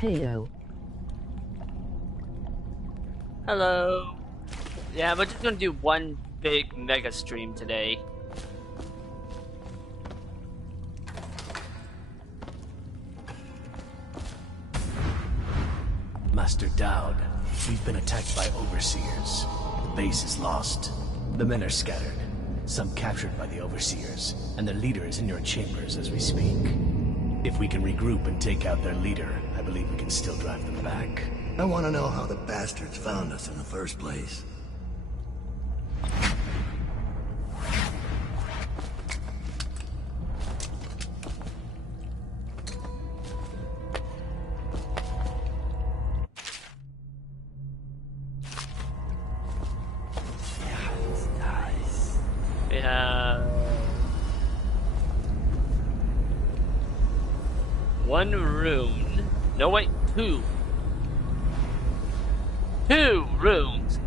Heyo. Hello. Yeah, we're just gonna do one big mega stream today. Master Dowd, we've been attacked by overseers. The base is lost. The men are scattered, some captured by the overseers, and their leader is in your chambers as we speak. If we can regroup and take out their leader, I believe we can still drive them back. I want to know how the bastards found us in the first place. We have one rune. No, wait, two. Two runes.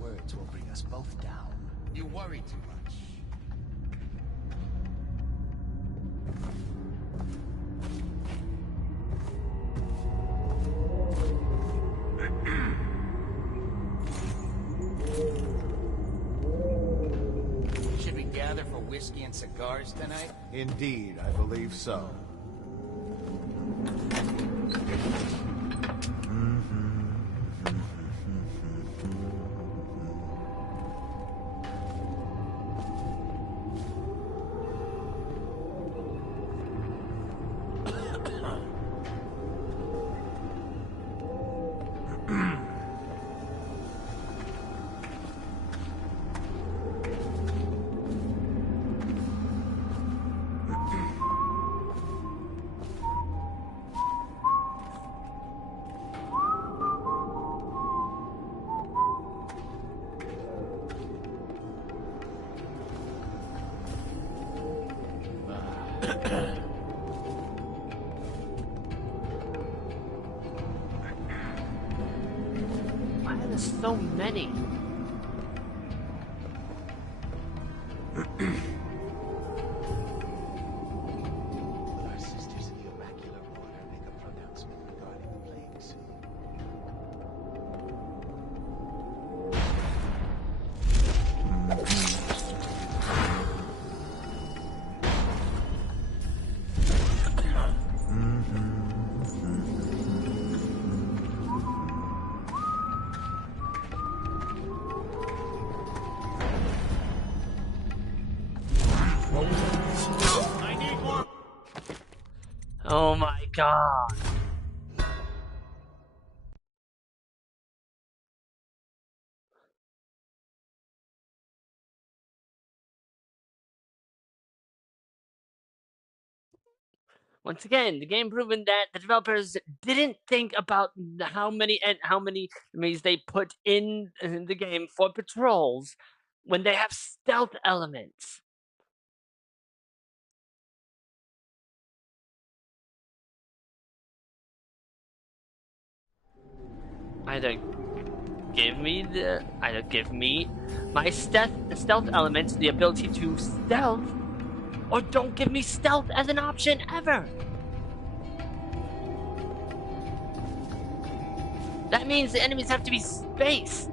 Words will bring us both down. You worry too much. Should we gather for whiskey and cigars tonight? Indeed, I believe so. Why are there so many? Our sisters in the oracular order make a pronouncement regarding the plagues. Oh my god. Once again, the game proven that the developers didn't think about how many enemies they put in the game for patrols when they have stealth elements. Either give me my stealth elements, the ability to stealth, or don't give me stealth as an option ever. That means the enemies have to be spaced.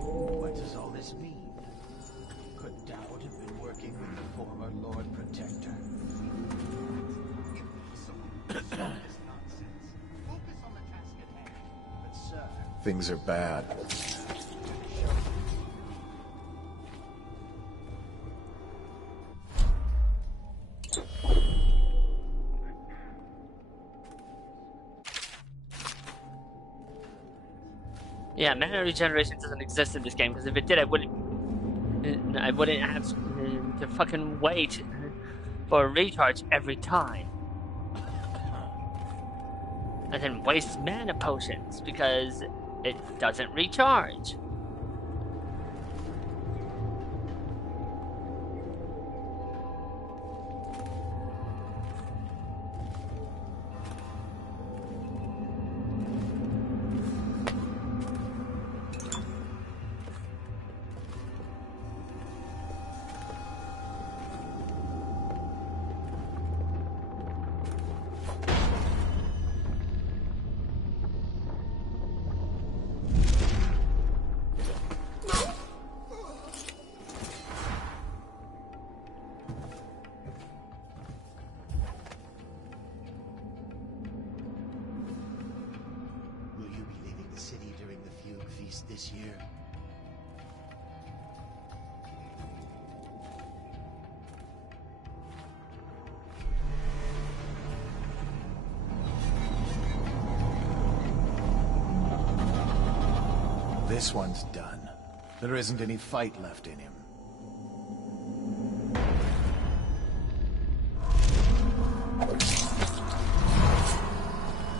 What does all this mean? Could Dowd have been working with the former Lord Protector? But sir, things are bad. Yeah, mana regeneration doesn't exist in this game, because if it did, I wouldn't have to fucking wait for a recharge every time. And then waste mana potions because it doesn't recharge. Will you be leaving the city during the Fugue Feast this year? This one's done. There isn't any fight left in him.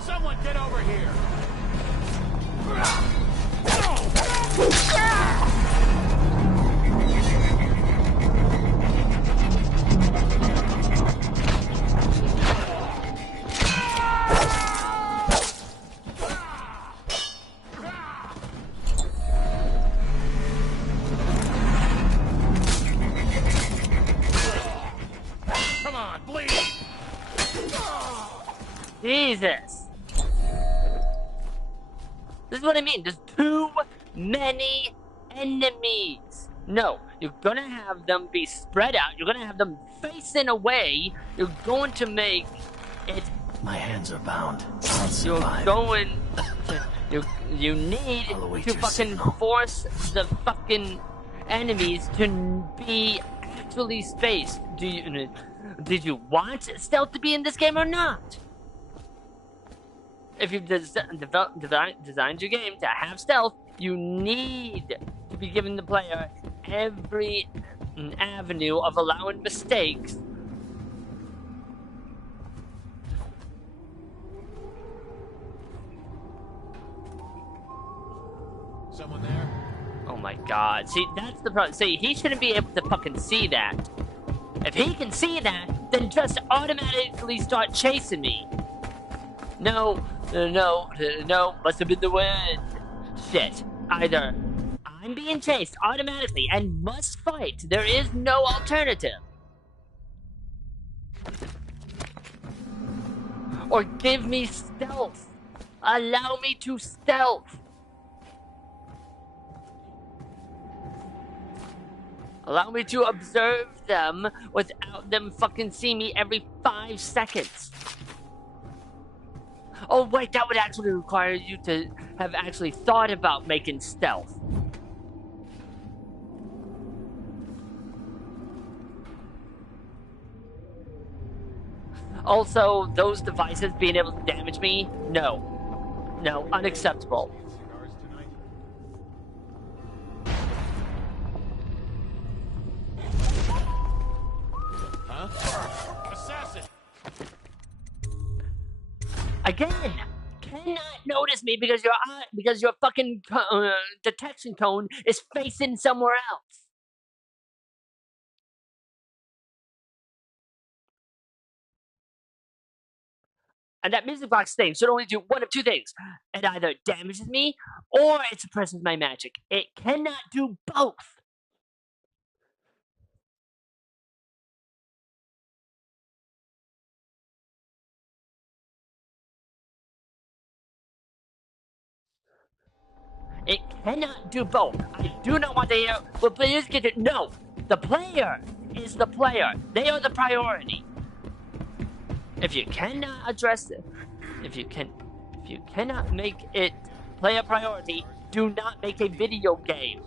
Someone get over here! Come on, bleed! Jesus. This is what I mean. There's too many enemies. No, you're gonna have them be spread out. You're gonna have them facing away. You're going to make it. My hands are bound. I'll You're survive. going to. You need I'll await to your fucking signal. force the fucking enemies to be actually spaced. Did you want stealth to be in this game or not? If you've designed your game to have stealth, you need to be giving the player every avenue of allowing mistakes. Someone there? Oh my god. See, that's the problem. See, he shouldn't be able to fucking see that. If he can see that, then just automatically start chasing me. No, must have been the wind. Shit. Either I'm being chased automatically and must fight. There is no alternative. Or give me stealth. Allow me to stealth. Allow me to observe them without them fucking see me every 5 seconds. Oh wait, that would actually require you to have actually thought about making stealth. Also, those devices being able to damage me, no. No, unacceptable. Cigars tonight? Huh? Assassin! Again, cannot notice me because your fucking detection cone is facing somewhere else. And that music box thing should only do one of two things. It either damages me or it suppresses my magic. It cannot do both. It cannot do both. I do not want to hear what players get it. No, the player is the player. They are the priority. If you cannot address it, if you cannot make it player priority, do not make a video game.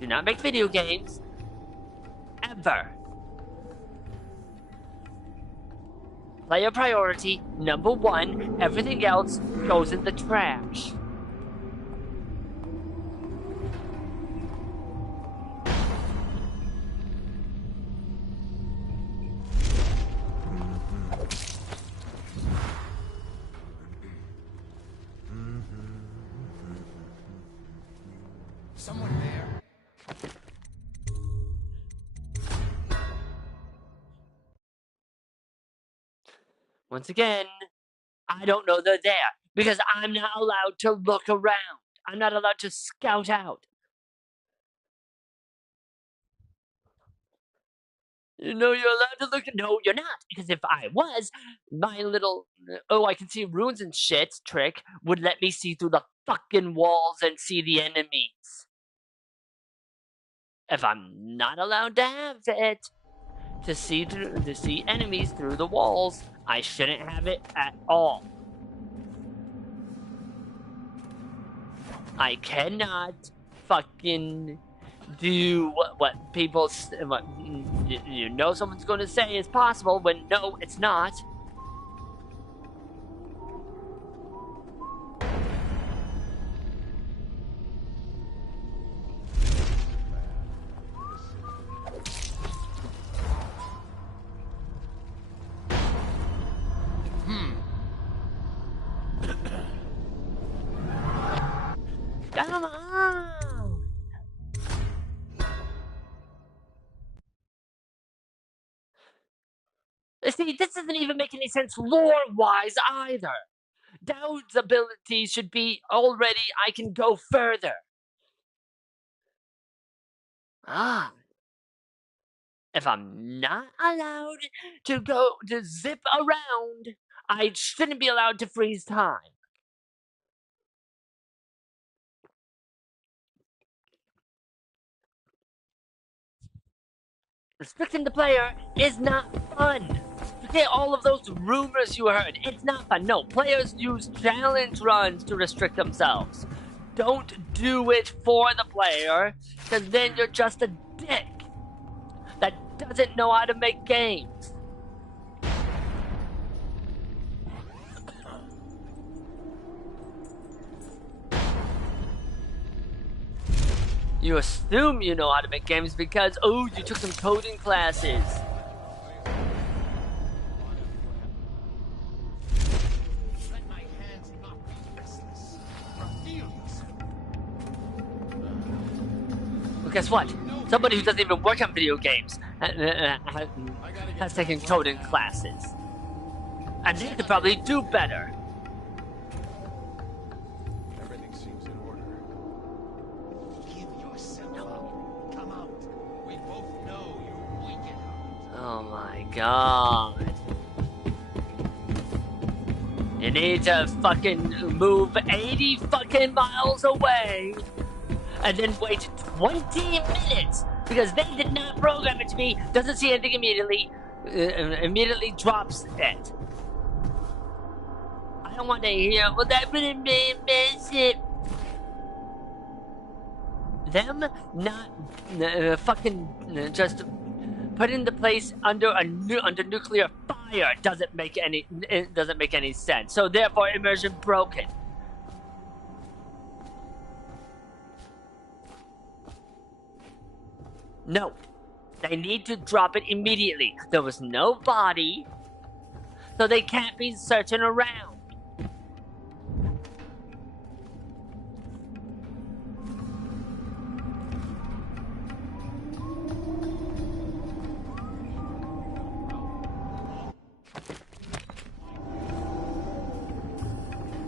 Do not make video games ever. Player priority, number one. Everything else goes in the trash. Someone there? Once again, I don't know they're there because I'm not allowed to look around. I'm not allowed to scout out. You know you're allowed to look. No, you're not. Because if I was, my little I can see runes and shit trick would let me see through the fucking walls and see the enemies. If I'm not allowed to have it to see enemies through the walls, I shouldn't have it at all. I cannot fucking do what people you know someone's going to say is possible when no, it's not. Come on! See, this doesn't even make any sense lore-wise either. Dowd's ability should be already, I can go further. If I'm not allowed to zip around, I shouldn't be allowed to freeze time. Restricting the player is not fun. Forget all of those rumors you heard. It's not fun. No, players use challenge runs to restrict themselves. Don't do it for the player, because then you're just a dick that doesn't know how to make games. You assume you know how to make games because, oh, you took some coding classes. Let my hands not be restless. Reveal yourself. Well, guess what? Somebody who doesn't even work on video games has taken coding classes. And they could probably do better. Everything seems in order. Give yourself. Come out. We both know you're weak. Oh my god. You need to fucking move 80 fucking miles away and then wait 20 minutes because they did not program it to be, doesn't see anything immediately, immediately drops it. I don't want to hear, well, that wouldn't be it. Them not fucking just putting the place under nuclear fire doesn't make any sense. So therefore, immersion broken. No, they need to drop it immediately. There was no body, so they can't be searching around.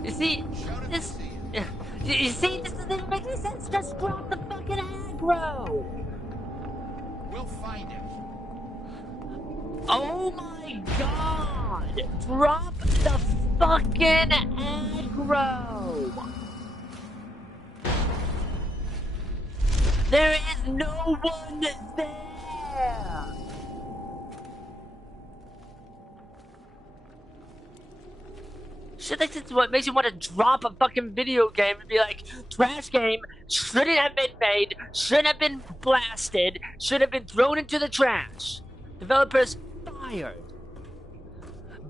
You see, Shout if this. you see it. You see, this doesn't even make any sense. Just drop the fucking aggro. We'll find it. Oh my god! Drop the fucking aggro! There is no one there! Shit like this is what makes you want to drop a fucking video game and be like, trash game, shouldn't have been made, shouldn't have been blasted, should have been thrown into the trash. Developers fired.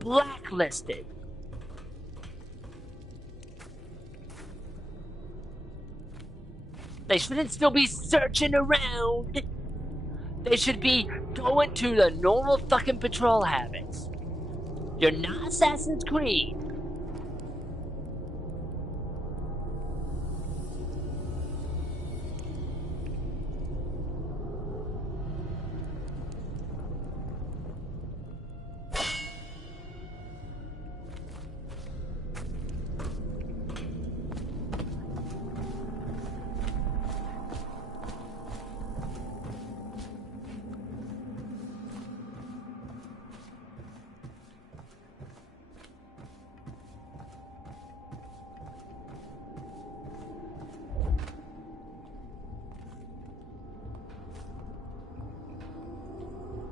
Blacklisted. They shouldn't still be searching around. They should be going to the normal fucking patrol habits. You're not Assassin's Creed.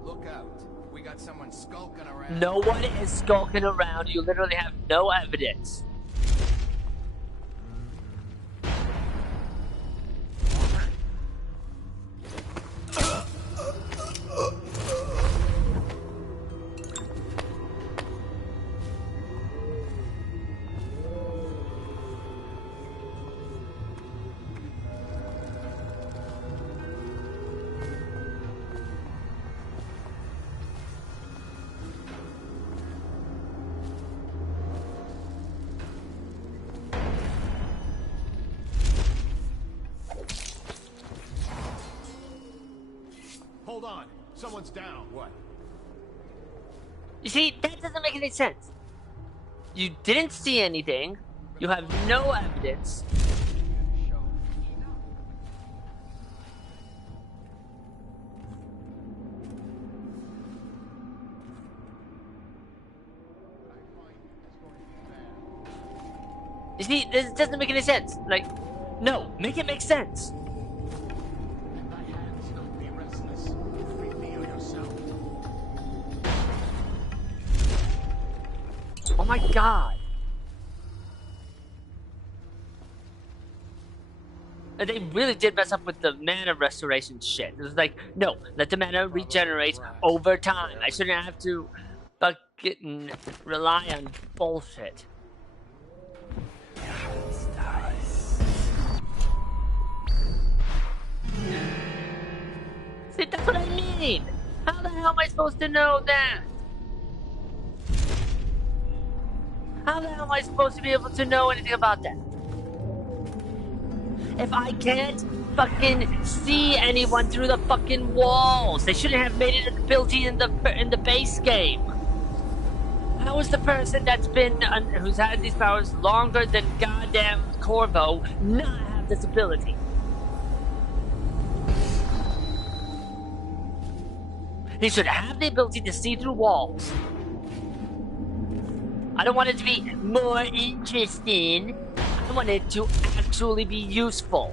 Look out. We got someone skulking around. No one is skulking around. You literally have no evidence. Hold on. Someone's down. What? You see, that doesn't make any sense. You didn't see anything. You have no evidence. You see, this doesn't make any sense. Like, no, make it make sense. And thy hands not be restless. Free me or yourself. Oh my god. And they really did mess up with the mana restoration shit. It was like, no, let the mana regenerate over time. I shouldn't have to fucking rely on bullshit. See, that's what I mean! How the hell am I supposed to know that? How the hell am I supposed to be able to know anything about that? If I can't fucking see anyone through the fucking walls, they shouldn't have made it an ability in the base game. How is the person that's been who's had these powers longer than goddamn Corvo not have this ability? He should have the ability to see through walls. I don't want it to be more interesting. I want it to actually be useful.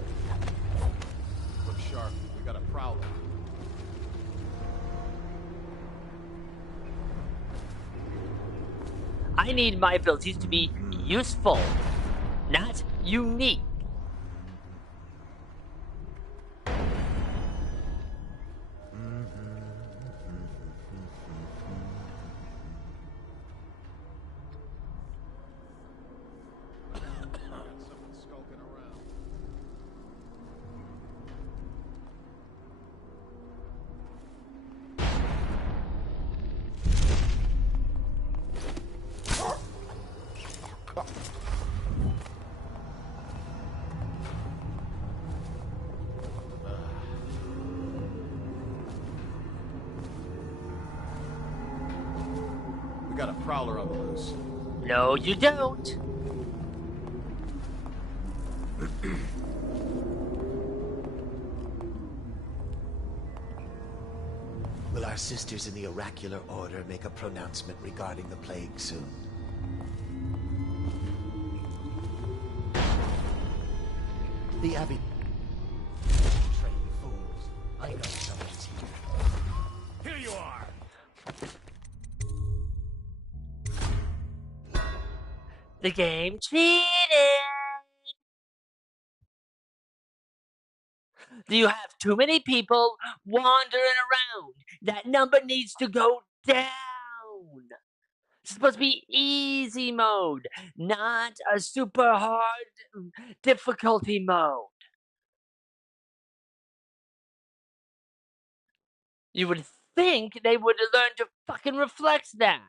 Look sharp. We got a prowler. I need my abilities to be useful, not unique. Someone's skulking around. We got a prowler on the loose. No, you don't. sisters in the oracular order make a pronouncement regarding the plague soon. The Abbey... Trained fools. I know someone's here. Here you are! The game cheated! Do you have too many people wandering around? That number needs to go down! It's supposed to be easy mode, not a super hard difficulty mode. You would think they would have learned to fucking reflect that.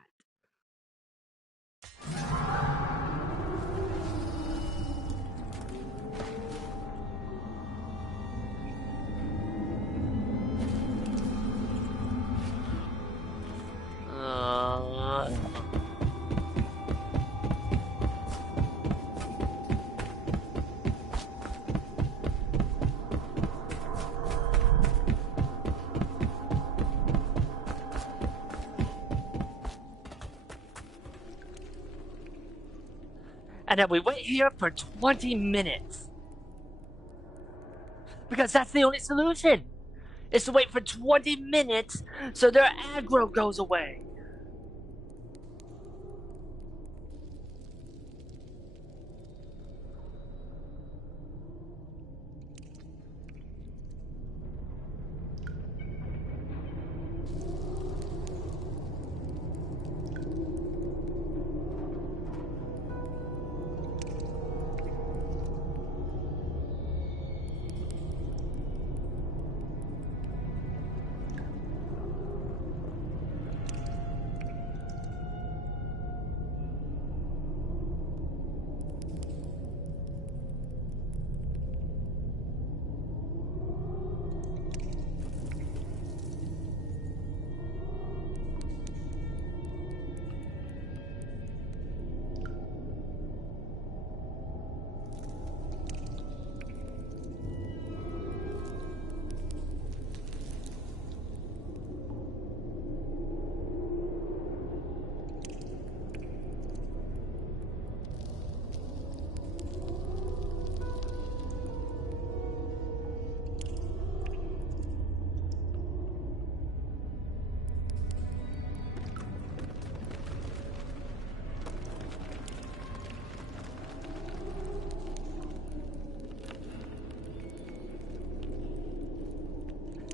And then we wait here for 20 minutes. Because that's the only solution. Is to wait for 20 minutes so their aggro goes away.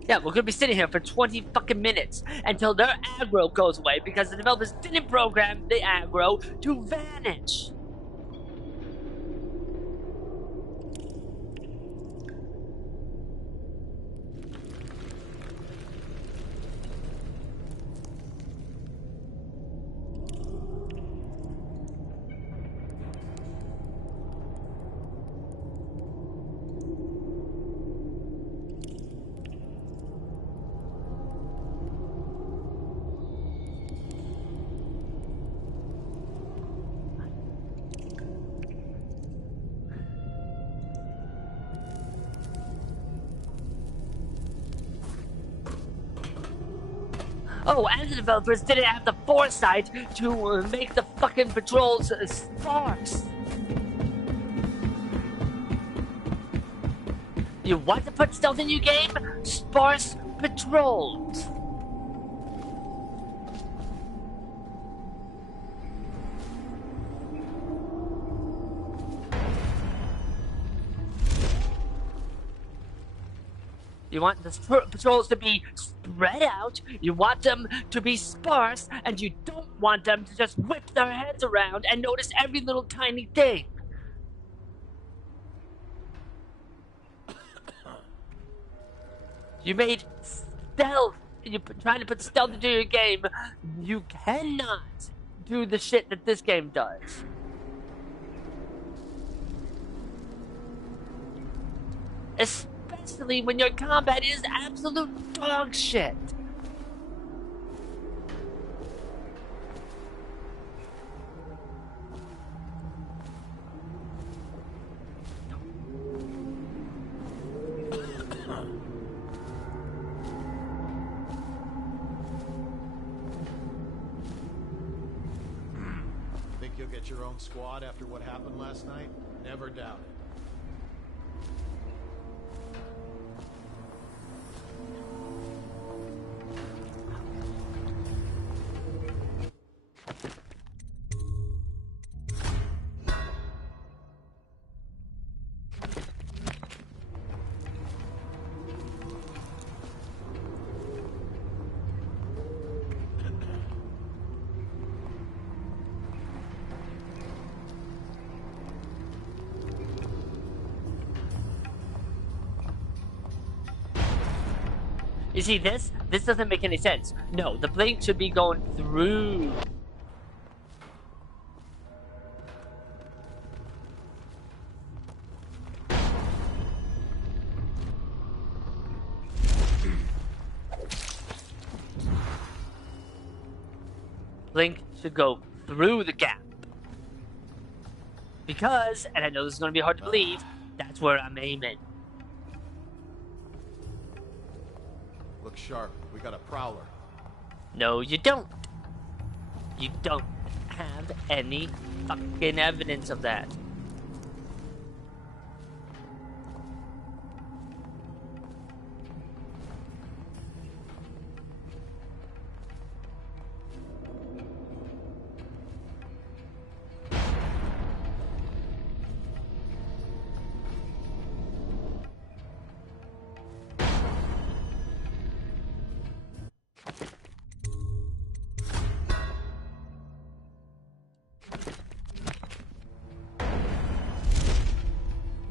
Yeah, we're gonna be sitting here for 20 fucking minutes until their aggro goes away because the developers didn't program the aggro to vanish. Oh, and the developers didn't have the foresight to make the fucking patrols sparse. You want to put stealth in your game? Sparse patrols. You want the patrols to be spread out, you want them to be sparse, and you don't want them to just whip their heads around and notice every little tiny thing. You made stealth, you're trying to put stealth into your game. You cannot do the shit that this game does. Especially when your combat is absolute dog shit. get your own squad after what happened last night? Never doubt it. You see this? This doesn't make any sense. No, the blink should be going through. Blink should go through the gap. Because, and I know this is going to be hard to believe, that's where I'm aiming. Look sharp. We got a prowler. No, you don't. You don't have any fucking evidence of that.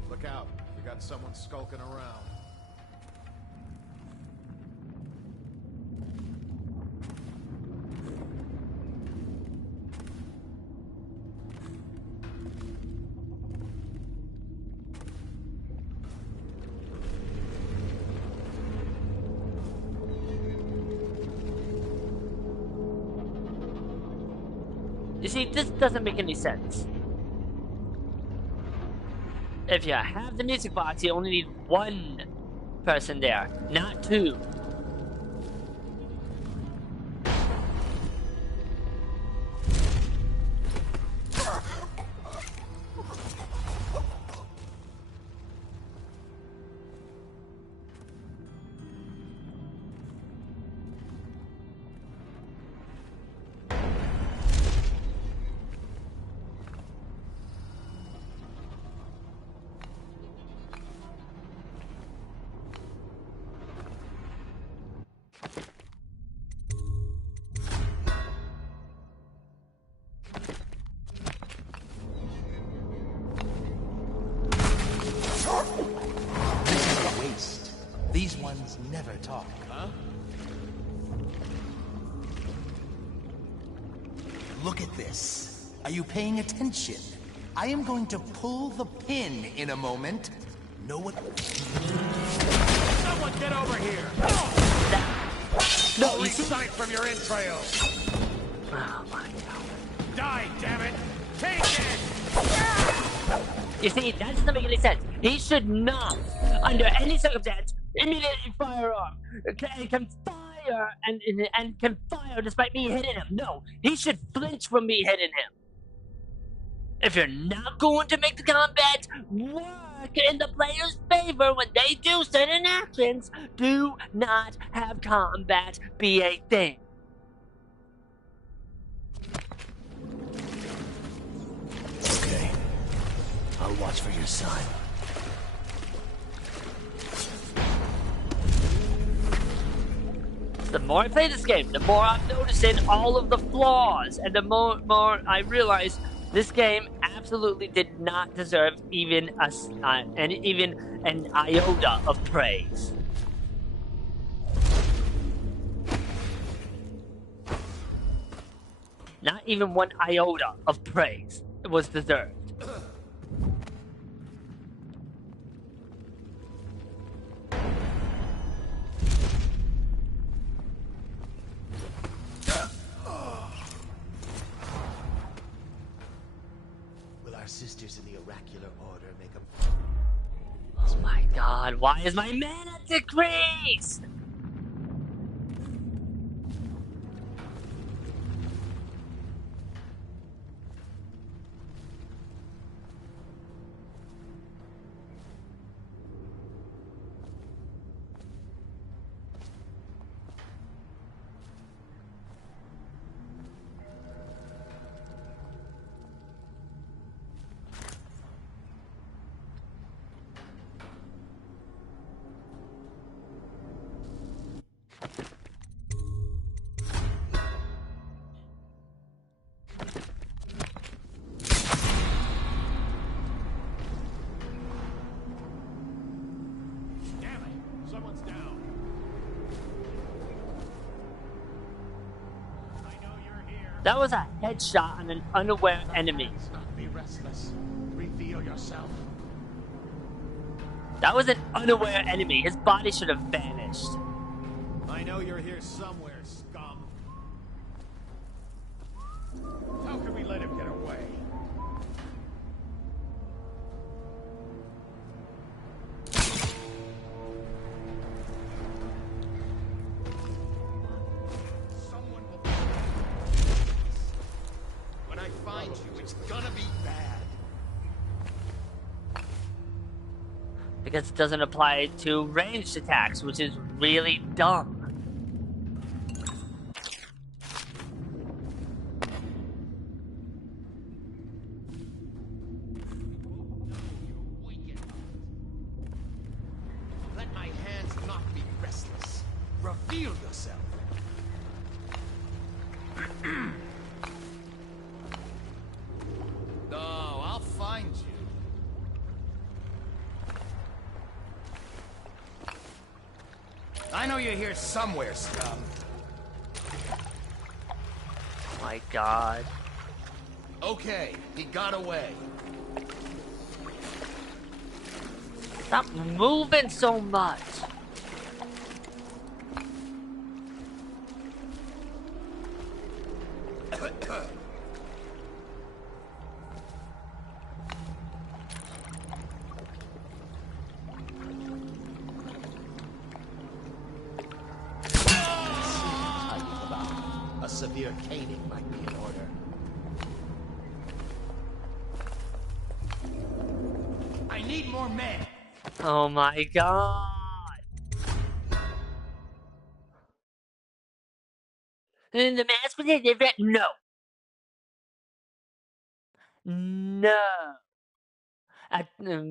Look out. We got someone skulking around. You see, this doesn't make any sense. If you have the music box, you only need one person there, not two. This is a waste. These ones never talk. Huh? Look at this. Are you paying attention? I am going to pull the pin in a moment. Know what? Someone get over here! No, Holy you see? sight from your entrails! Oh my god. Die, damn it! Take it! You see, that doesn't make any sense. He should not, under any circumstance, immediately firearm. Can fire and can fire despite me hitting him. No, he should flinch from me hitting him. If you're not going to make the combat work in the player's favor when they do certain actions, do not have combat be a thing. Okay. I'll watch for your sign. The more I play this game, the more I'm noticing all of the flaws, and the more I realize this game absolutely did not deserve even an iota of praise. Not even one iota of praise was deserved. Will our sisters in the oracular order make a... Oh my god, why is my mana decreased? Target's down. I know you're here. That was a headshot on an unaware enemy. Let's not be restless. Reveal yourself. That was an unaware enemy. His body should have vanished. I know you're here somewhere, scum. How can we let him get away? Someone will. When I find you, it's gonna be bad. Because it doesn't apply to ranged attacks, which is really dumb. Let my hands not be restless. Reveal yourself. No, I'll find you. I know you're here somewhere, scum. My God. Okay, he got away. Stop moving so much. A severe caning might be in order. I need more men. Oh my God. And the mask was different? No. No.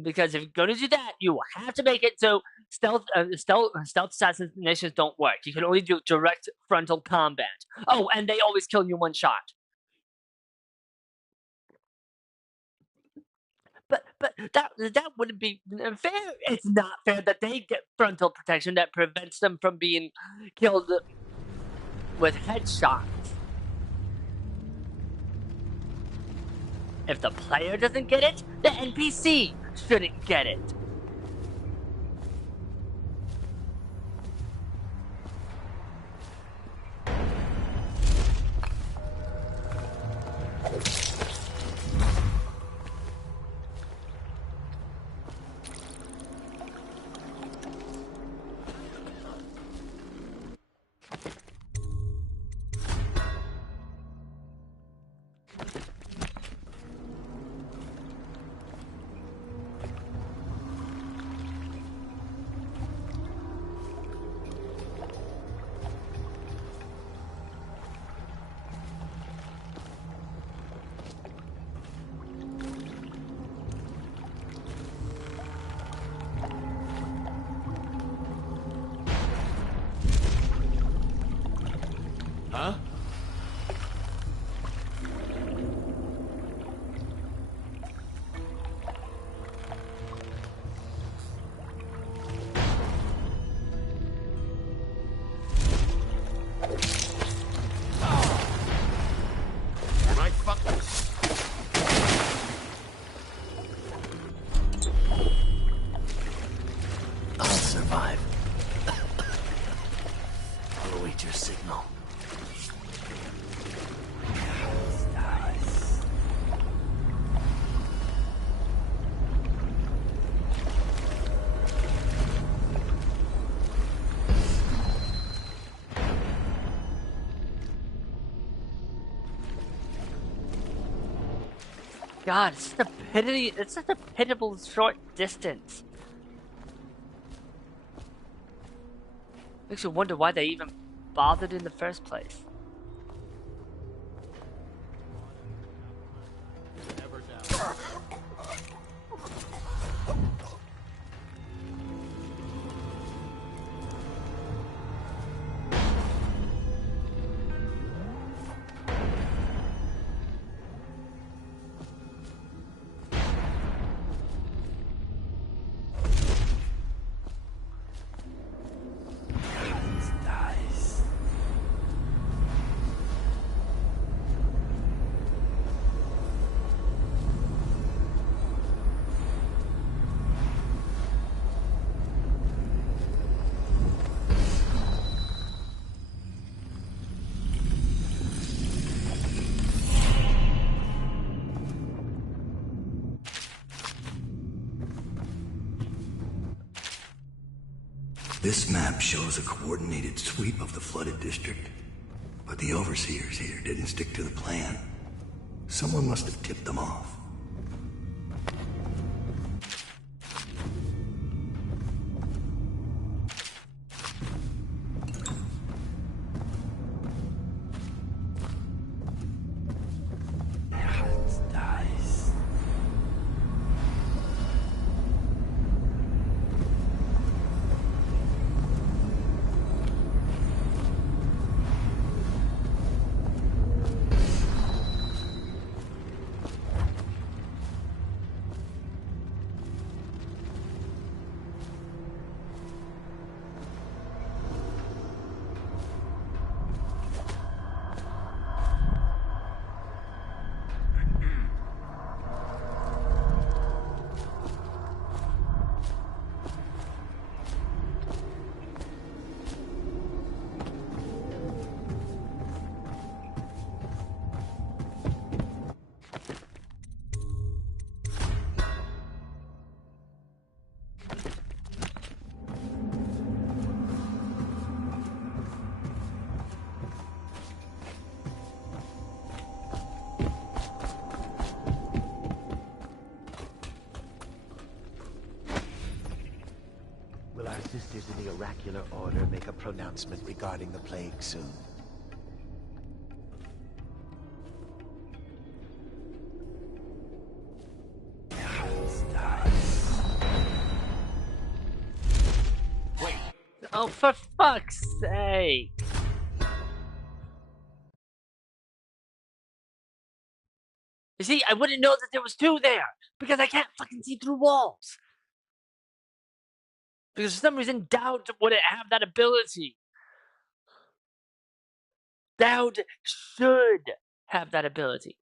Because if you're going to do that, you will have to make it so stealth assassinations don't work. You can only do direct frontal combat. Oh, and they always kill you in one shot. But that wouldn't be fair. It's not fair that they get frontal protection that prevents them from being killed with headshots. If the player doesn't get it, the NPC shouldn't get it. Huh? My fuck. I'll survive. I'll await your signal. God, it's such a pitiable short distance. Makes you wonder why they even bothered in the first place. Never doubt. This map shows a coordinated sweep of the flooded district, but the overseers here didn't stick to the plan. Someone must have tipped them off. Will our sisters in the oracular order make a pronouncement regarding the plague soon? Oh, for fuck's sake. You see, I wouldn't know that there was two there, because I can't fucking see through walls. Because for some reason, Dowd wouldn't have that ability. Dowd should have that ability.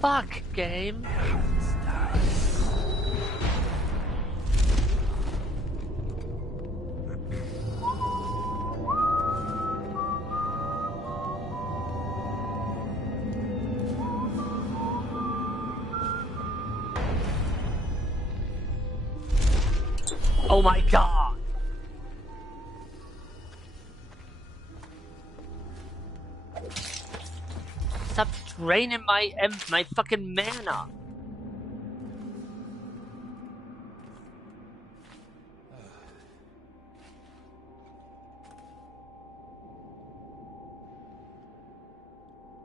Fuck, game. Oh my god. Stop draining my fucking mana.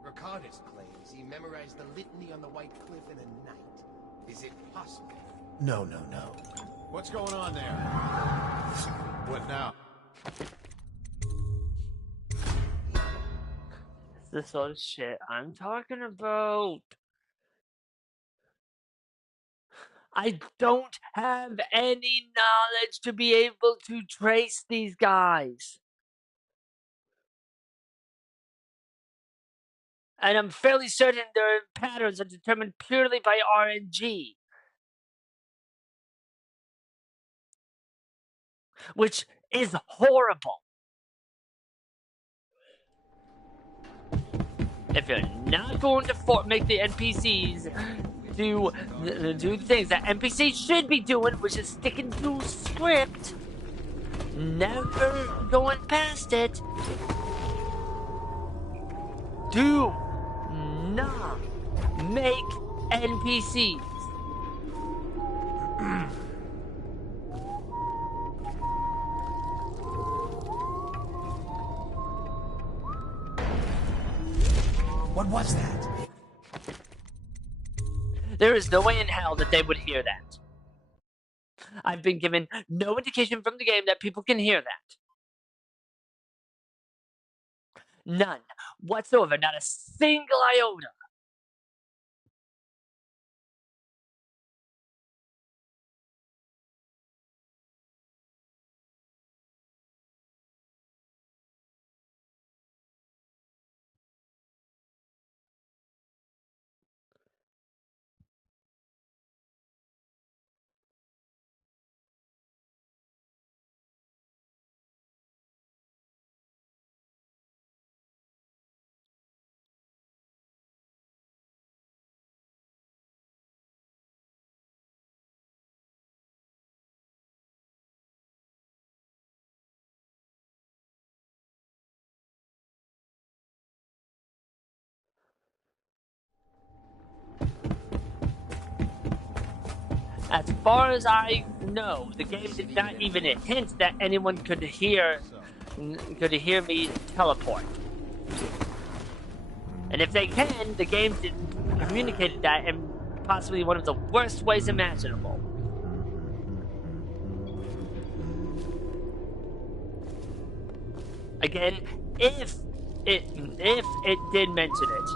Ricardas claims he memorized the litany on the White Cliff in a night. Is it possible? No. What's going on there? What now? It's the sort of shit I'm talking about. I don't have any knowledge to be able to trace these guys. And I'm fairly certain their patterns are determined purely by RNG. Which is horrible. If you're not going to make the NPCs do the things that NPCs should be doing, which is sticking to script, never going past it, do not make NPCs. What was that? There is no way in hell that they would hear that. I've been given no indication from the game that people can hear that. None whatsoever, not a single iota. As far as I know, the game did not even hint that anyone could hear me teleport. And if they can, the game communicated that in possibly one of the worst ways imaginable. Again, if it did mention it.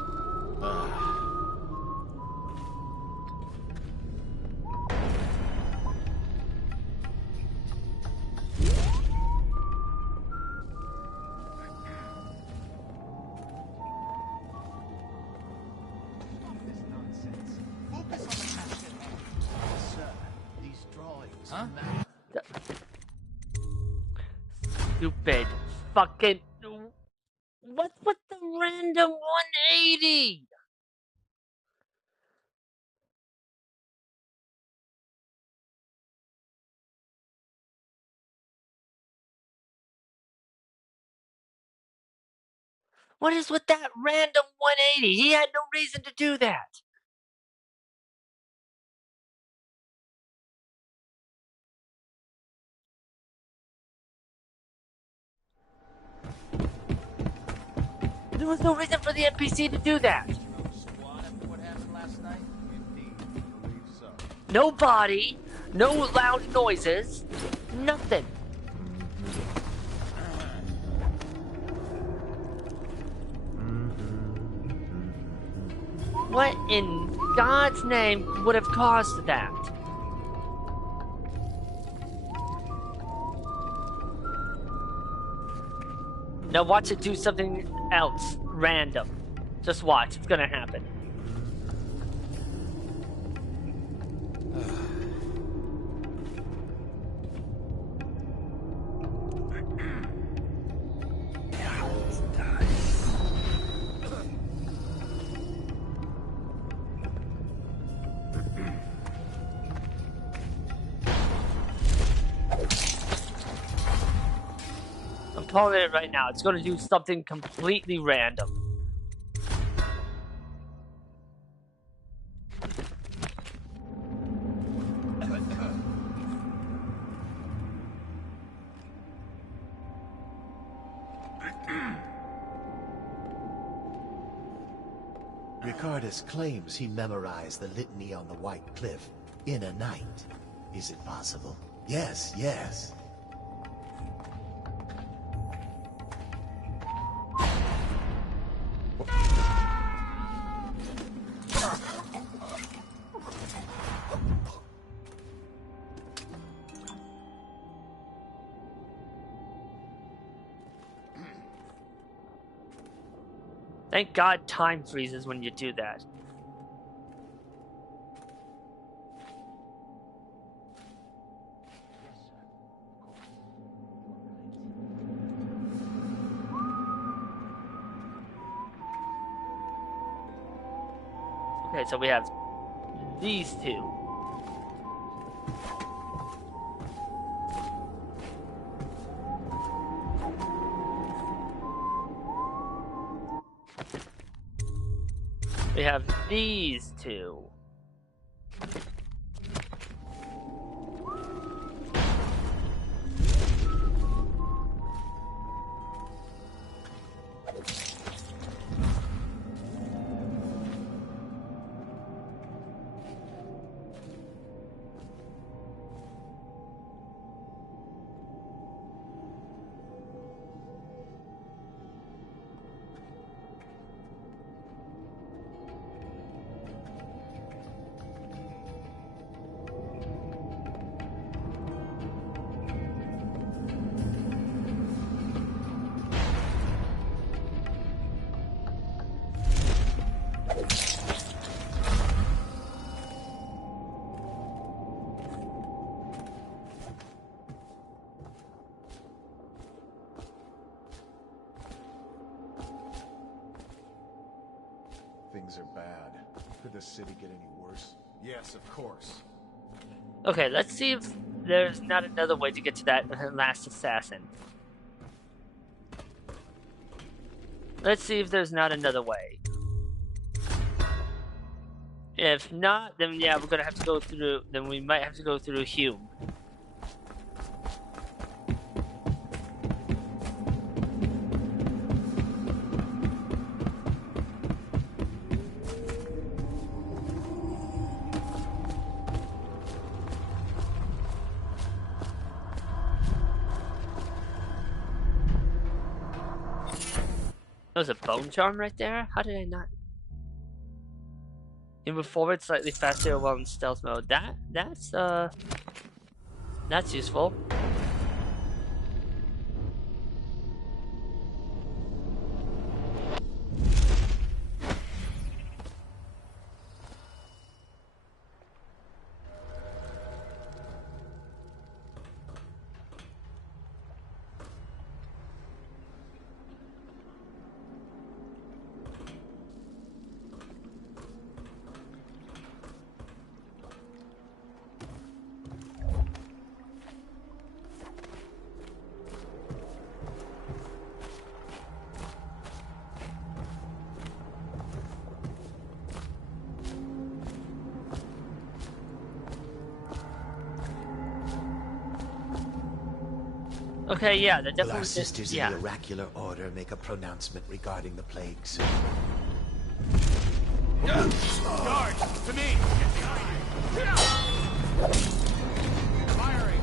Stupid fucking. What's with the random 180? What is with that random 180? He had no reason to do that. There was no reason for the NPC to do that. No body, no loud noises, nothing. What in God's name would have caused that? Now watch it do something else, random. Just watch, it's gonna happen. I'm calling it right now. It's going to do something completely random. Ricardus claims he memorized the litany on the White Cliff in a night. Is it possible? Yes, yes. Thank God time freezes when you do that. Okay, so we have these two. We have these two. things are bad. Could the city get any worse? Yes, of course. Okay, let's see if there's not another way to get to that last assassin. Let's see if there's not another way. If not, then yeah, we're gonna have to go through. Then we might have to go through Hume. There was a bone charm right there? How did I not? You move forward slightly faster while in stealth mode. That's useful. Okay, yeah, that Will definitely. our sisters Yeah. in the oracular order make a pronouncement regarding the plague soon? Guard! To me! Firing!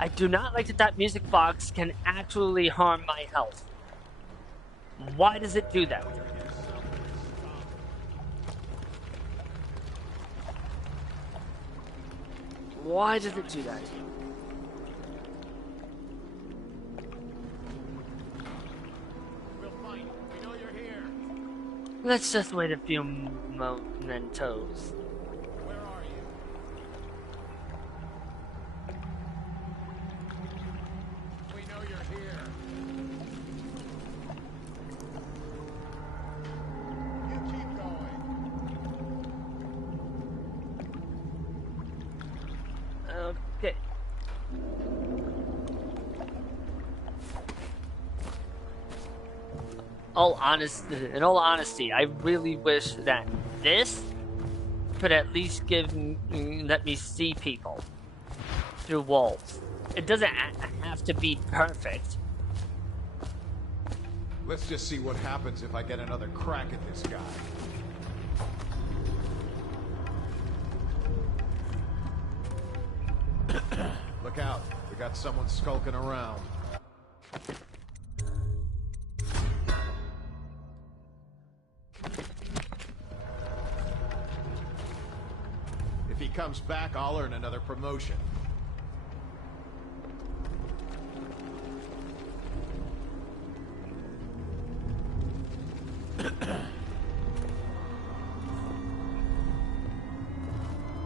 I do not like that music box can actually harm my health. Why does it do that? Why does it do that? We'll fight. We know you're here. Let's just wait a few mementos. Where are you? We know you're here. You keep going. Okay. In all honesty, I really wish that this could at least let me see people through walls. It doesn't have to be perfect. Let's just see what happens if I get another crack at this guy. Look out. We got someone skulking around. If he comes back, I'll earn another promotion.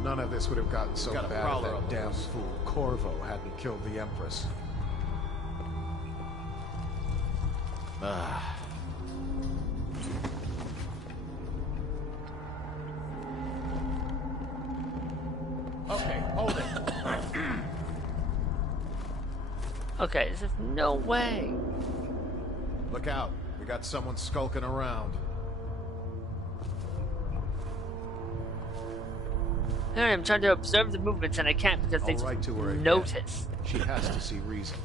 None of this would have gotten so bad if that damn fool Corvo hadn't killed the Empress. Okay, hold it. Okay, there's no way. Look out. We got someone skulking around. Alright, I'm trying to observe the movements and I can't because they I'll write to her again. notice. She has to see reason.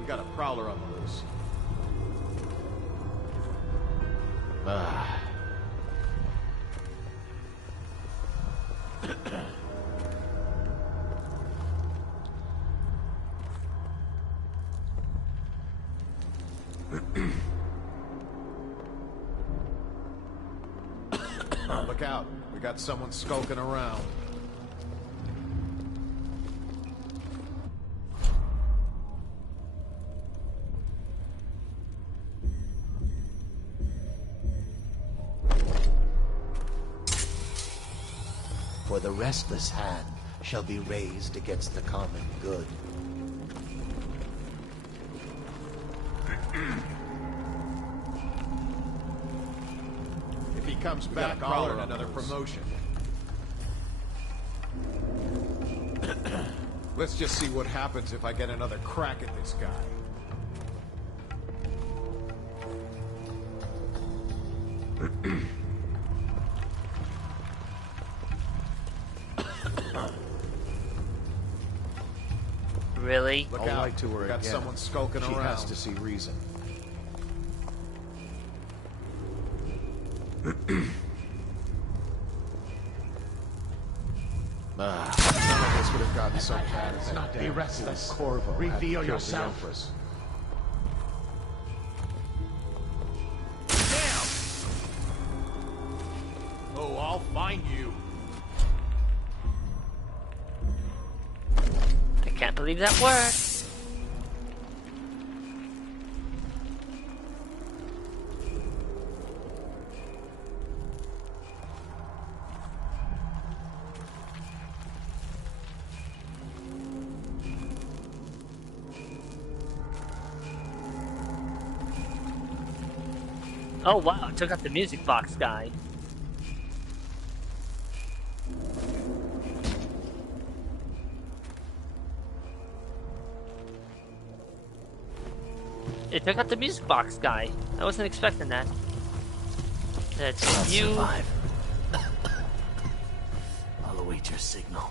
We got a prowler on the loose. Look out. We got someone skulking around. for the restless hand shall be raised against the common good. If he comes back, I'll earn another promotion. Let's just see what happens if I get another crack at this guy. Really? Look I'll out. write to her Got again. someone skulking She around. has to see reason. None of this would have gotten so bad as Not that be damn restless. fool Corvo had Reveal killed the yourself. Empress. Oh, I'll find you. I can't believe that worked. Oh wow, took out the music box guy. It took out the music box guy. I wasn't expecting that. That's you. Survive. I'll await your signal.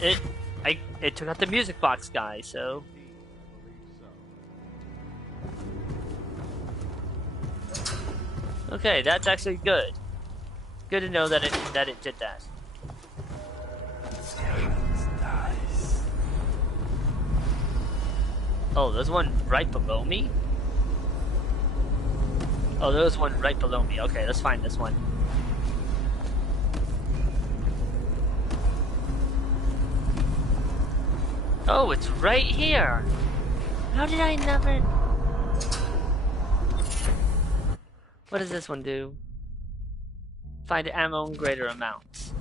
It took out the music box guy, so okay, that's actually good. Good to know that it did that. Oh, there's one right below me? Oh, there's one right below me. Okay, let's find this one. Oh, it's right here. How did I never... What does this one do? Find ammo in greater amounts.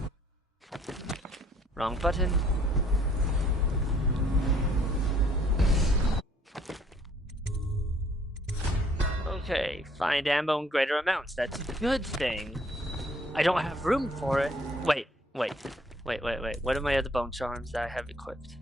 Wrong button. Okay, find ammo in greater amounts. That's a good thing. I don't have room for it. Wait. What are my other bone charms that I have equipped?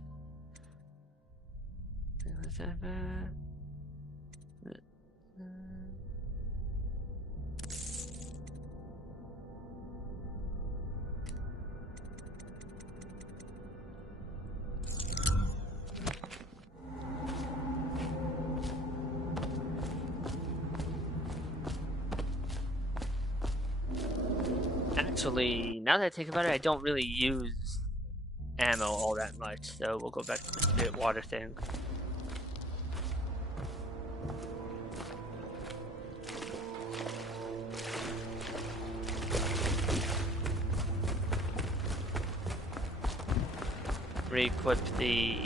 Actually, now that I think about it, I don't really use ammo all that much, so we'll go back to the spirit water thing. Re-equip the...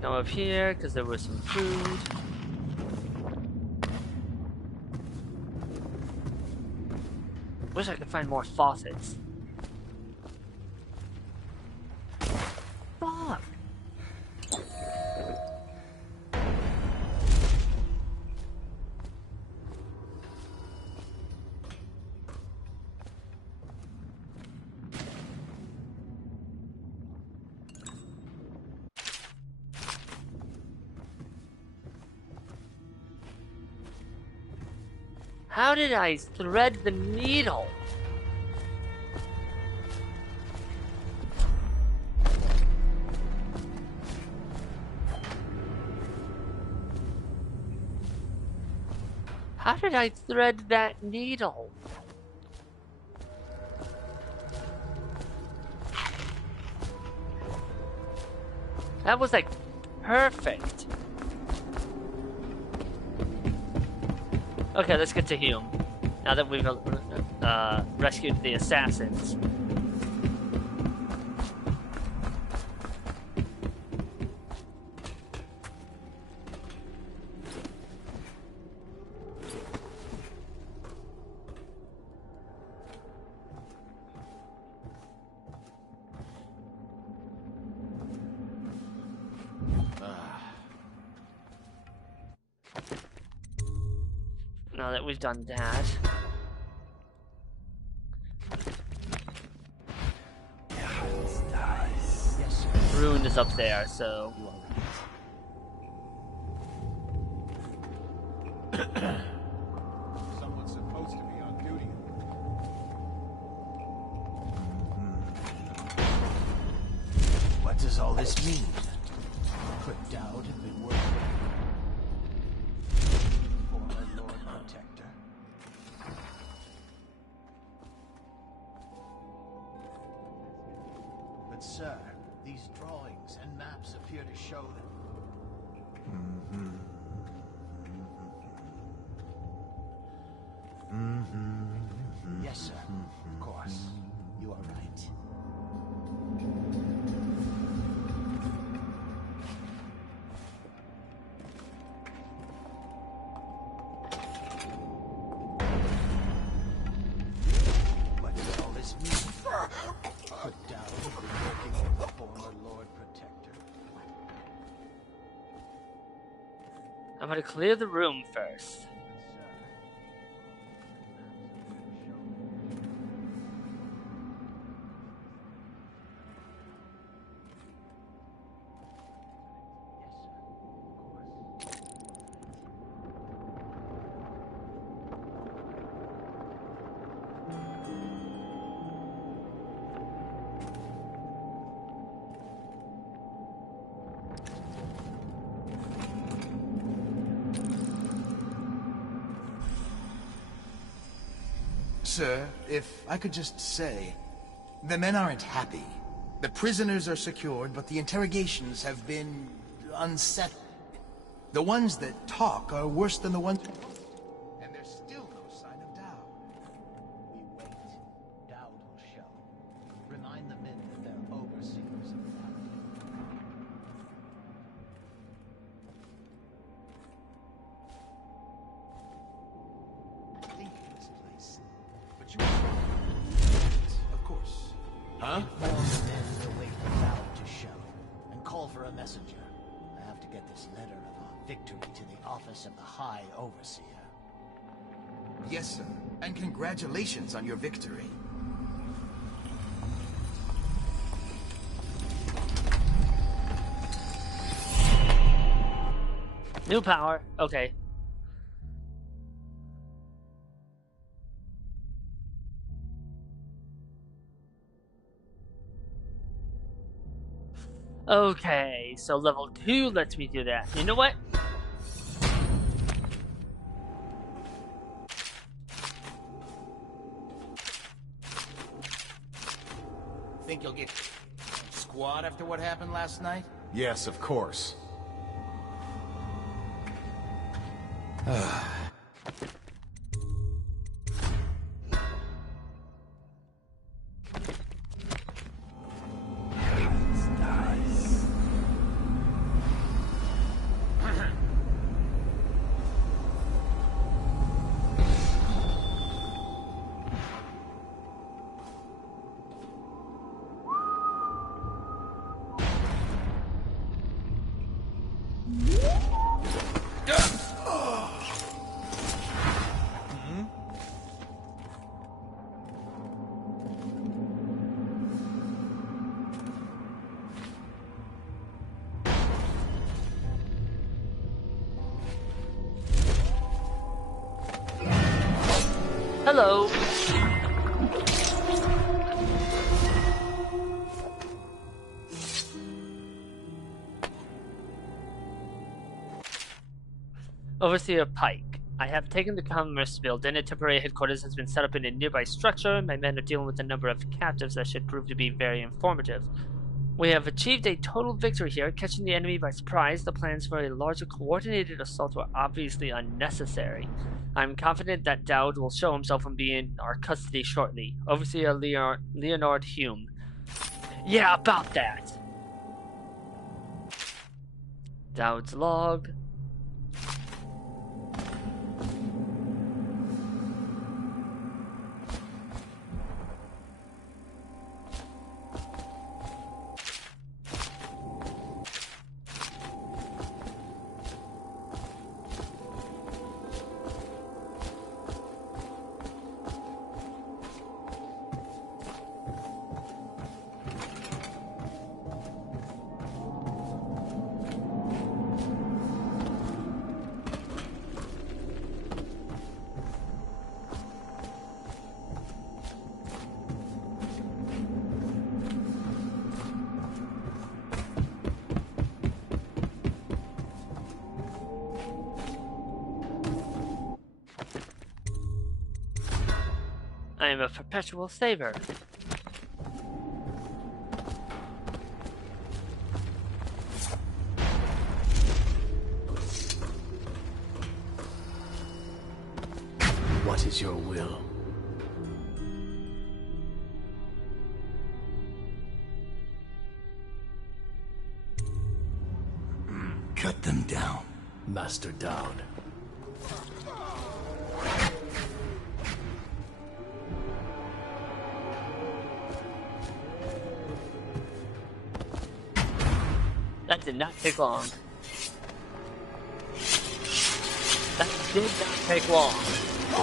Come up here, because there was some food. Wish I could find more faucets. Fuck! How did I thread the needle? How did I thread that needle? That was like perfect. Okay, let's get to Hume. Now that we've rescued the assassins. Now that we've done that. Yes, sir. Rune is up there, so. You are Someone's supposed to be on duty. What does all this mean? Could Dowd have been working for our Lord Protector? But sir, these drawings and maps appear to show that... Yes, sir. Of course. You are right. What does all this mean? Could Dowd have been working with the former Lord Protector? I'm gonna clear the room first. Sir, if I could just say, the men aren't happy. The prisoners are secured, but the interrogations have been unsettling. The ones that talk are worse than the ones... And there's still no sign of Dowd. We wait. Dowd will show. Remind the men that they're overseers of the valley. Leave this place. But you... Of course. Huh? Inform the men we'll wait for Dowd to show. And call for a messenger. I have to get this letter of our victory to the office of the High Overseer. Yes, sir. And congratulations on your victory. New power. Okay. Okay, so level 2 lets me do that. You know what? Think you'll get squad after what happened last night? Yes, of course. Hello. Overseer Pike. I have taken the commerce building. A temporary headquarters has been set up in a nearby structure. My men are dealing with a number of captives that should prove to be very informative. We have achieved a total victory here, catching the enemy by surprise. The plans for a larger coordinated assault were obviously unnecessary. I'm confident that Dowd will show himself and be in our custody shortly. Overseer Leonard Hume. Yeah, about that! Dowd's log. I am a perpetual saver. What is your will? Cut them down. Master Dowd. That did not take long. That did not take long.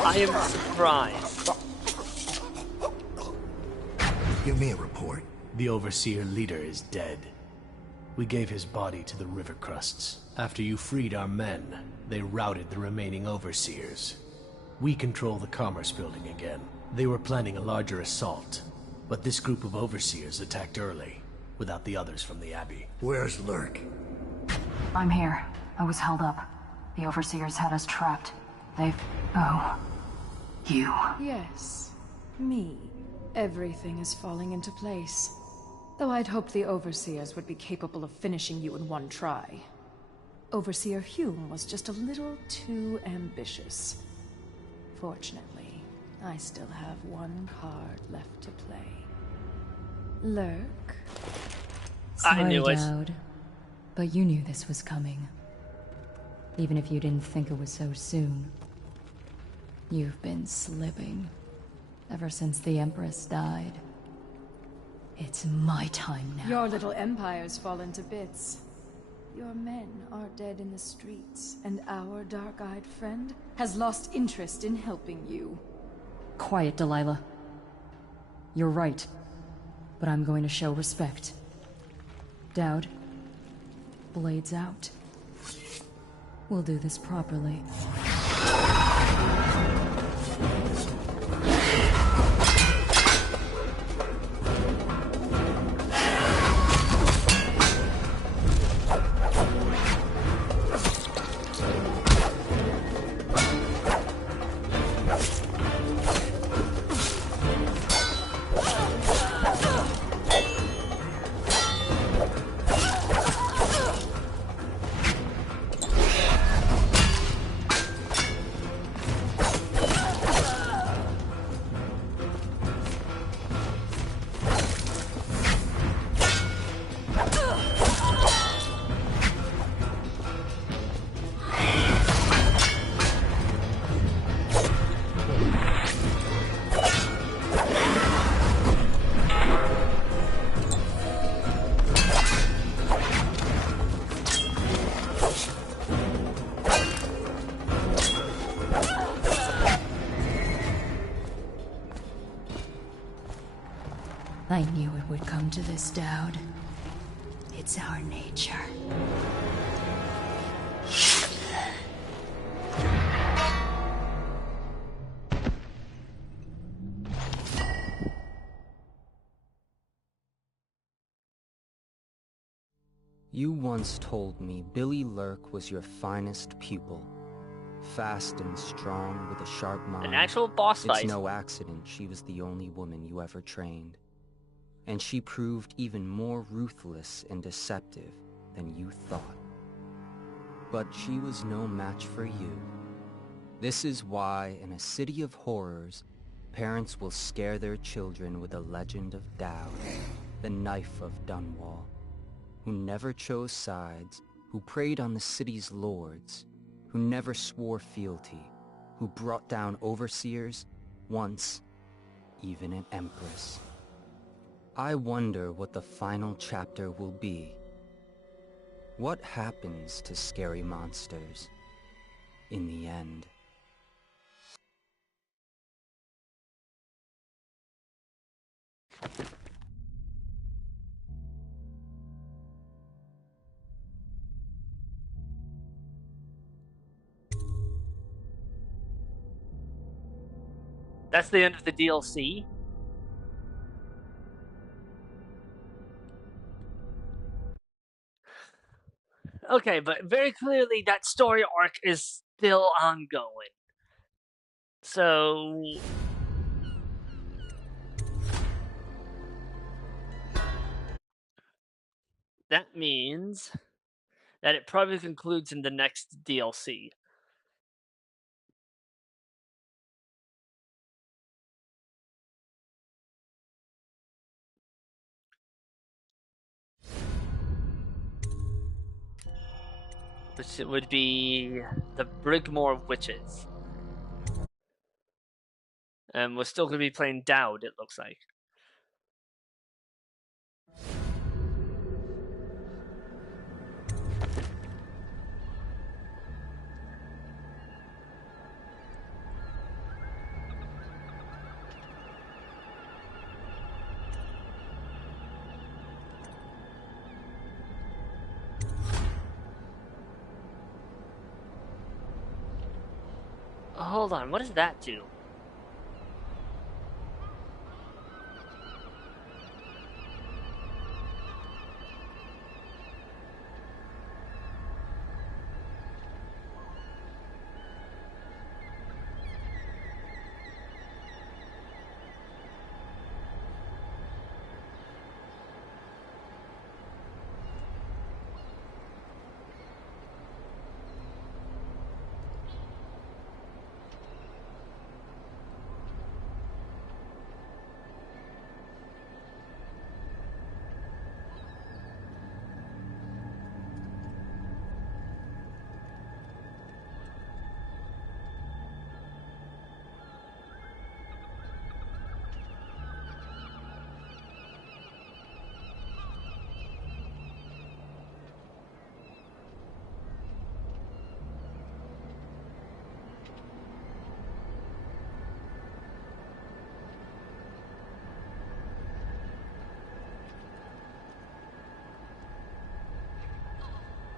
I am surprised. Give me a report. The Overseer leader is dead. We gave his body to the river crusts. After you freed our men, they routed the remaining Overseers. We control the Commerce Building again. They were planning a larger assault, but this group of Overseers attacked early, without the others from the Abbey. Where's Lurk? I'm here. I was held up. The Overseers had us trapped. They've... Oh. You. Yes. Me. Everything is falling into place. Though I'd hoped the Overseers would be capable of finishing you in one try. Overseer Hume was just a little too ambitious. Fortunately, I still have one card left to play. Lurk? I knew it. Dowd, but you knew this was coming. Even if you didn't think it was so soon. You've been slipping. Ever since the Empress died. It's my time now. Your little empire's fallen to bits. Your men are dead in the streets, and our dark-eyed friend has lost interest in helping you. Quiet, Delilah. You're right. But I'm going to show respect. Dowd. Blades out. We'll do this properly. I knew it would come to this, Dowd. It's our nature. You once told me Billy Lurk was your finest pupil. Fast and strong with a sharp mind. An actual boss fight. It's no accident she was the only woman you ever trained. And she proved even more ruthless and deceptive than you thought. But she was no match for you. This is why, in a city of horrors, parents will scare their children with the legend of Dowd, the Knife of Dunwall, who never chose sides, who preyed on the city's lords, who never swore fealty, who brought down overseers, once even an empress. I wonder what the final chapter will be. What happens to scary monsters in the end? That's the end of the DLC. Okay, but very clearly that story arc is still ongoing. So that means that it probably concludes in the next DLC. Which would be the Brigmore Witches. And we're still going to be playing Dowd, it looks like. Hold on, what does that do?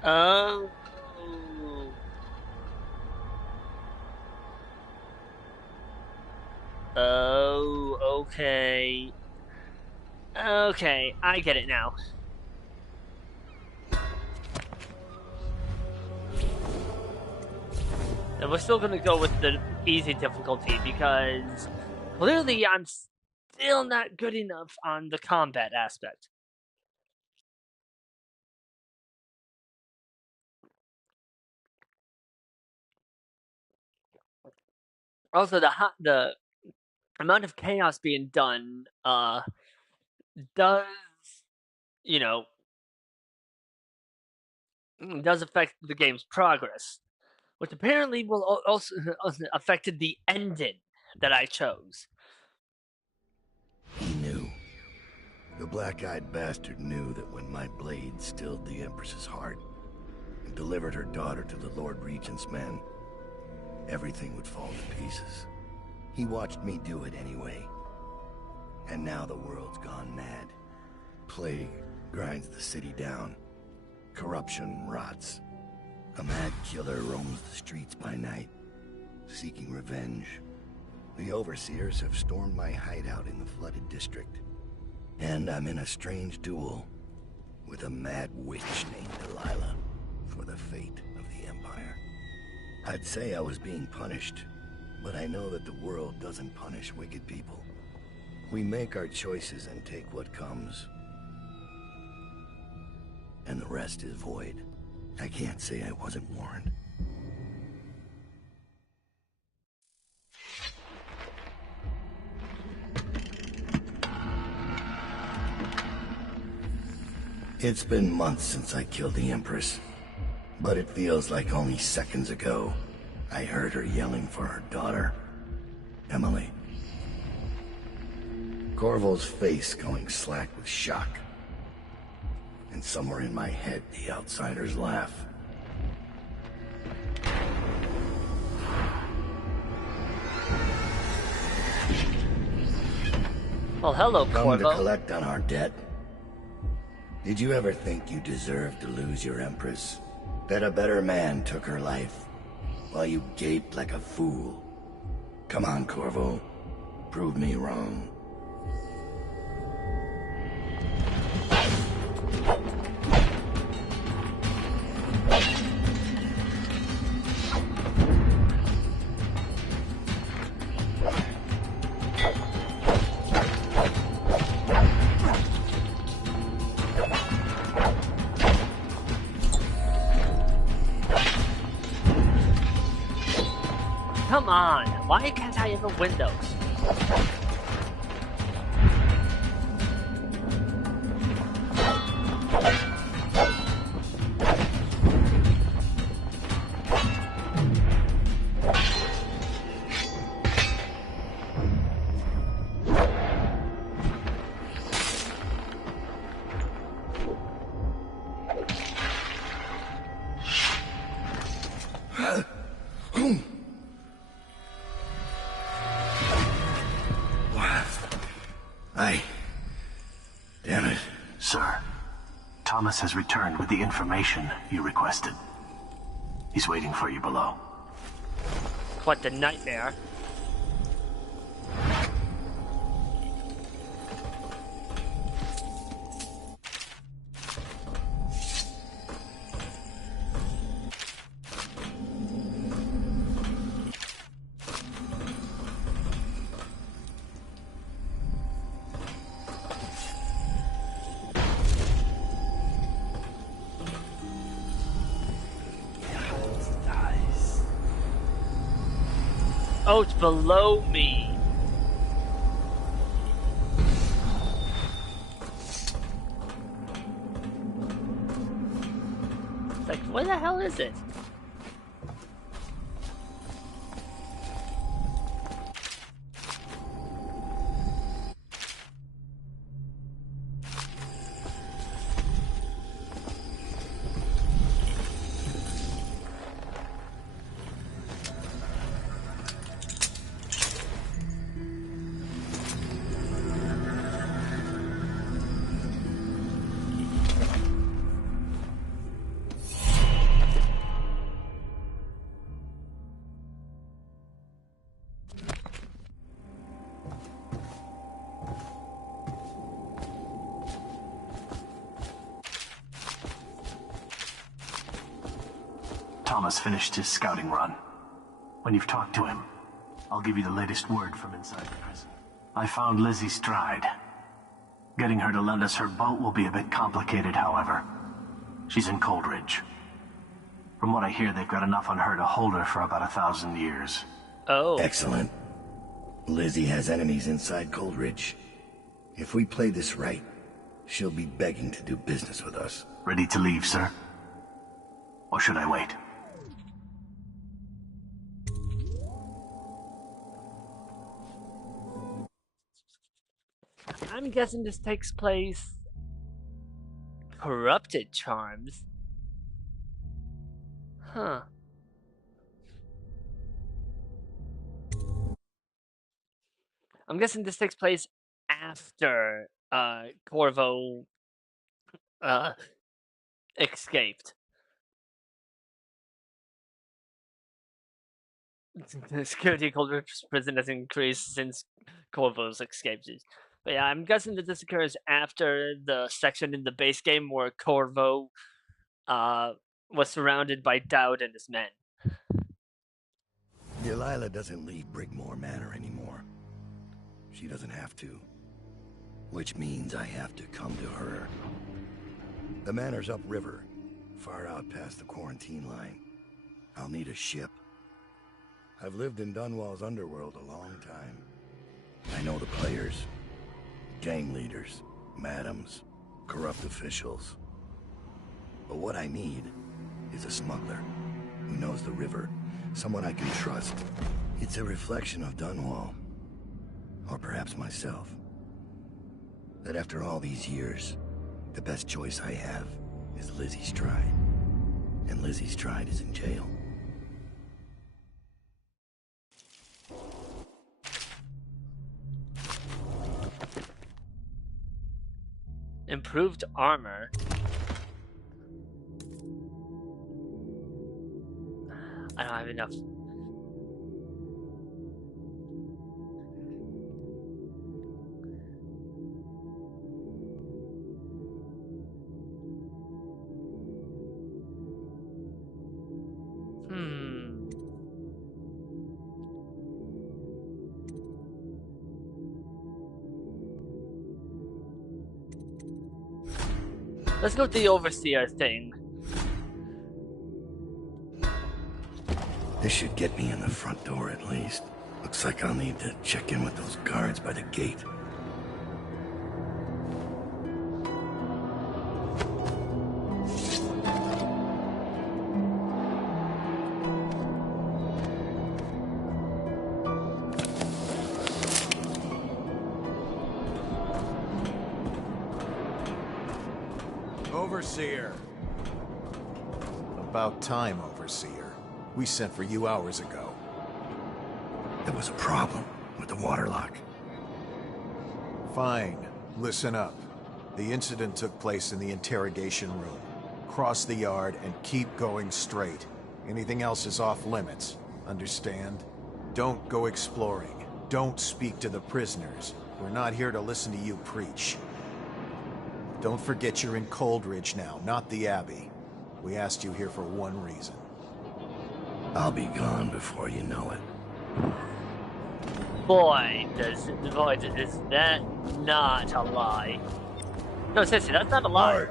Oh. Oh, okay. Okay, I get it now. And we're still gonna go with the easy difficulty because clearly I'm still not good enough on the combat aspect. Also, the amount of chaos being done does, you know, does affect the game's progress, which apparently will also affected the ending that I chose. He knew. The black-eyed bastard knew that when my blade stilled the Empress's heart and delivered her daughter to the Lord Regent's men, everything would fall to pieces. He watched me do it anyway. And now the world's gone mad. Plague grinds the city down. Corruption rots. A mad killer roams the streets by night, seeking revenge. The Overseers have stormed my hideout in the flooded district. And I'm in a strange duel with a mad witch named Delilah for the fate of the Empire. I'd say I was being punished, but I know that the world doesn't punish wicked people. We make our choices and take what comes. And the rest is void. I can't say I wasn't warned. It's been months since I killed the Empress, but it feels like only seconds ago I heard her yelling for her daughter, Emily. Corvo's face going slack with shock. And somewhere in my head, the outsiders laugh. Well, hello, Corvo. Come to collect on our debt? Did you ever think you deserved to lose your Empress? That a better man took her life, while you gaped like a fool? Come on, Corvo. Prove me wrong. Come on, why can't I ever win those? Damn it. Sir, Thomas has returned with the information you requested. He's waiting for you below. Quite the nightmare. Oh, it's below me. It's like, where the hell is it? Thomas finished his scouting run. When you've talked to him, I'll give you the latest word from inside the prison. I found Lizzie Stride. Getting her to lend us her boat will be a bit complicated, however. She's in Coldridge. From what I hear, they've got enough on her to hold her for about 1,000 years. Oh. Excellent. Lizzie has enemies inside Coldridge. If we play this right, she'll be begging to do business with us. Ready to leave, sir? Or should I wait? I'm guessing this takes place... Corrupted Charms? Huh. I'm guessing this takes place after Corvo escaped. The security of Coldridge prison has increased since Corvo's escaped. But yeah, I'm guessing that this occurs after the section in the base game where Corvo was surrounded by Dowd and his men. Delilah doesn't leave Brigmore Manor anymore. She doesn't have to. Which means I have to come to her. The manor's upriver, far out past the quarantine line. I'll need a ship. I've lived in Dunwall's underworld a long time. I know the players. Gang leaders, madams, corrupt officials. But what I need is a smuggler who knows the river, someone I can trust. It's a reflection of Dunwall, or perhaps myself. That after all these years, the best choice I have is Lizzie Stride. And Lizzie Stride is in jail. Improved armor. I don't have enough. Let's go with the Overseer thing. The This should get me in the front door at least. Looks like I'll need to check in with those guards by the gate. Overseer. About time, Overseer. We sent for you hours ago. There was a problem with the water lock. Fine. Listen up. The incident took place in the interrogation room. Cross the yard and keep going straight. Anything else is off limits. Understand? Don't go exploring. Don't speak to the prisoners. We're not here to listen to you preach. Don't forget you're in Coldridge now, not the Abbey. We asked you here for one reason. I'll be gone before you know it. Boy, is that not a lie? No, seriously, that's not a lie. Guard,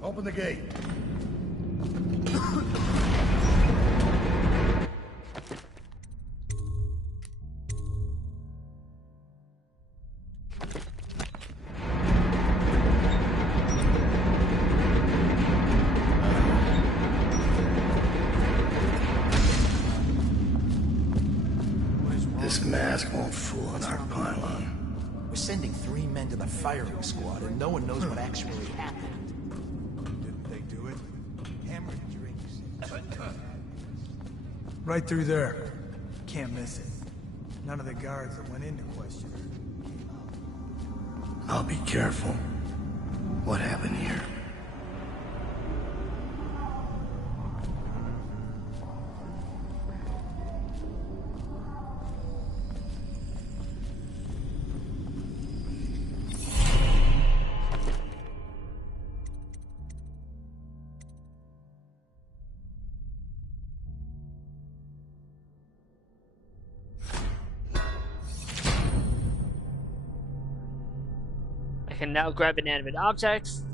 open the gate. This mask won't fool an arc pylon. We're sending 3 men to the firing squad, and no one knows what actually happened. Didn't they do it? Hammered drinks. Right through there. Can't miss it. None of the guards that went into question came out. I'll be careful. What happened here? I can now grab inanimate objects,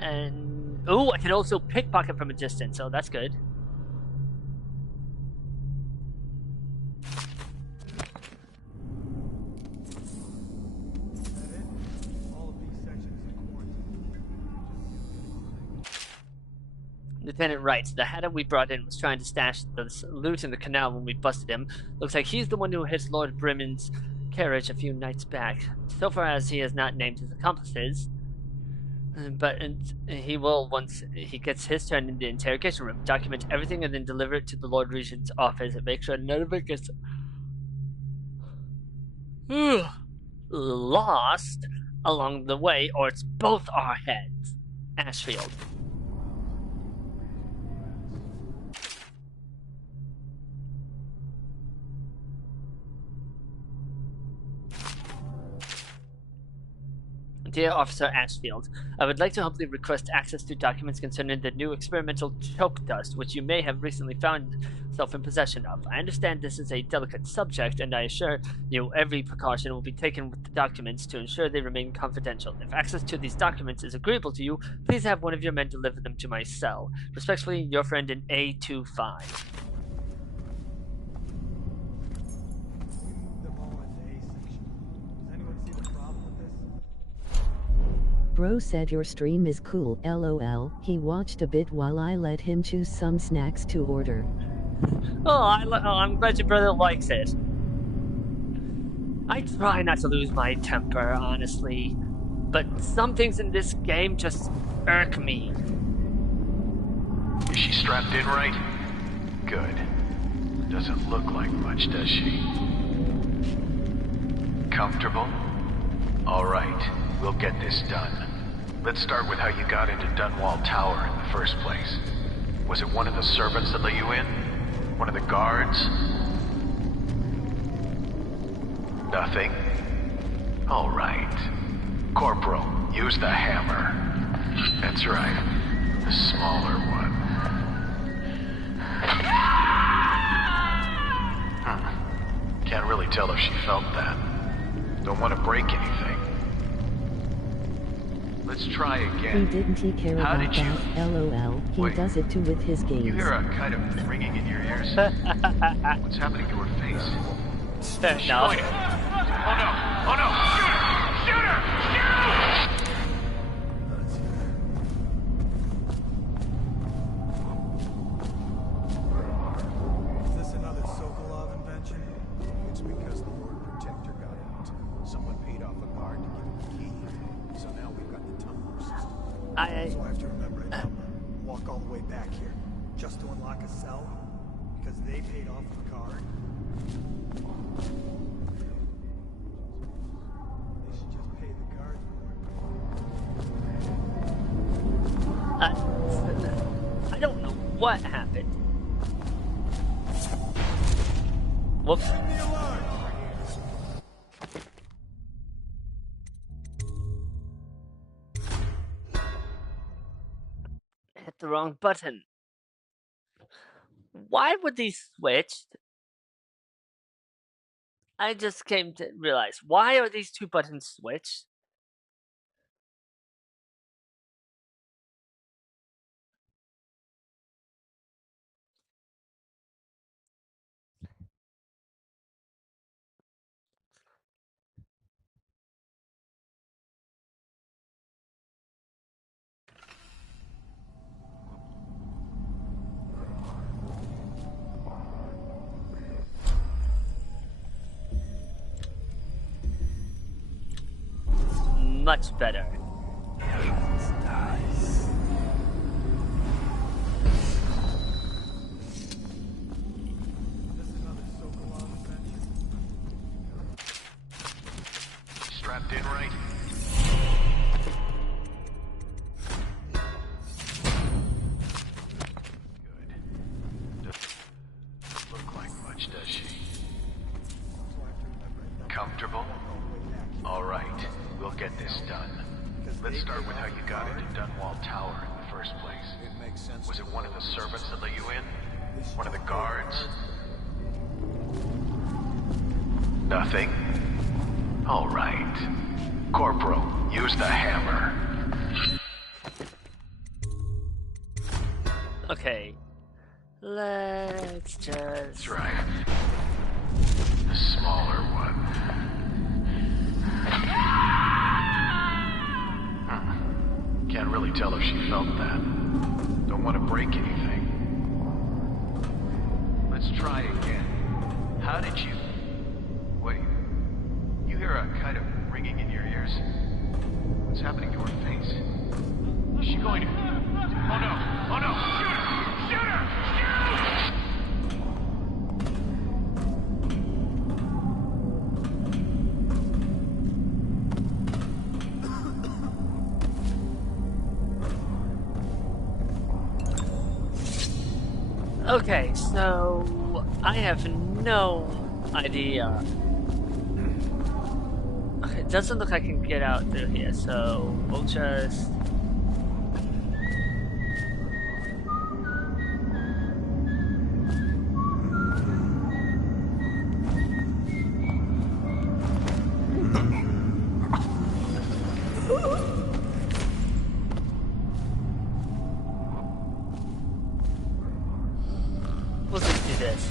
and I can also pickpocket from a distance, so that's good. Lieutenant writes, the hatter we brought in was trying to stash the loot in the canal when we busted him. Looks like he's the one who hit Lord Bremen's carriage a few nights back. So far as he has not named his accomplices, but he will once he gets his turn in the interrogation room. Document everything and then deliver it to the Lord Regent's office and make sure none of it gets lost along the way, or it's both our heads. Ashfield. Dear Officer Ashfield, I would like to humbly request access to documents concerning the new experimental choke dust, which you may have recently found yourself in possession of. I understand this is a delicate subject, and I assure you every precaution will be taken with the documents to ensure they remain confidential. If access to these documents is agreeable to you, please have one of your men deliver them to my cell. Respectfully, your friend in A25. Bro said your stream is cool, lol. He watched a bit while I let him choose some snacks to order. I'm glad your brother likes it. I try not to lose my temper, honestly, but some things in this game just irk me. Is she strapped in right? Good. Doesn't look like much, does she? Comfortable? All right. We'll get this done. Let's start with how you got into Dunwall Tower in the first place. Was it one of the servants that let you in? One of the guards? Nothing? All right. Corporal, use the hammer. That's right. The smaller one. Can't really tell if she felt that. Don't want to break anything. Let's try again. Didn't he care How about did you... that? LOL. He Wait. does it too with his games. You hear a kind of ringing in your ears? What's happening to her face? Fair enough. Oh no! Oh no! Shoot her! Shoot her! Is this another Sokolov invention? It's because the Lord Protector got out. Someone paid off a guard to give him the key. So now we've got the tumbler system. So I have to remember a number. Walk all the way back here. Just to unlock a cell? Because they paid off a guard? They should just pay the guard I don't know what happened. Whoops. Hit the wrong button. Why were these switched? I just came to realize, why are these two buttons switched? Much better. Strapped in right? Good. Doesn't look like much, does she? Comfortable? All right, we'll get this done. Let's start with how you got into Dunwall Tower in the first place. It makes sense. Was it one of the servants that let you in? One of the guards? Nothing? All right. Corporal, use the hammer. Okay. Let's just... That's right. The smaller one. Can't really tell if she felt that. Don't want to break anything. Let's try again. How did you... Wait. You hear a kind of ringing in your ears? What's happening to her face? Is she going to... Oh no! Oh no! Shoot her! Shoot her! Shoot! Okay, so I have no idea. Okay, it doesn't look like I can get out through here, so we'll just... We'll just do this.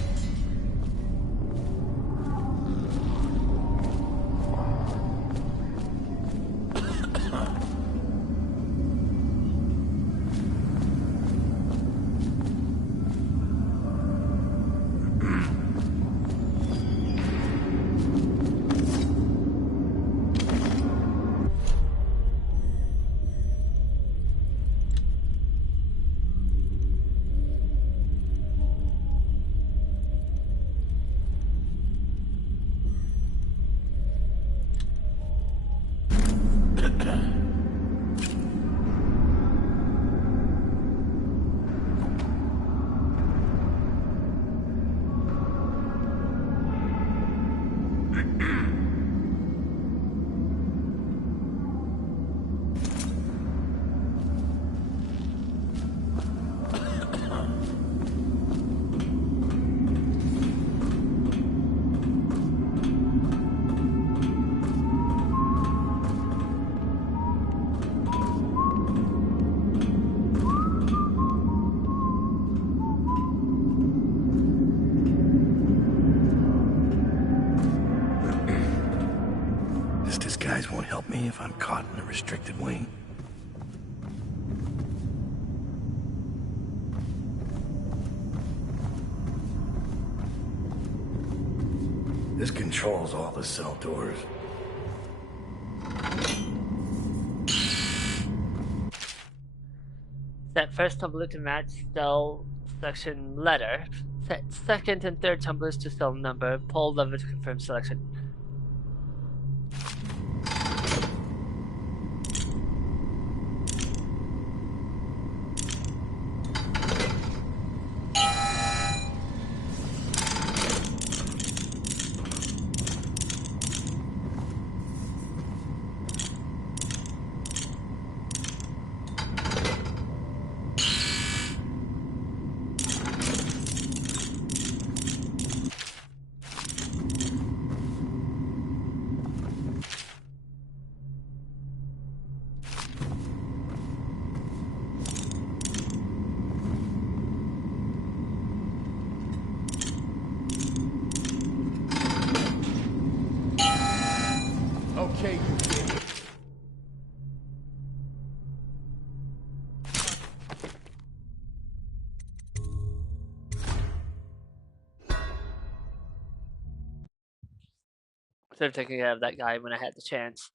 won't help me if I'm caught in a restricted wing. This controls all the cell doors. Set first tumbler to match cell selection letter. Set second and third tumblers to cell number. Pull lever to confirm selection. Okay, you idiot. Instead of taking care of that guy when I had the chance.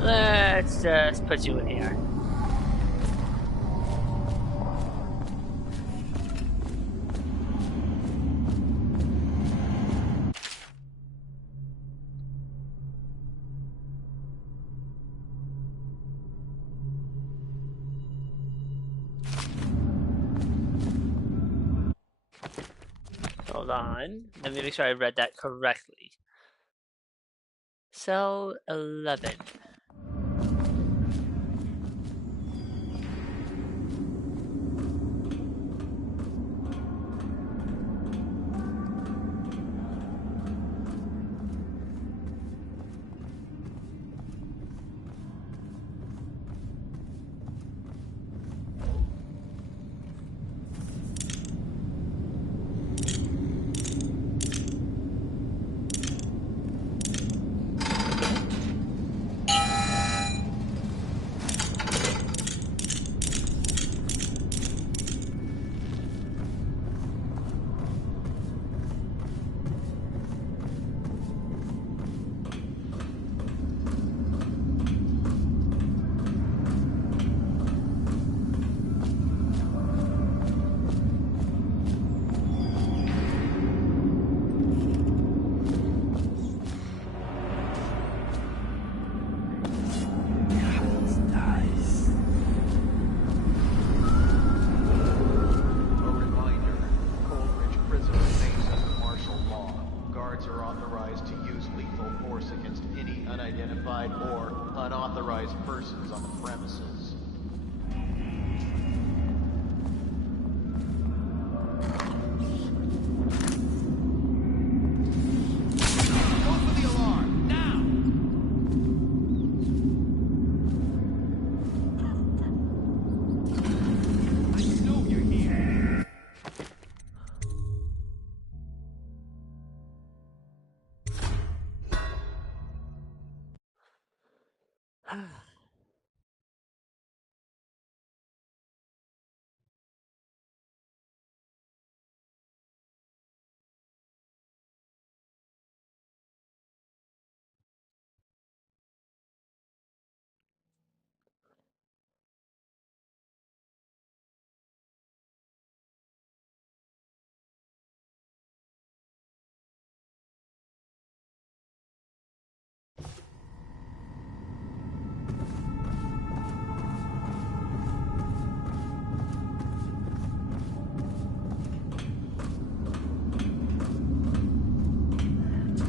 Let's just put you in here. Hold on. Let me make sure I read that correctly. Cell 11. the premises. Go for the alarm, now! I know you're here.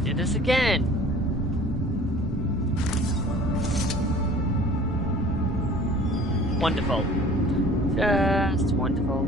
Do this again. Wonderful. Just wonderful.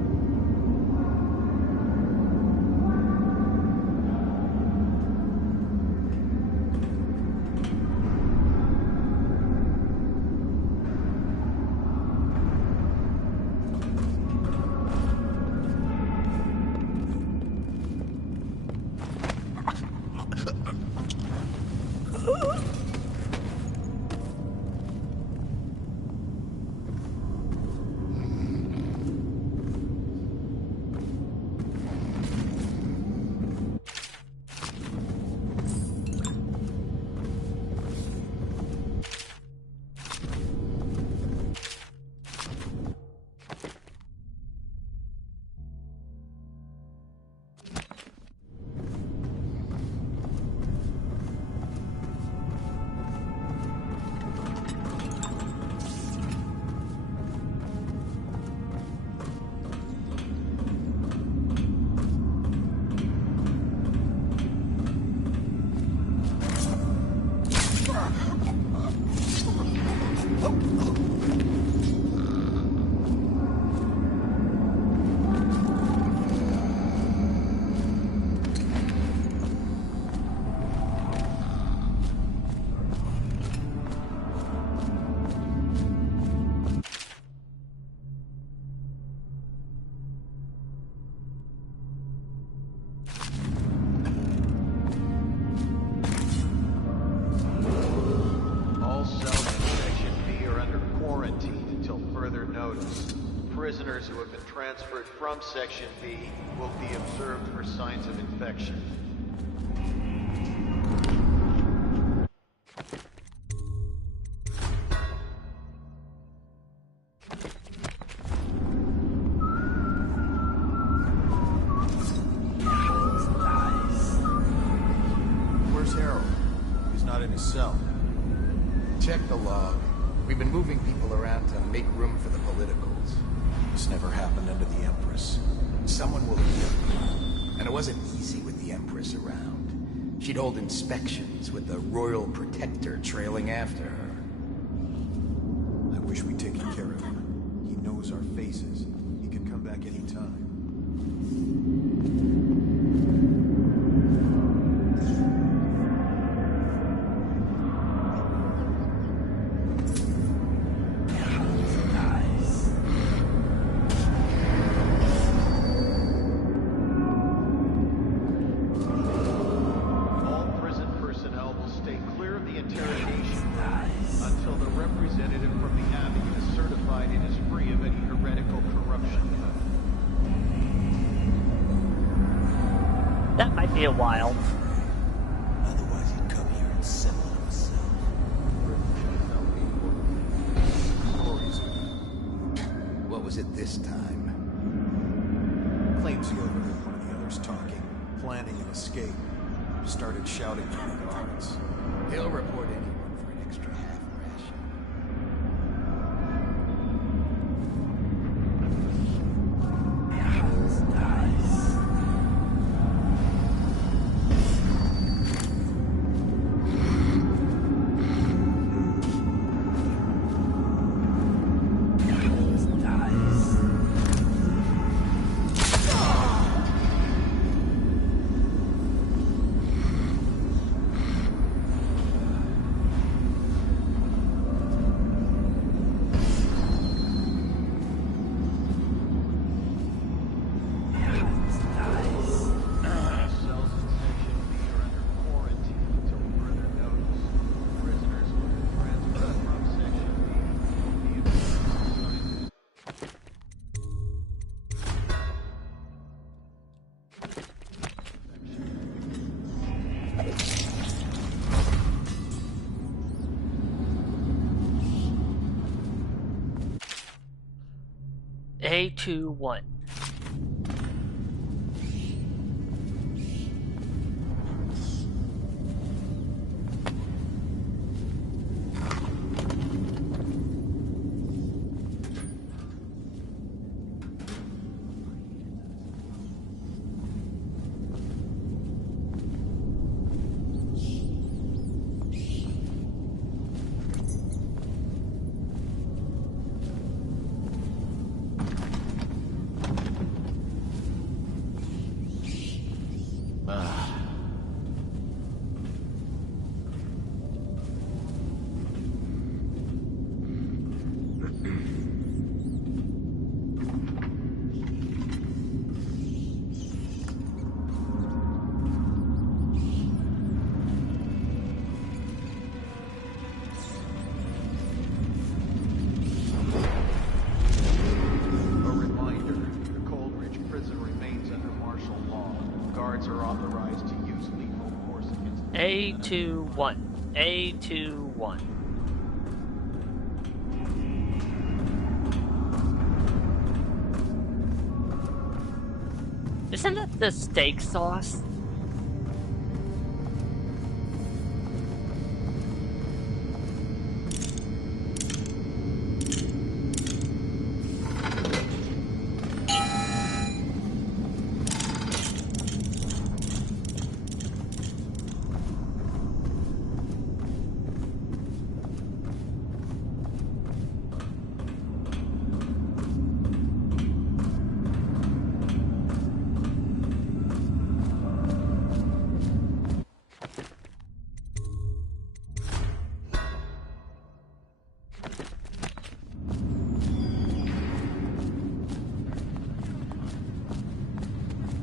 Prisoners who have been transferred from Section B will be observed for signs of infection. Where's Harold? He's not in his cell. Check the log. We've been moving people around to make room for the politicals. This never happened under the Empress. Someone will hear. And it wasn't easy with the Empress around. She'd hold inspections with the Royal Protector trailing after her. I wish we'd taken care of him. He knows our faces. He could come back any time. That might be a while. Otherwise he'd come here and settle it himself. What was it this time? Claims he overheard one of the others talking, planning an escape. Started shouting for the guards. He'll report anyone for an extra half ration. A21. A21. A21. Isn't that the steak sauce?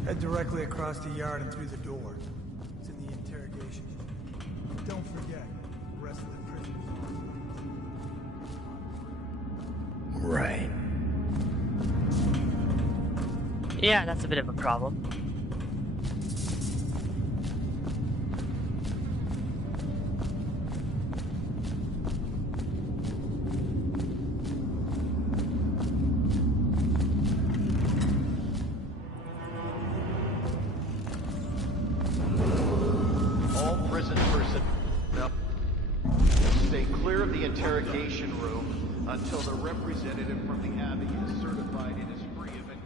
Head directly across the yard and through the door. It's in the interrogation room. Don't forget, the rest of the prisoners are... Right. Yeah, that's a bit of a problem. Interrogation room until the representative from the Abbey is certified it is free of it.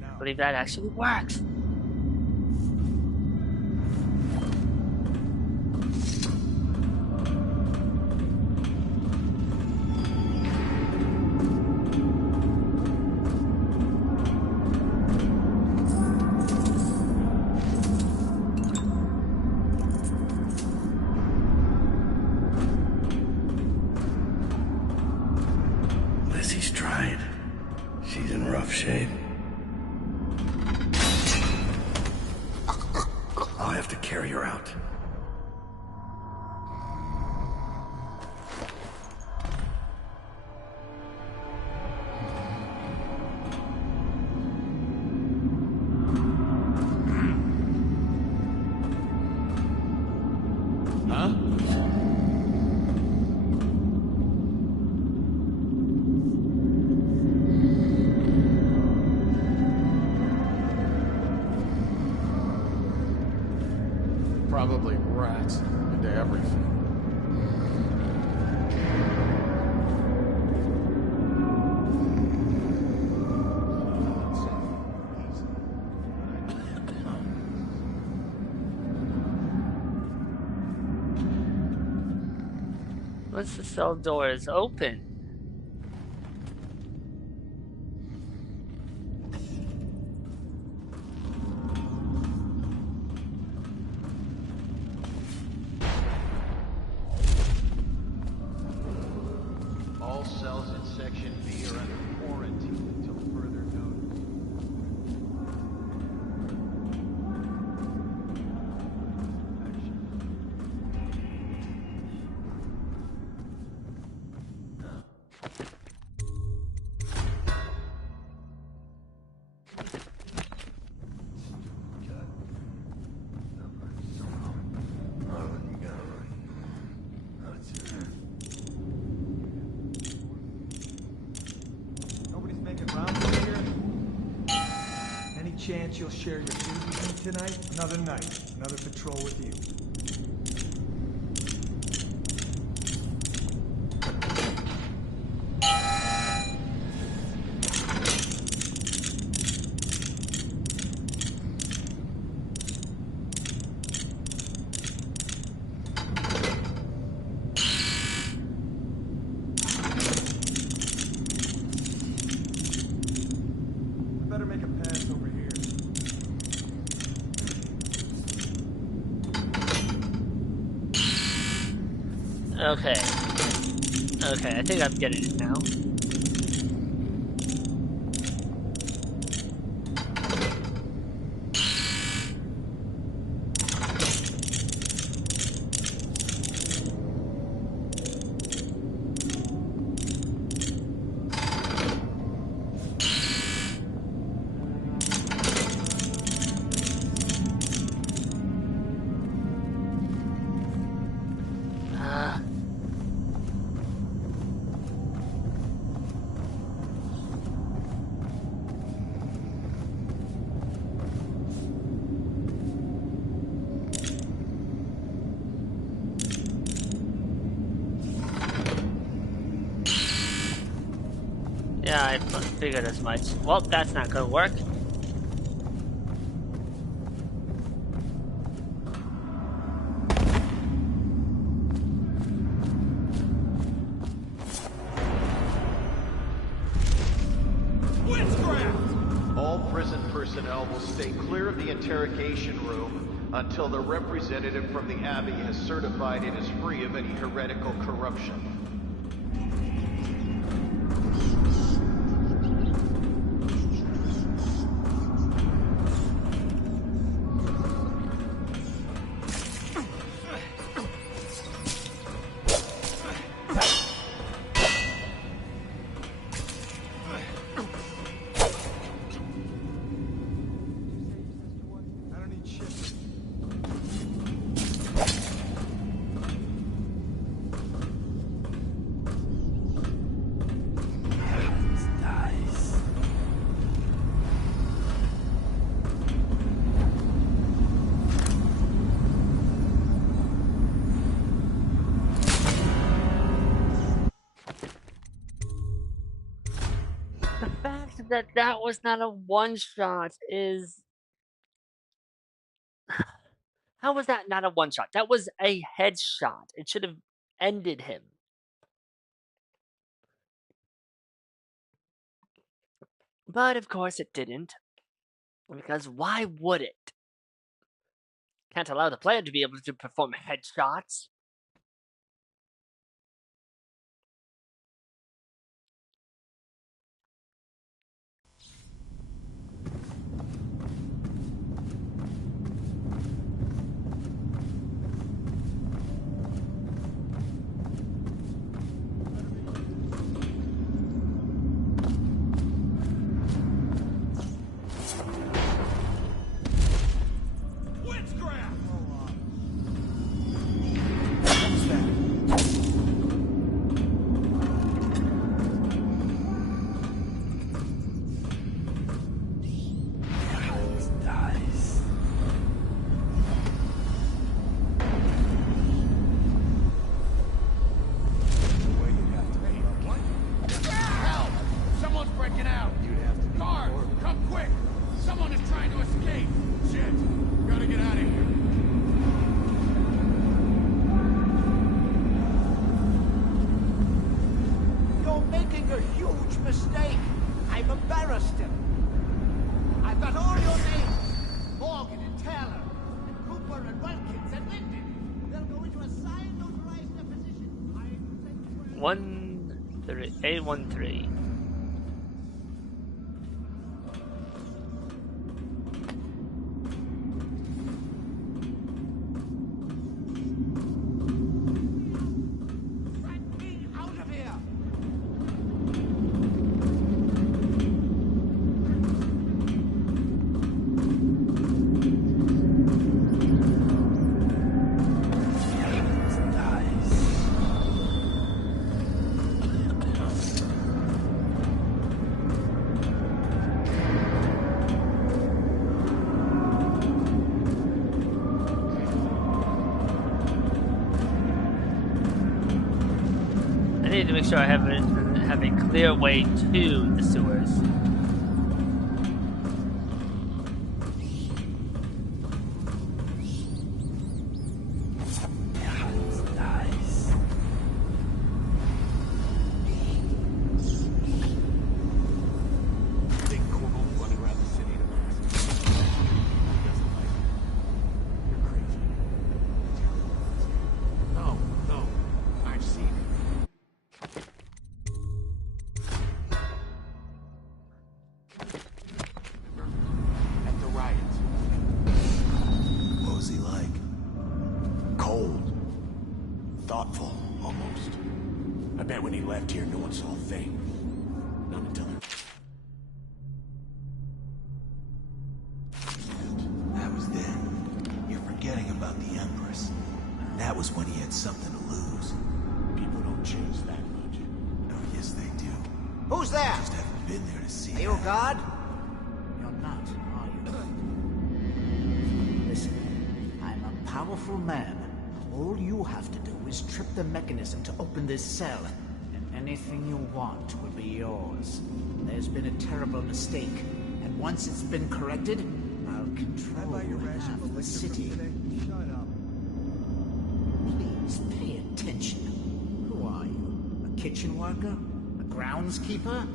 I believe that actually works. Lizzie's tried. She's in rough shape. I'll have to carry her out. Huh? Probably rats into everything. Once the cell door is open, Section B are under quarantine until further notice. Nobody's making rounds over here? Any chance you'll share your food with me tonight? Another night, another patrol with you. Better make a pass over here. Okay. Okay, I think I'm getting it now. Yeah, I figured as much. Well, that's not gonna work. All prison personnel will stay clear of the interrogation room until the representative from the Abbey has certified it is free of any heretical corruption. I don't need shit. The fact that that was not a one-shot is... How was that not a one-shot? That was a headshot. It should have ended him. But of course it didn't. Because why would it? Can't allow the player to be able to perform headshots. A13. I need to make sure I have a clear way to the sewers. Thoughtful, almost. I bet when he left here, no one saw a thing. Not until That was then. You're forgetting about the Empress. That was when he had something to lose. people don't change that much. Oh, yes, they do. Who's there? Just haven't been there to see. Are you a guard? You're not, are you? Listen, I'm a powerful man. All you have to do is trip the mechanism to open this cell, and anything you want will be yours. There's been a terrible mistake, and once it's been corrected, I'll control half the city. Shut up. Please pay attention. Who are you? A kitchen worker? A groundskeeper?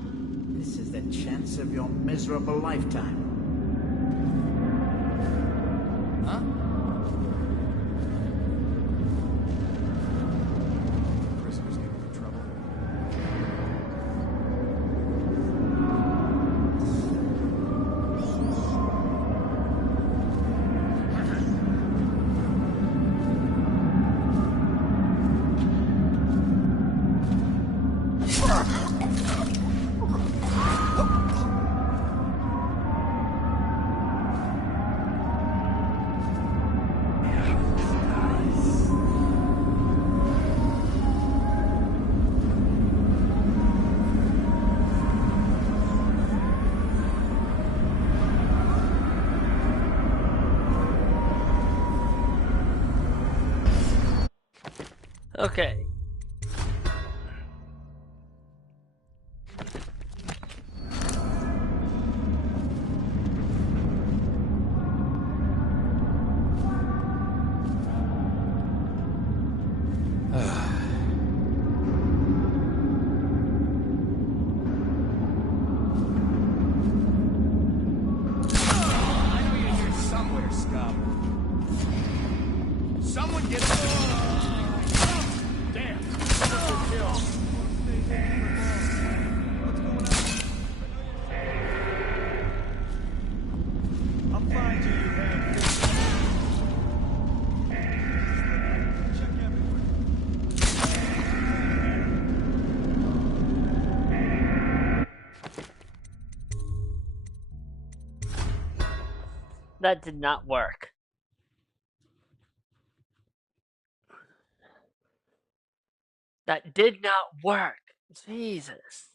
This is the chance of your miserable lifetime. Huh? Prisoners get into trouble. Okay. I know you're here somewhere, scum. Someone get Damn! Someone killed. I'll find you, you have. Check everywhere. That did not work. That did not work. Jesus.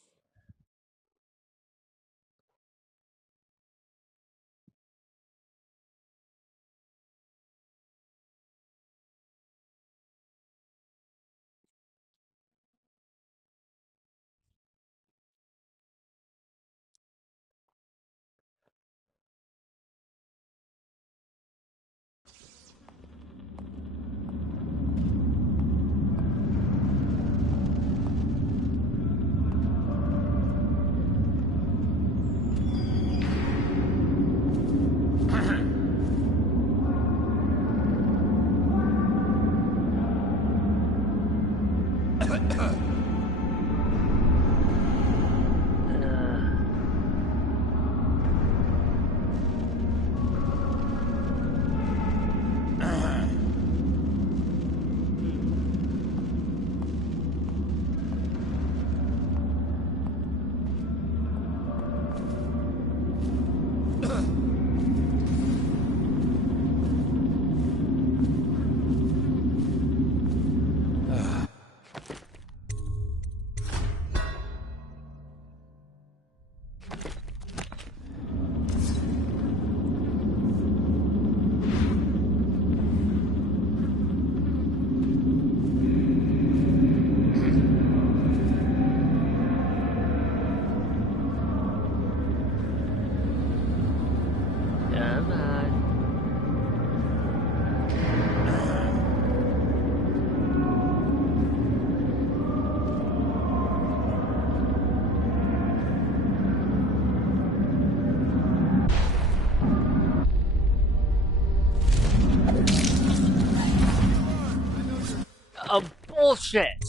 of bullshit.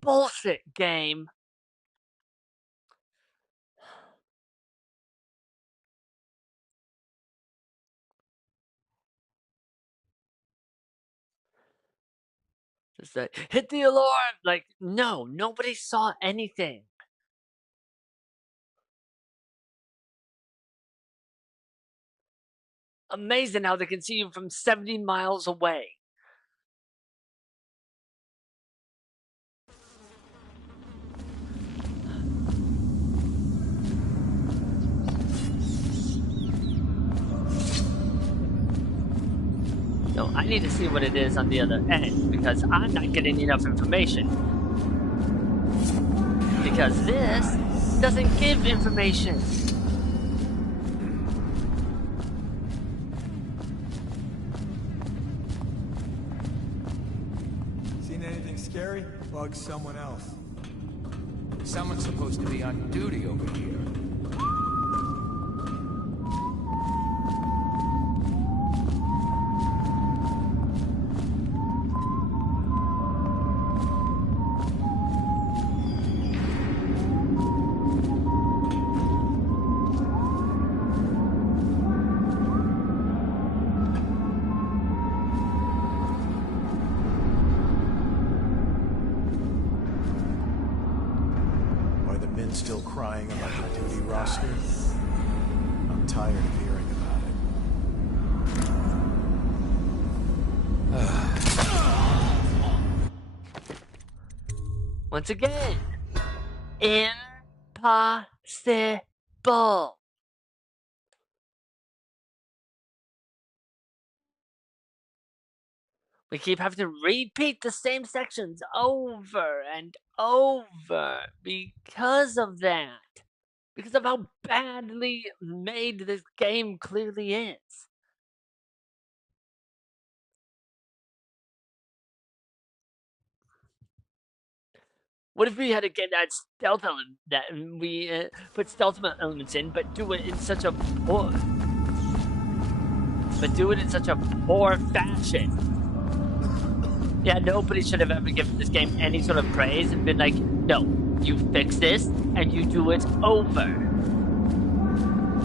Bullshit game. Just like, hit the alarm! Like, no, nobody saw anything. Amazing how they can see you from 70 miles away. No, I need to see what it is on the other end, because I'm not getting enough information. Because this doesn't give information. Seen anything scary? Bug someone else. Someone's supposed to be on duty over here. Still crying about the duty roster? I'm tired of hearing about it. Once again, impossible. We keep having to repeat the same sections over and over because of that. Because of how badly made this game clearly is. What if we had to get that stealth element, that we put stealth elements in, but do it in such a poor fashion? Yeah, nobody should have ever given this game any sort of praise and been like, no, you fix this and you do it over.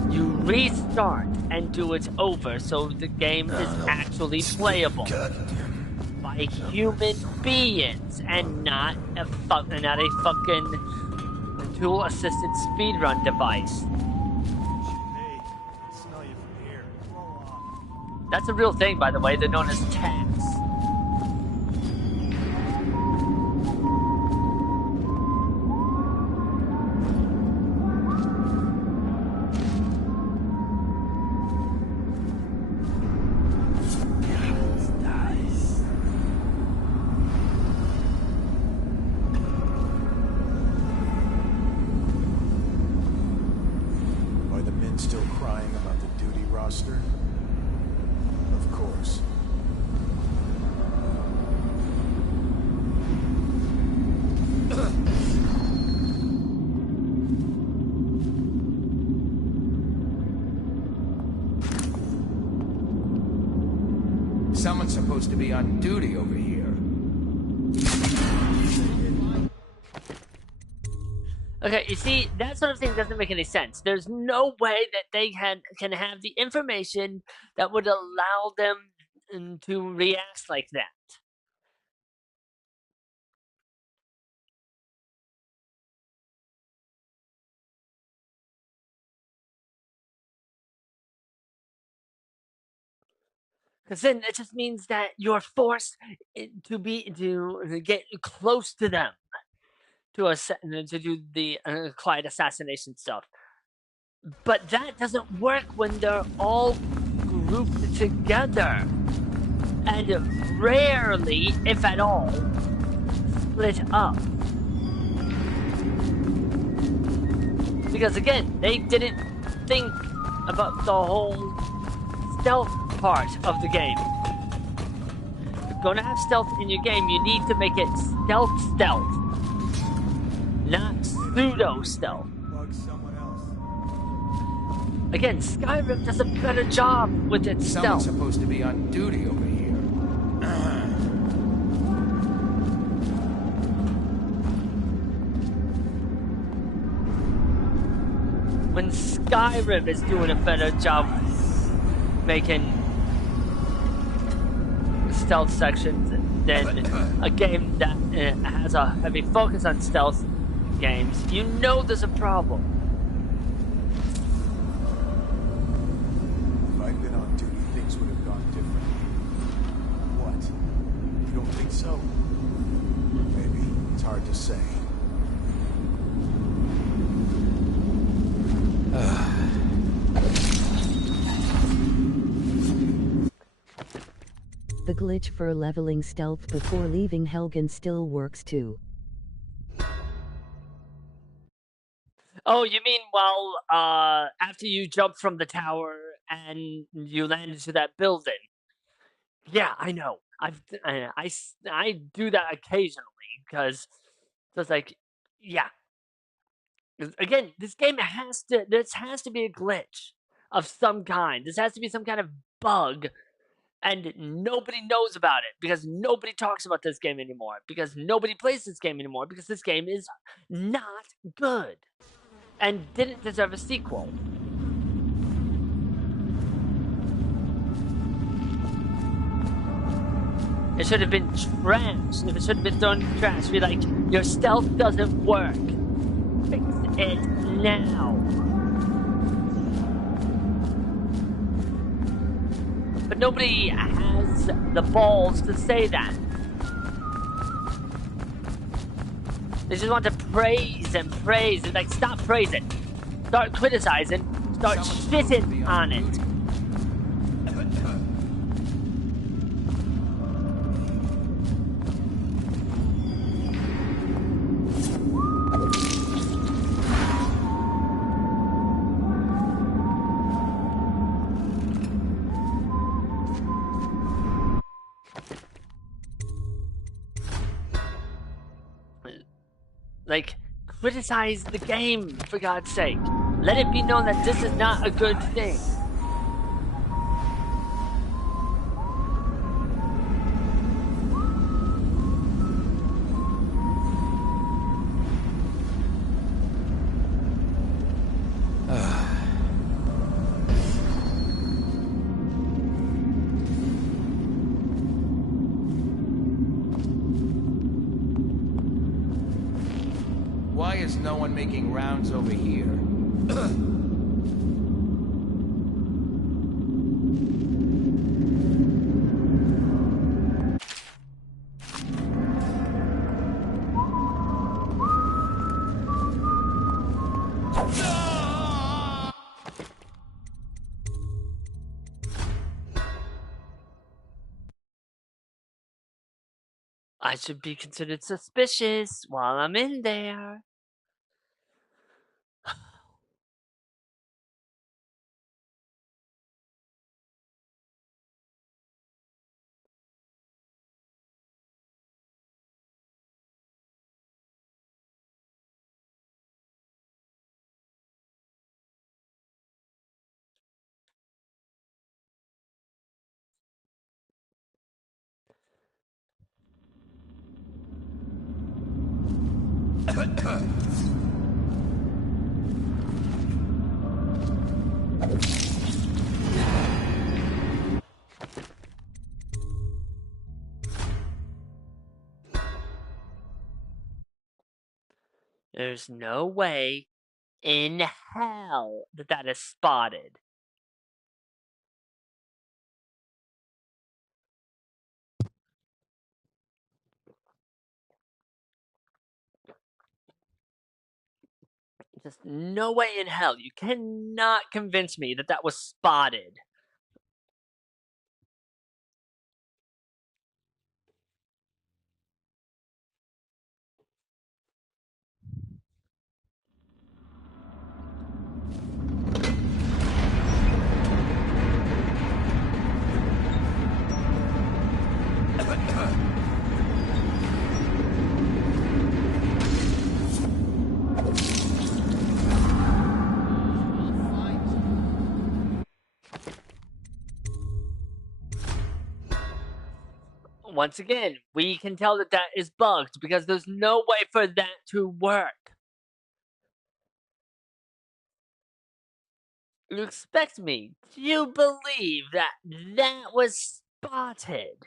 You restart and do it over so the game is actually playable by human beings and not a fucking tool-assisted speedrun device. That's a real thing, by the way. They're known as tags. Of course. Someone's supposed to be on duty over here. Okay, you see, that sort of thing doesn't make any sense. There's no way that they can have the information that would allow them to react like that. Because then it just means that you're forced to get close to them to do the Clyde assassination stuff. But that doesn't work when they're all grouped together, and rarely, if at all, split up. Because again, they didn't think about the whole stealth part of the game. If you're gonna have stealth in your game, you need to make it stealth, not pseudo-stealth. Again, Skyrim does a better job with its stealth. Someone's supposed to be on duty over here. when Skyrim is doing a better job making stealth sections than a game that has a heavy focus on stealth games, you know there's a problem. If I'd been on duty, things would have gone differently. What? You don't think so? Maybe. It's hard to say. The glitch for leveling stealth before leaving Helgen still works too. Oh, you mean while after you jump from the tower and you land into that building? Yeah, I know. I do that occasionally because it's like, yeah. 'Cause again, this game has to. This has to be a glitch of some kind. This has to be some kind of bug, and nobody knows about it because nobody talks about this game anymore. Because nobody plays this game anymore. Because this game is not good and didn't deserve a sequel. It should have been trash. It should have been thrown in the trash. Be like, your stealth doesn't work. Fix it now. But nobody has the balls to say that. They just want to praise and praise. It's like, stop praising. Start criticizing. Start shitting on it. Like, criticize the game, for God's sake. Let it be known that this is not a good thing. Why is no one making rounds over here? I should be considered suspicious while I'm in there. There's no way in hell that that is spotted. Just no way in hell. You cannot convince me that that was spotted. Once again, we can tell that that is bugged because there's no way for that to work. You expect me to believe that that was spotted?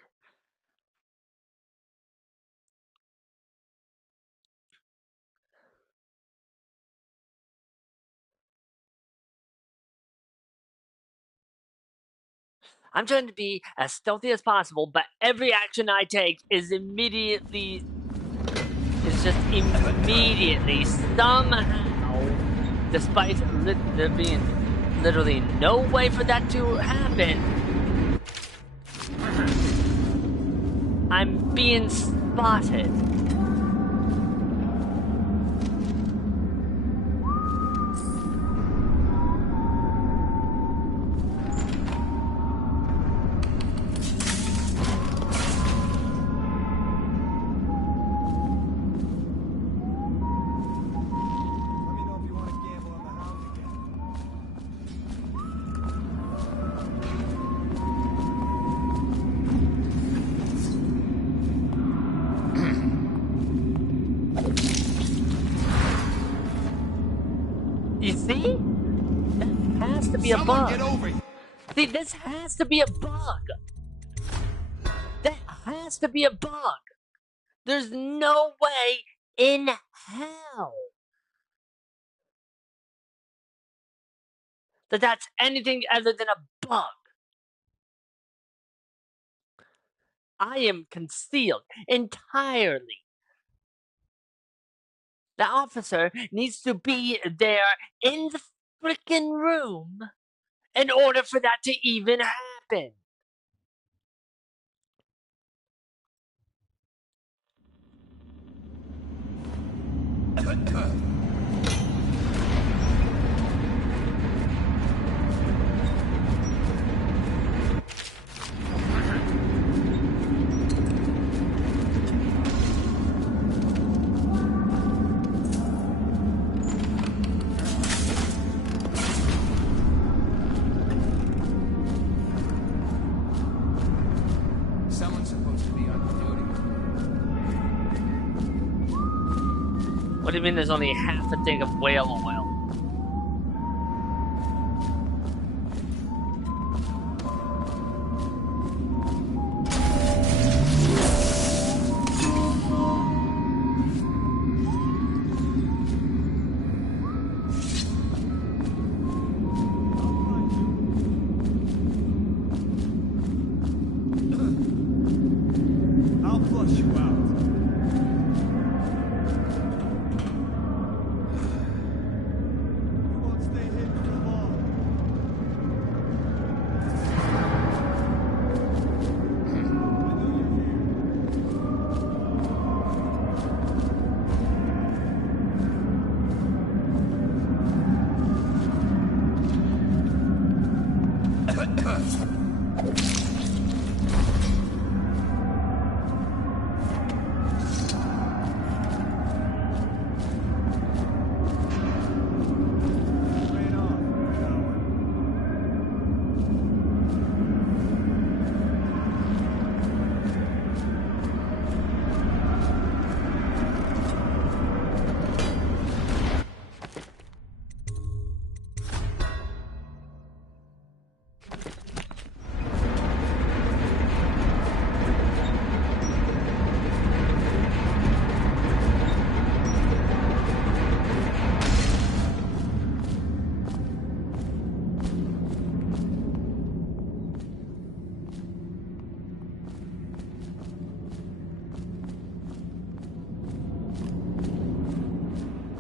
I'm trying to be as stealthy as possible, but every action I take is just immediately, somehow, despite there being literally no way for that to happen, I'm being spotted. You see? That has to be a bug. Get over here. See, this has to be a bug. That has to be a bug. There's no way in hell that that's anything other than a bug. I am concealed entirely. The officer needs to be there in the freaking room in order for that to even happen. Someone's supposed to be on duty. What do you mean there's only half a thing of whale oil? I'll flush you out. You won't stay hidden for long.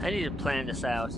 I need to plan this out.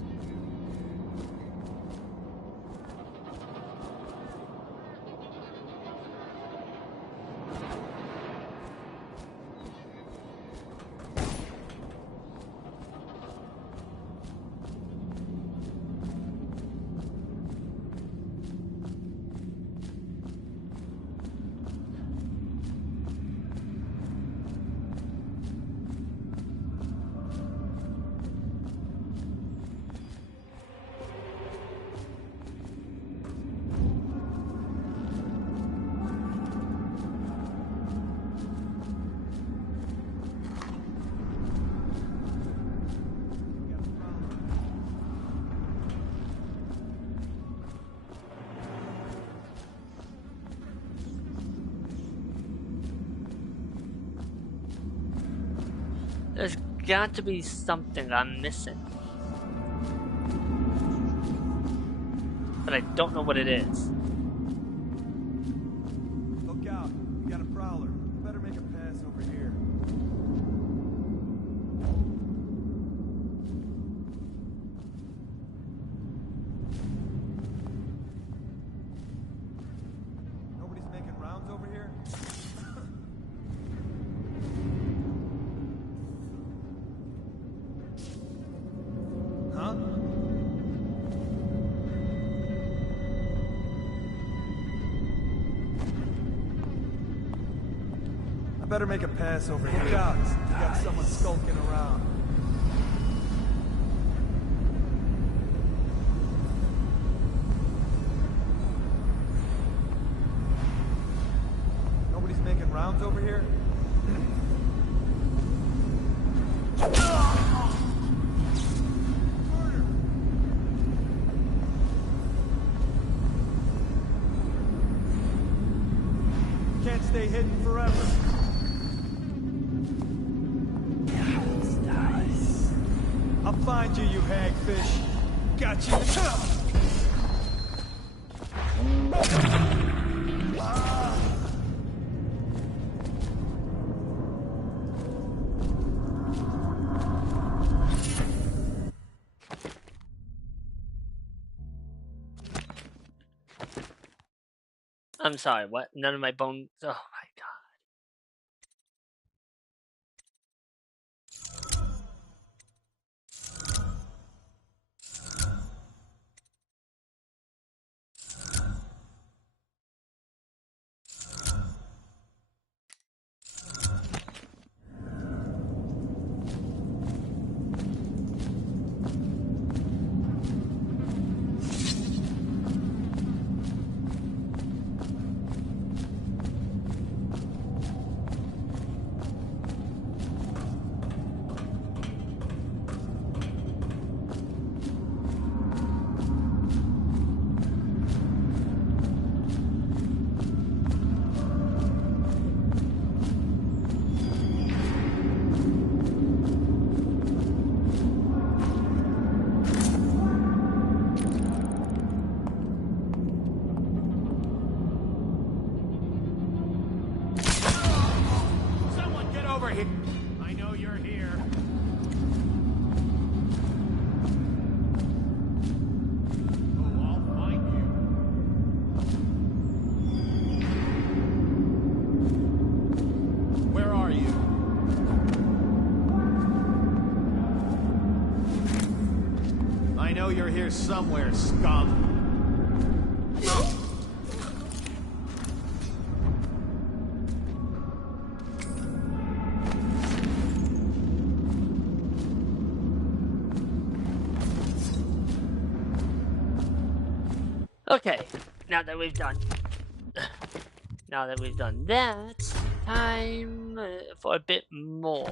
got to be something I'm missing. But I don't know what it is. Look out. We got a prowler. Better make a pass over here. Nobody's making rounds over here? Huh? I better make a pass over here. Look out. We got someone skulking around. Nobody's making rounds over here? Can't stay hidden forever. I'll find you, you hagfish. Got you. I'm sorry, what? None of my bones. Oh my god. Someone get over here! I know you're here. Oh, I'll find you. Where are you? I know you're here somewhere, scum. Okay, now that we've done that, time for a bit more.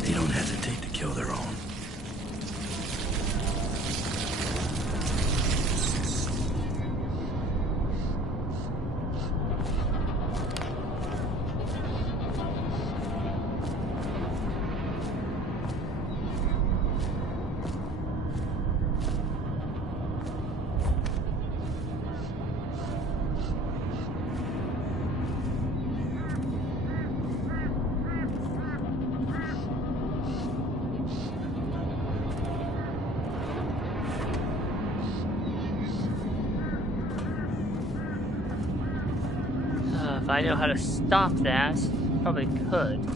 They don't hesitate to kill their own. If I know how to stop that, probably could.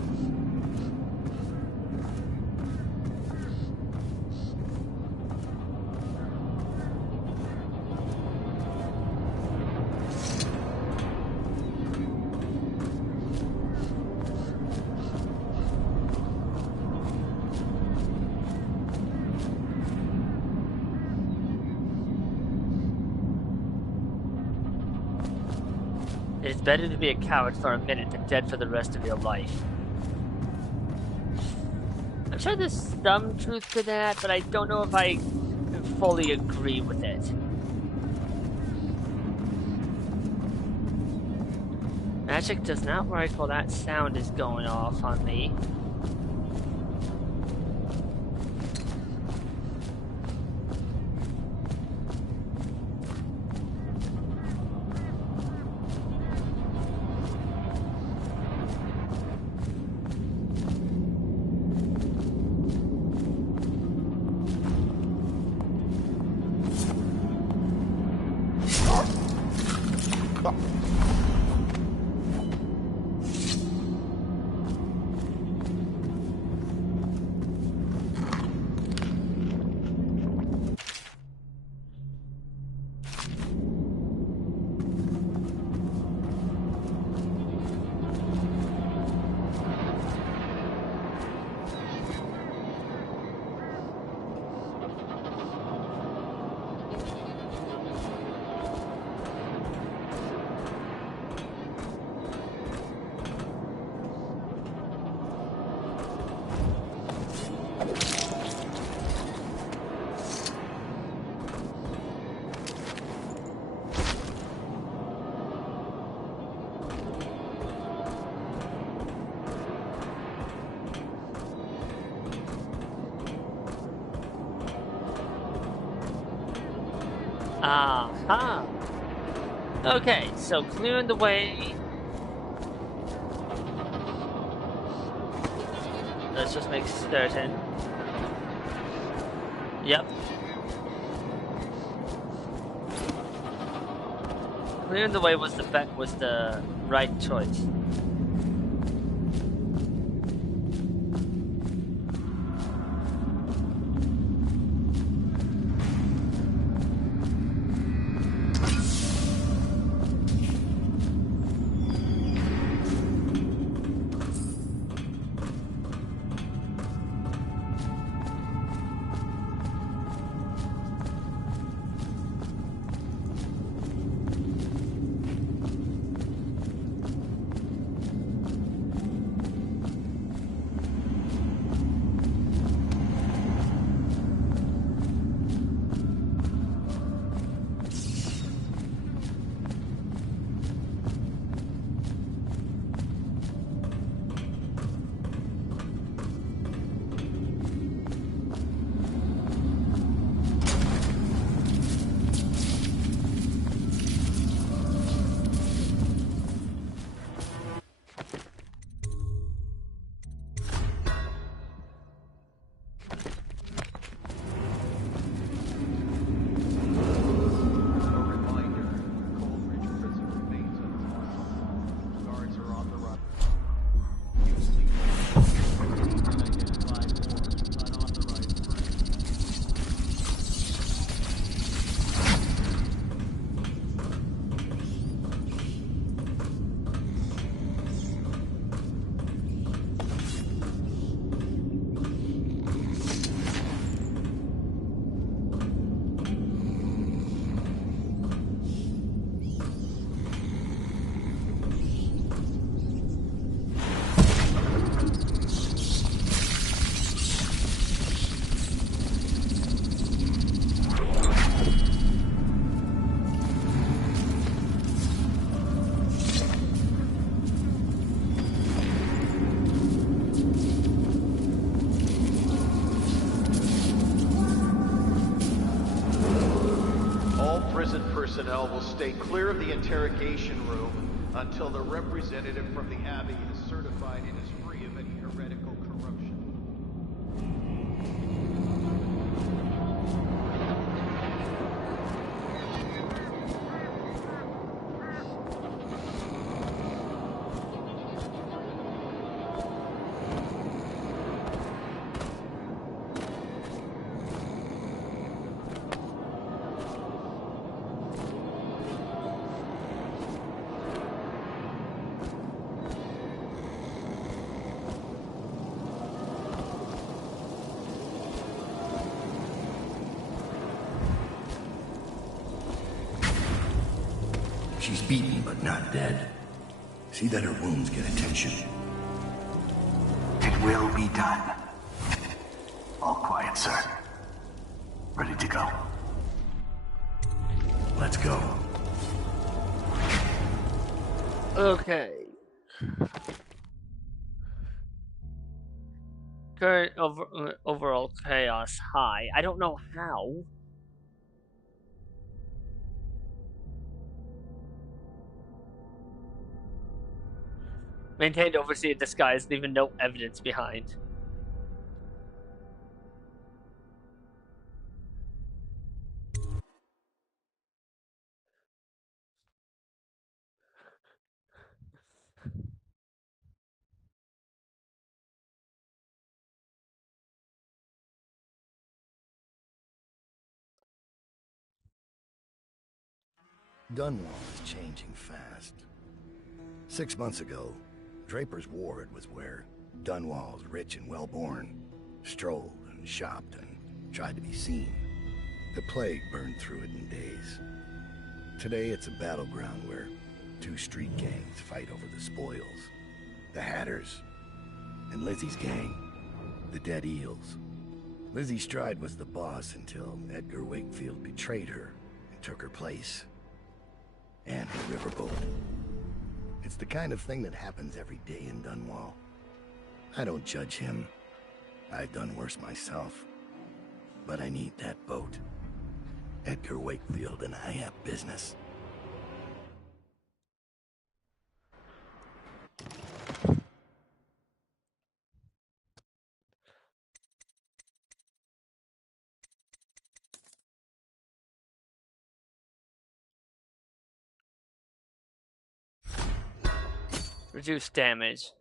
It's better to be a coward for a minute than dead for the rest of your life. I'm sure there's some truth to that, but I don't know if I fully agree with it. Magic does not work while that sound is going off on me. Aha! Okay, so clearing the way. Let's just make certain. Yep. Clearing the way was the right choice. Personnel will stay clear of the interrogation room until the representative from the Abbey is certified it is free of any heretical corruption. She's beaten, but not dead. See that her wounds get attention. It will be done. All quiet, sir. Ready to go. Let's go. Okay. Current overall chaos high. I don't know how. Maintained overseer disguise, leaving no evidence behind. Dunwall is changing fast. 6 months ago, Draper's Ward was where Dunwall's rich and well-born strolled and shopped and tried to be seen. The plague burned through it in days. Today it's a battleground where 2 street gangs fight over the spoils. The Hatters and Lizzie's gang, the Dead Eels. Lizzie Stride was the boss until Edgar Wakefield betrayed her and took her place. And the riverboat. It's the kind of thing that happens every day in Dunwall. I don't judge him. I've done worse myself. But I need that boat. Edgar Wakefield and I have business. Reduce damage.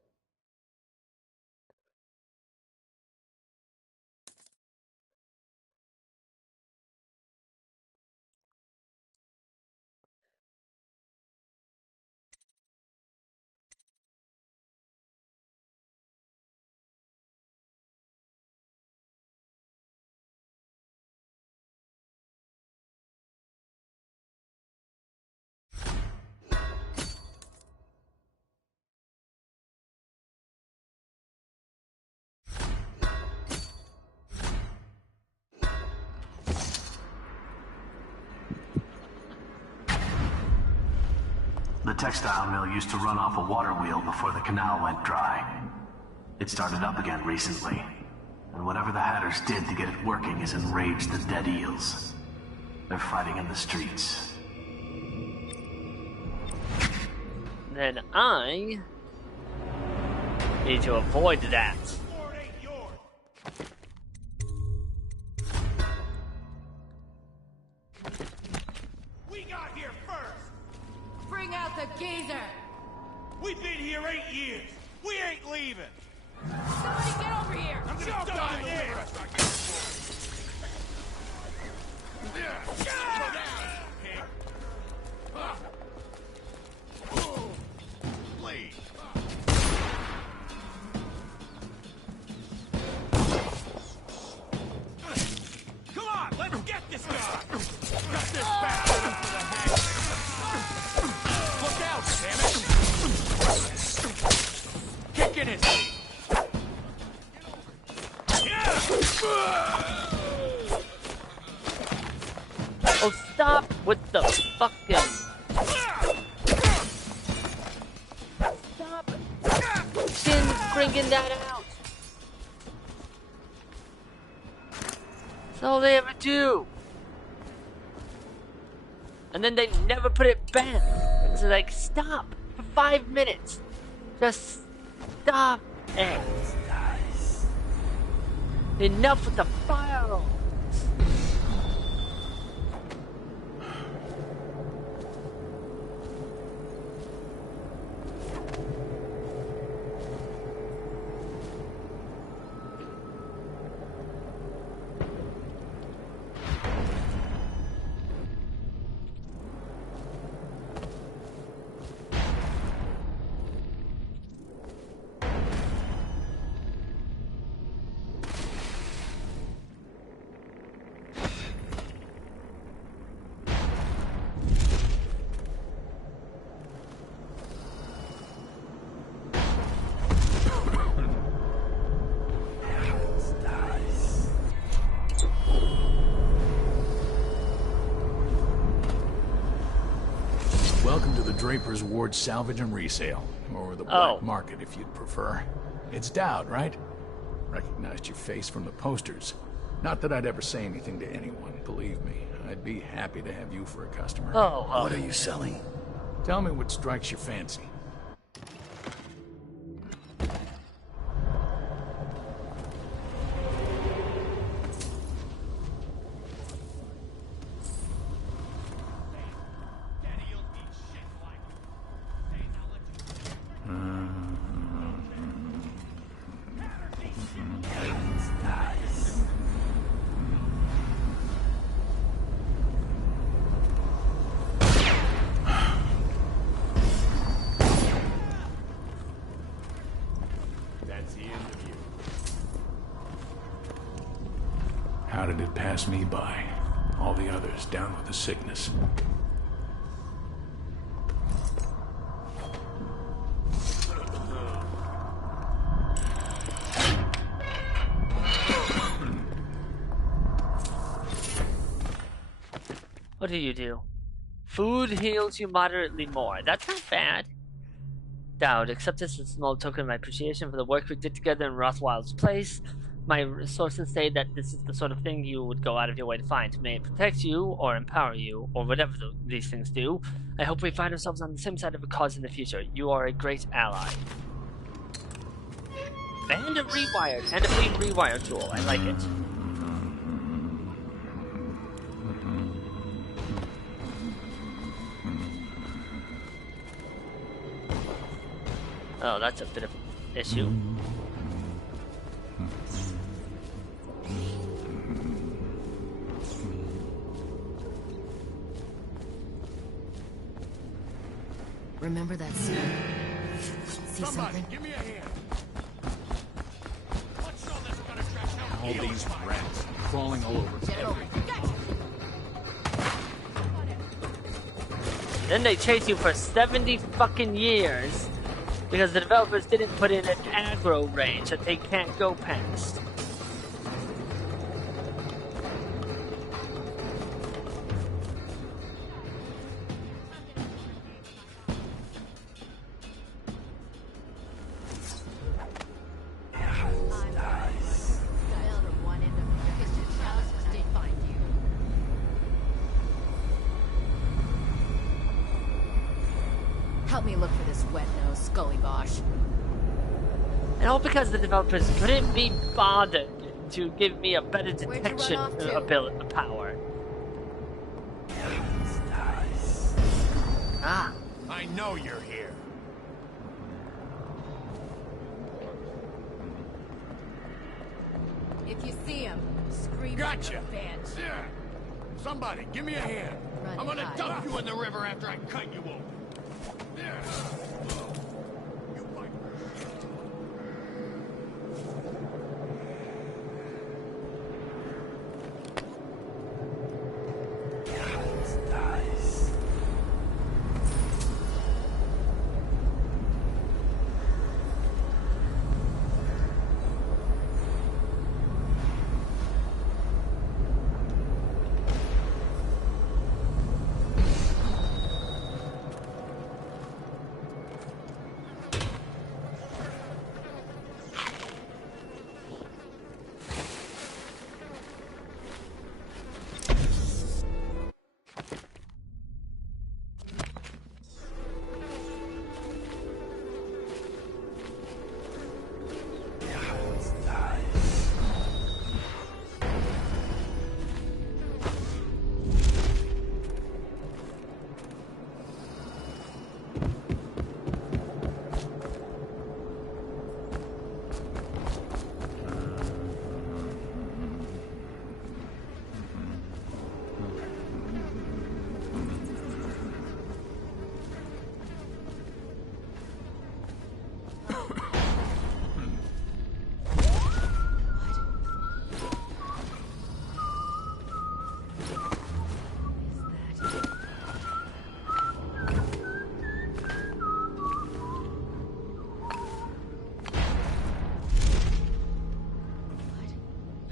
The textile mill used to run off a water wheel before the canal went dry. It started up again recently, and whatever the Hatters did to get it working has enraged the Dead Eels. They're fighting in the streets. Then I need to avoid that. We got here first! Bring out the geezer! We've been here 8 years! We ain't leaving! Somebody get over here! I'm gonna die there! Please! Come on, let's get this guy! Cut this bastard up to the head! Look out, damn it! Kick in his teeth! Oh, stop with the fucking... Stop bringing that out. That's all they ever do. And then they never put it back. It's like, stop for 5 minutes. Just stop it. Enough with the firearms. Draper's Ward Salvage and Resale, or the Black Market if you'd prefer. It's Dowd, right? Recognized your face from the posters. Not that I'd ever say anything to anyone, believe me. I'd be happy to have you for a customer. What are you selling? Tell me what strikes your fancy. How did it pass me by? All the others down with the sickness. What do? Food heals you moderately more. That's not bad. Dowd, accept this as a small token of my appreciation for the work we did together in Rothwild's place. My sources say that this is the sort of thing you would go out of your way to find. May it protect you, or empower you, or whatever these things do. I hope we find ourselves on the same side of a cause in the future. You are a great ally. And a rewired, and a free rewire tool. I like it. Oh, that's a bit of an issue. Remember that scene? See something? Give me a hand. All these rats crawling all over everything. Then they chase you for 70 fucking years because the developers didn't put in an aggro range that they can't go past. Help me look for this wet-nosed scully bosh. And all because the developers couldn't be bothered to give me a better detection ability power. Ah. I know you're here. If you see him, scream Gotcha. Bench. Yeah. Somebody, give me a hand. I'm gonna dump you in the river after I cut you open.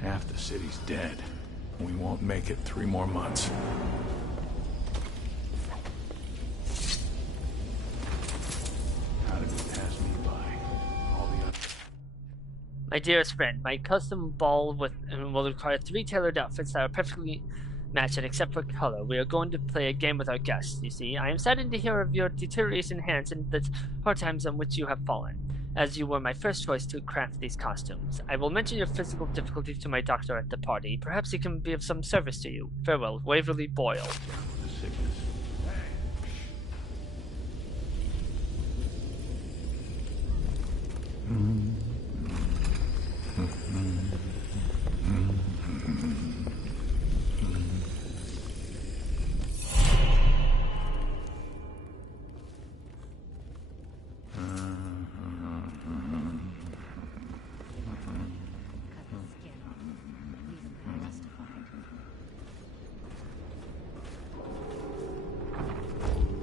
Half the city's dead. We won't make it 3 more months. My dearest friend, my custom ball will require 3 tailored outfits that are perfectly matched except for color. We are going to play a game with our guests, you see. I am saddened to hear of your deterioration in hands and the hard times on which you have fallen, as you were my first choice to craft these costumes. I will mention your physical difficulties to my doctor at the party. Perhaps he can be of some service to you. Farewell, Waverly Boyle.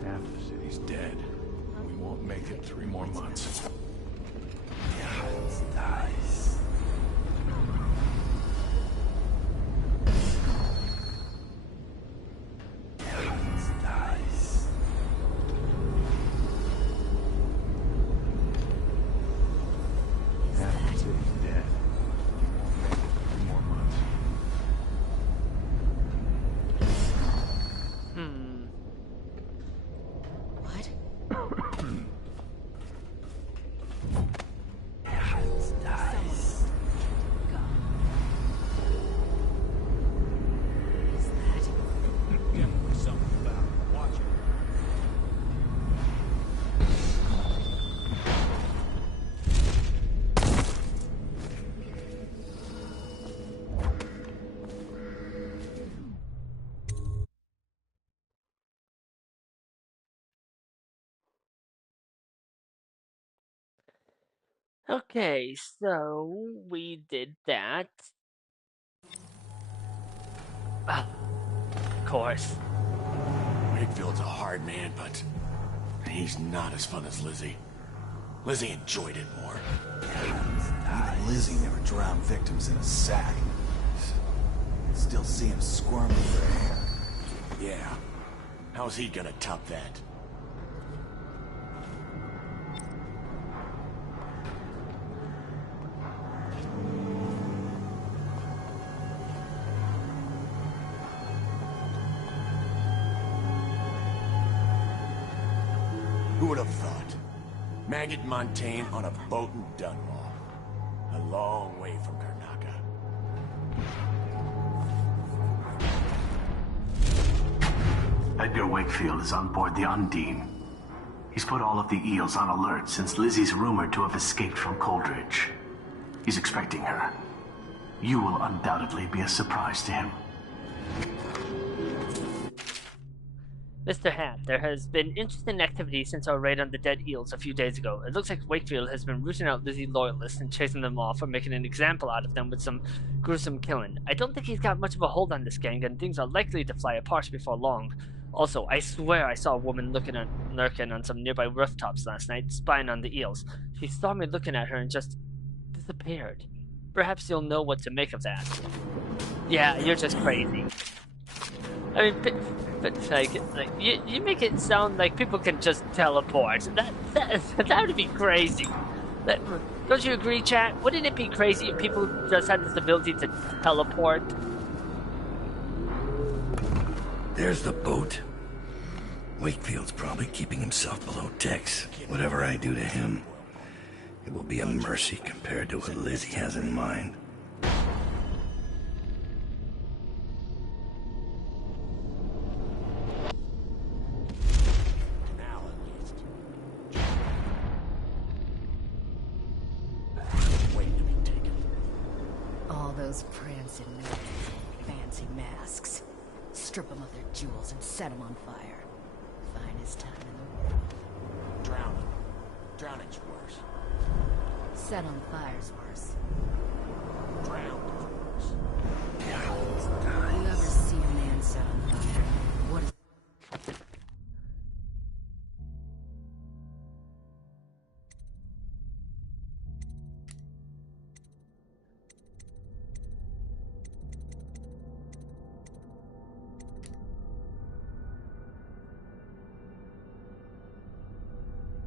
Half the city's dead. We won't make it 3 more months. Okay, so we did that. Ah, of course. Wakefield's a hard man, but he's not as fun as Lizzie. Lizzie enjoyed it more. Even Lizzie never drowned victims in a sack. Still see him squirming for air. Yeah. How's he gonna top that? Who would have thought? Maggot Montaigne on a boat in Dunwall. A long way from Karnaca. Edgar Wakefield is on board the Undine. He's put all of the eels on alert since Lizzie's rumored to have escaped from Coldridge. He's expecting her. You will undoubtedly be a surprise to him. Mr. Hat, there has been interesting activity since our raid on the dead eels a few days ago. It looks like Wakefield has been rooting out Lizzie loyalists and chasing them off or making an example out of them with some gruesome killing. I don't think he's got much of a hold on this gang, and things are likely to fly apart before long. Also, I swear I saw a woman lurking on some nearby rooftops last night, spying on the eels. She saw me looking at her and just disappeared. Perhaps you'll know what to make of that. Yeah, you're just crazy. I mean, but like you make it sound like people can just teleport. That would be crazy. Don't you agree, chat? Wouldn't it be crazy if people just had this ability to teleport? There's the boat. Wakefield's probably keeping himself below decks. Whatever I do to him, it will be a mercy compared to what Lizzie has in mind. All those prancing men, fancy masks. Strip them of their jewels and set them on fire. Finest time in the world. Drowning. Drowning's worse. Set on fire's worse. Drowned is worse. You ever see a man set on fire? What is...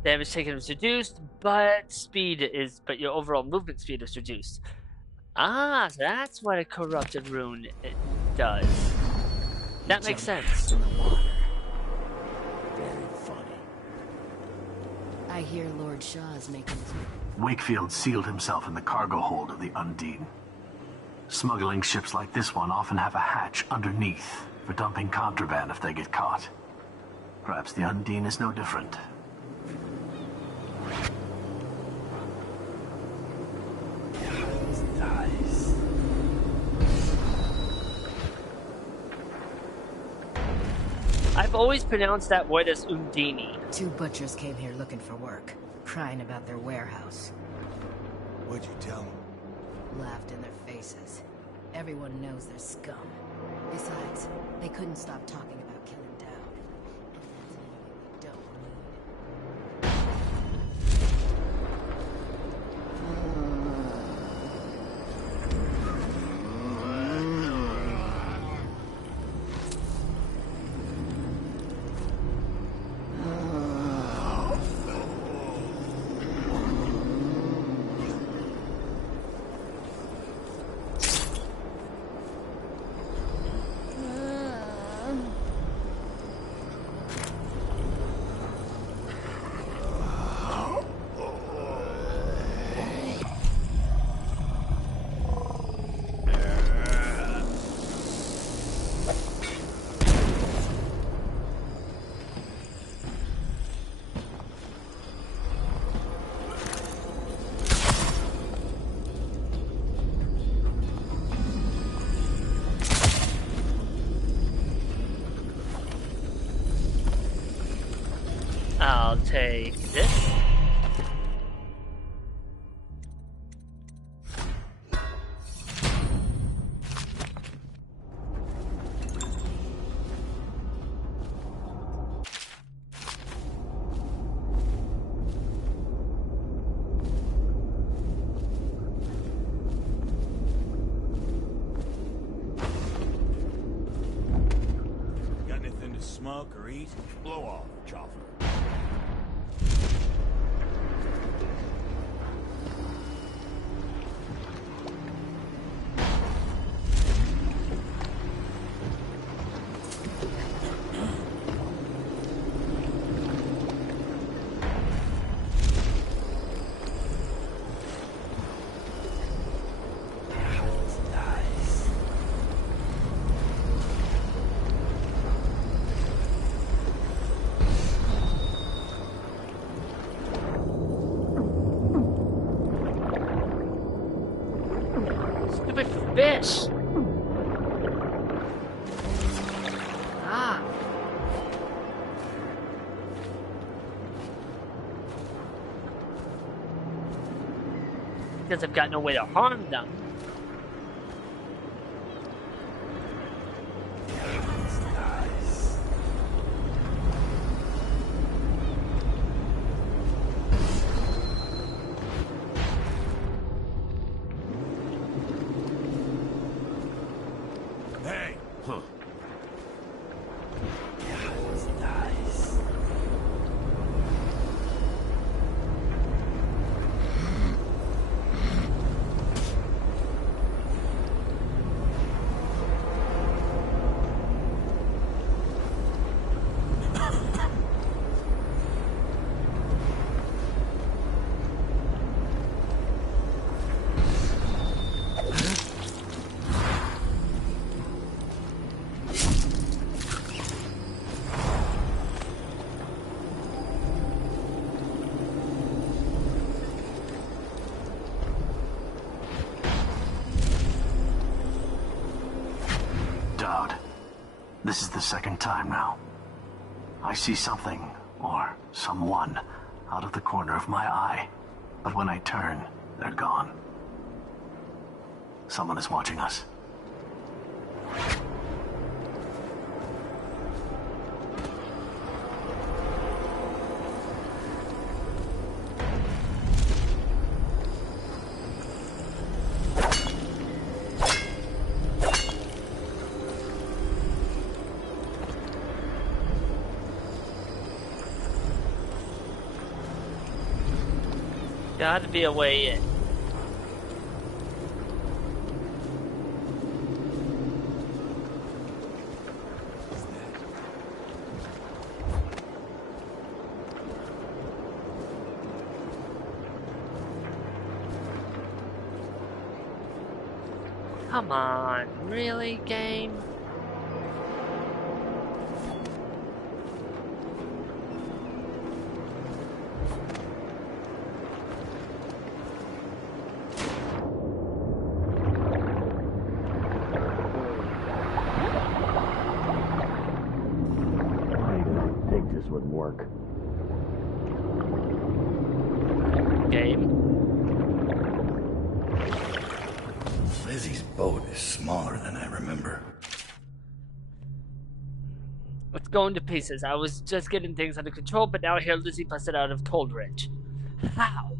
Damage taken was reduced. but your overall movement speed is reduced. Ah, so that's what a corrupted rune does. That makes sense. In the water. Very funny. I hear Lord Shaw's making. Wakefield sealed himself in the cargo hold of the Undine. Smuggling ships like this one often have a hatch underneath for dumping contraband if they get caught. Perhaps the Undine is no different. I've always pronounced that word as Undini. 2 butchers came here looking for work, crying about their warehouse. What'd you tell them? Laughed in their faces. Everyone knows they're scum. Besides, they couldn't stop talking about killing Dowd. And that's an enemy we don't need. I'll take this. Got anything to smoke or eat? Blow off, chopper. Stupid fish! Ah! Because I've got no way to harm them. Hey! Huh. Dowd, this is the second time now. I see something, or someone, out of the corner of my eye. But when I turn, they're gone. Someone is watching us. Gotta be a way in. Come on, really, game? This would work. Game. Lizzie's boat is smaller than I remember. It's going to pieces. I was just getting things under control, but now I hear Lizzie busted out of Coldridge. How?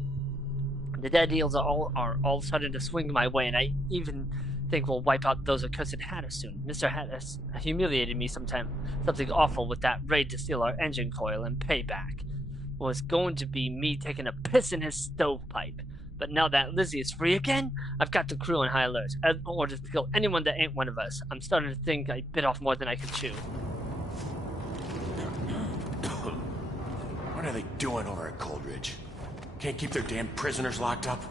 The dead eels are all starting to swing my way, and I even think we'll wipe out those accursed Hatters soon. Mr. Hatters humiliated me something awful with that raid to steal our engine coil, and payback was going to be me taking a piss in his stovepipe. But now that Lizzie is free again, I've got the crew on high alert, in order to kill anyone that ain't one of us. I'm starting to think I bit off more than I could chew. What are they doing over at Coldridge? Can't keep their damn prisoners locked up?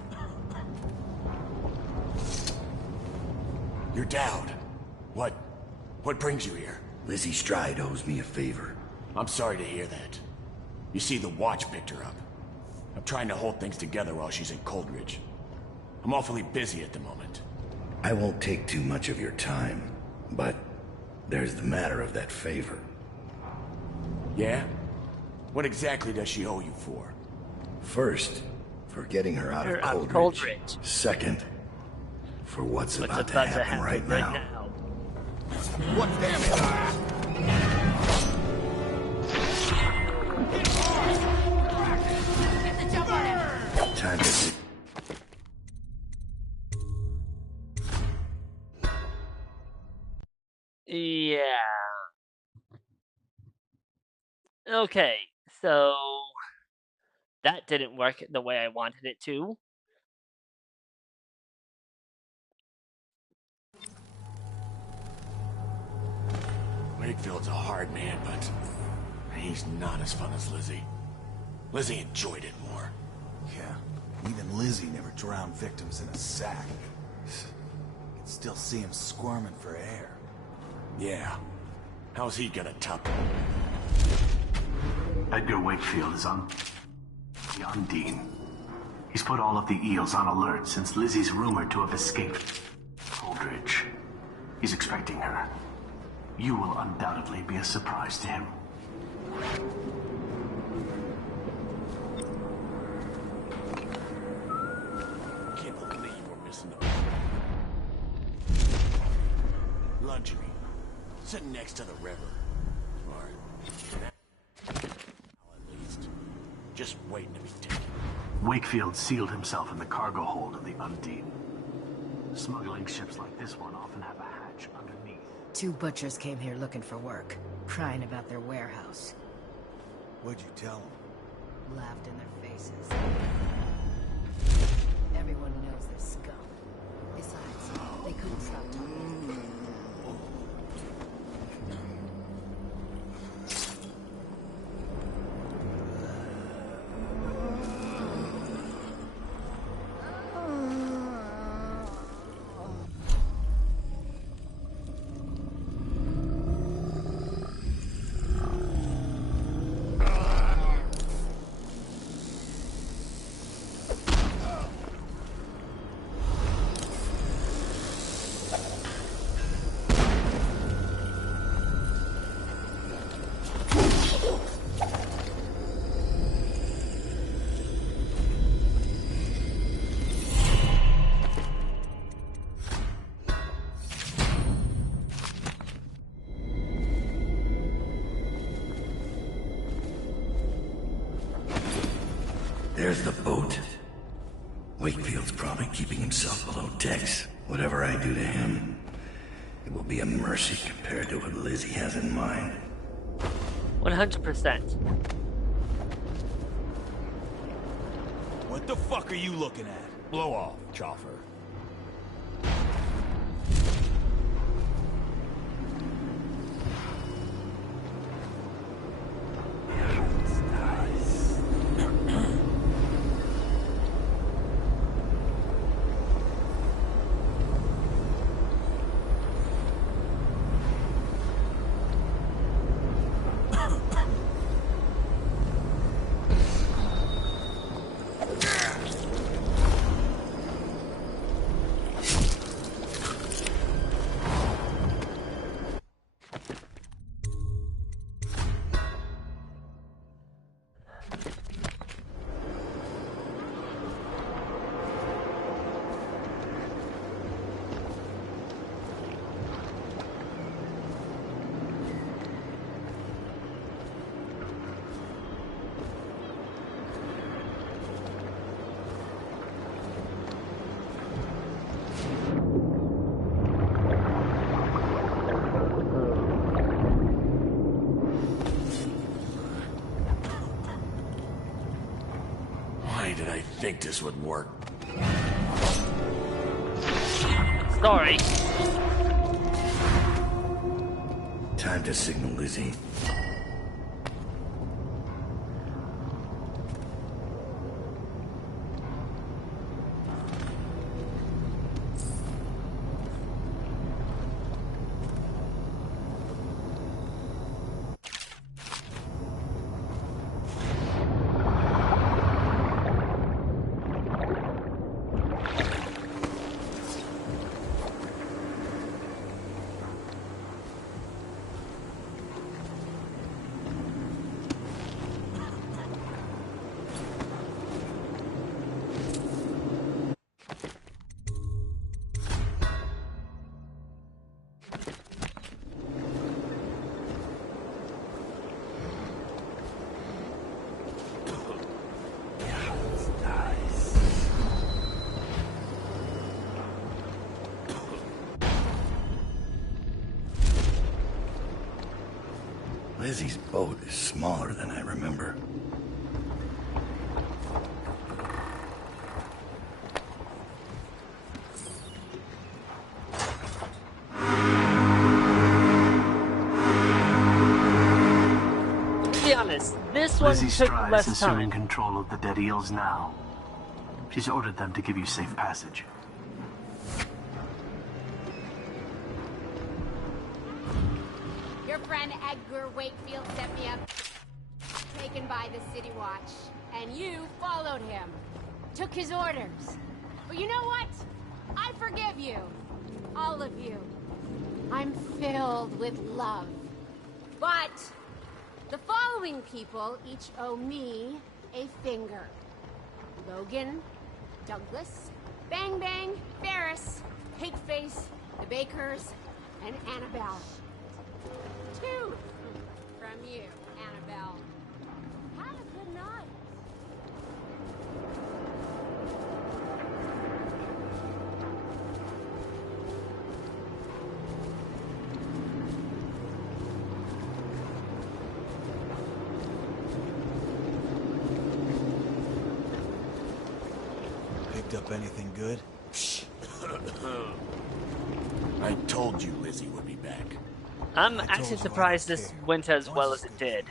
You're Dowd. What brings you here? Lizzie Stride owes me a favor. I'm sorry to hear that. You see, the Watch picked her up. I'm trying to hold things together while she's in Coldridge. I'm awfully busy at the moment. I won't take too much of your time, but there's the matter of that favor. Yeah? What exactly does she owe you for? First, for getting her out of Coldridge. Second, for what's about to happen right now. What damage? Get the jump on him! Time to... Yeah. Okay, so that didn't work the way I wanted it to. Wakefield's a hard man, but he's not as fun as Lizzie. Lizzie enjoyed it more. Yeah, even Lizzie never drowned victims in a sack. Can still see him squirming for air. Yeah. How's he gonna top it? Edgar Wakefield is on the Undine. He's put all of the eels on alert since Lizzie's rumored to have escaped Coldridge. He's expecting her. You will undoubtedly be a surprise to him. Can't believe we're missing the luxury. Sitting next to the river. Or at least. Just waiting to be taken. Wakefield sealed himself in the cargo hold of the Undine. Smuggling ships like this one often have a hatch underneath. 2 butchers came here looking for work, crying about their warehouse. What'd you tell them? Laughed in their faces. Everyone knows they're scum. Besides, they couldn't stop talking. There's the boat. Wakefield's probably keeping himself below decks. Whatever I do to him, it will be a mercy compared to what Lizzie has in mind. 100%. What the fuck are you looking at? Blow off, Choffer. Did I think this would work? Sorry. Time to signal Lizzie. Lizzie's boat is smaller than I remember. To be honest, this one Lizzie took Stride's less assuming time. control of the dead eels now. She's ordered them to give you safe passage. Your friend Edgar Wakefield set me up, taken by the City Watch, and you followed him. Took his orders. But you know what? I forgive you. All of you. I'm filled with love. But the following people each owe me a finger. Logan, Douglas, Bang Bang, Ferris, Pigface, the Bakers, and Annabelle. 2 from you, Annabelle. Have a good night. Picked up anything good? I told you Lizzie would be back. I'm actually surprised this went as well as it did.